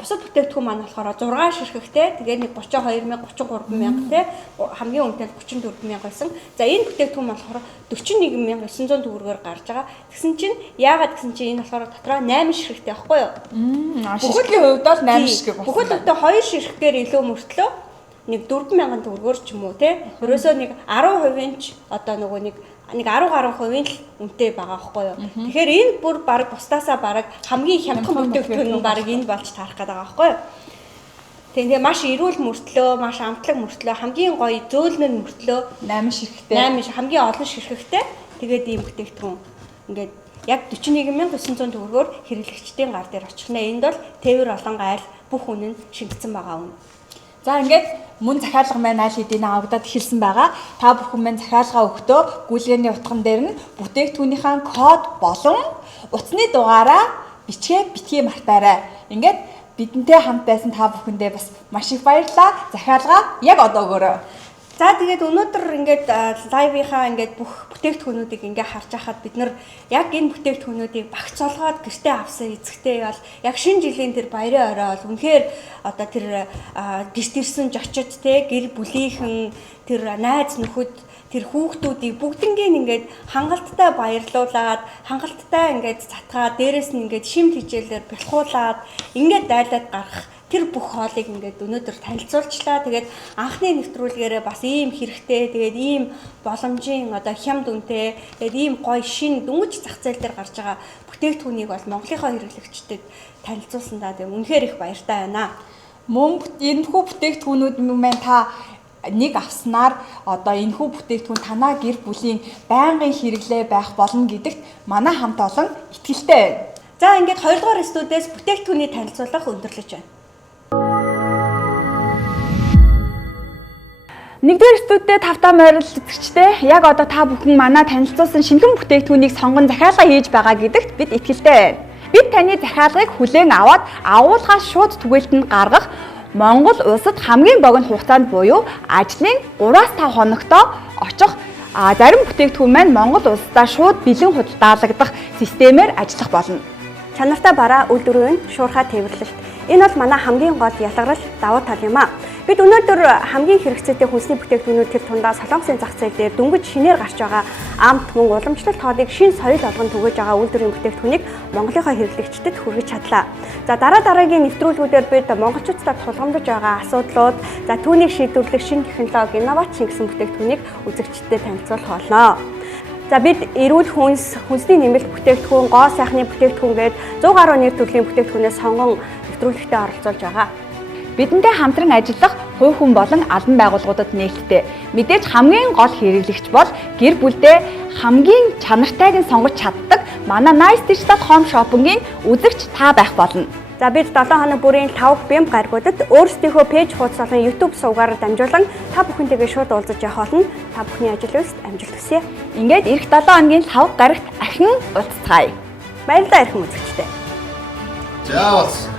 бусад бүтээгдэхүүн маань болохоор 6 ширхэгтэй. Тэгээд нэг 32,000 33,000 те хамгийн үнэтэй 34,000 байсан. За энэ бүтээгдэхүүн болохоор 41900 төгрөгөөр гарч байгаа. Тэгсэн чинь яагаад гэсэн чинь энэ болохоор дотроо 8 ширхэгтэй байхгүй юу? Бүхэл хувьд бол 8 ширхэг болсон. Бүхэл хувьд 2 ширхгээр илүү мөртлөө нэг 4,000 төгрөгөөр ч юм уу те. Ерөөсөө нэг 10% ч одоо нөгөө нэг нэг 10 гаруй хувийн л үнэтэй байгаа байхгүй юу. Тэгэхээр энэ бүр баг бусдаасаа баг хамгийн хямдхан бүтээгдэхүүн нь баг энэ болж таарах гэдэг байгаа байхгүй юу. Тэгээ маш эрүүл мөртлөө, маш амтлаг мөртлөө, хамгийн гоё зөөлнөл мөртлөө 8 ширхэгтэй. 8 хамгийн олон ширхэгтэй. Тэгээд ийм бүтээгдэхүүн ингээд яг 41900 төгрөгөөр хэрэглэгчдийн гар дээр очих нэ. Энд бол тээвэр олон гайл бүх үнэ нь шингэсэн байгаа үнэ. За ингээд мөн захиалга маань аль хэдийн авагдаад эхэлсэн байгаа. Та бүхэн маань захиалгаа өгтөө гүйлгээний утган дээр нь бүтээгдэхүүнийхээ код болон утасны дугаараа битгий мартаарай. Ингээд бидэнтэй хамт байсан та бүхэндээ бас маш их баярлалаа. Захиалга яг одоо өгөөрэй. За тэгээд өнөөдөр ингээд лайвынхаа ингээд бүх бүтээгдэхүүнүүдийг ингээд харж байхад бид нар яг энэ бүтээгдэхүүнүүдийг багц олгоод гэртээ авсан эзэгтэй бол яг шинэ жилийн тэр баярын орой бол үнэхээр одоо тэр гэрт ирсэн жочид те гэр бүлийнхэн тэр найз нөхөд тэр хүүхдүүдийг бүгднийг ингээд хангалттай баярлуулад хангалттай ингээд затгаад дээрэс нь ингээд шимт хичээлээр бэлхуулаад ингээд дайлаад гарах тэр бүх хоолыг ингээд өнөөдөр танилцуулчлаа. Тэгээд анхны нэвтрүүлгээрээ бас ийм хэрэгтэй, тэгээд ийм боломжийн одоо хямд үнэтэй, тэгээд ийм гоё шин дөнгөж зах зээл дээр гарч байгаа бүтээгдэхүүнийг бол Монголынхаа хэрэглэгчдэд танилцуулсандаа тэгээд үнэхээр их баяртай байна. Мөн энэхүү бүтээгдэхүүнүүд маань та нэг авснаар одоо энэхүү бүтээгдэхүүн танаа гэр бүлийн байнгын хэрэглээ байх болно гэдэгт манай хамт олон итгэлтэй байна. За ингээд 2 дугаар студиэс бүтээгдэхүүний танилцуулга өндөрлөж байна. Нэгдүгээр студид тавтаа морил эзэгчтэй яг одоо та бүхэн манай танилцуулсан шинэхэн бүтээгдэхүүнийг сонгон захиалга хийж байгаа гэдэгт бид итгэлтэй байна. Бид таны захиалгыг хүлээн аваад агуулгаас шууд түгээлтэнд гаргах Монгол улсад хамгийн богино хугацаанд буюу ажлын 3-5 хоногтоо очих зарим бүтээгдэхүүн маань Монгол улсдаа шууд бэлэн худалдаалагдах системээр ажиллах болно. Чанартай бараа үйлдвэрийн шуурхай тээвэрлэлт. Энэ бол манай хамгийн гол ялгарл давуу тал юм а. Бид өнөөдөр хамгийн хэрэгцээтэй хүнсний бүтээгдэхүүнүүд тэр тундаа солонгосын зах зээл дээр дөнгөж шинээр гарч байгаа амт мөн уламжлалт хоолыг шин соёл болгон түгэж байгаа үйлдвэрийн бүтээгдэхүүнийг Монголынхаа хэрэглэгчдэд хүргэж чадлаа. За дараагийн нэвтрүүлгүүдээр бид монголчуудад тулгамдж байгаа асуудлууд, за түүнийг шийдвэрлэх шин технологи, инновац шингэсэн бүтээгдэхүүнийг үзэгчдэд танилцуулах болно. За бид эрүүл хүнсний нэмэлт бүтээгдэхүүн, гоо сайхны бүтээгдэхүүн гээд 100 гаруй нэр төрлийн бүтээгдэхүүнээс сонгон нэвтрүүлэгтээ оролцуулж байгаа. Бидэнтэй хамтран ажиллах хувь хүн болон албан байгууллагуудад нээлттэй. Мэдээж хамгийн гол хэрэглэгч бол гэр бүлдээ хамгийн чанартайг нь сонгож чаддаг манай Nice Digital Home Shopping-ийн үзэгч та байх болно. За бид 7 хоног бүрийн 5 бямб гаригуудад өөрсдийнхөө пэйж хуудас болон YouTube сувгаар дамжуулан та бүхэнтэйгээ шууд уулзаж явах болно. Та бүхний ажил үйлсэд амжилт хүсье. Ингээд эх 7 хоногийн 5 гарагт ахин уулзцаая. Баярлалаа эрхэм үзэгчдээ. За бас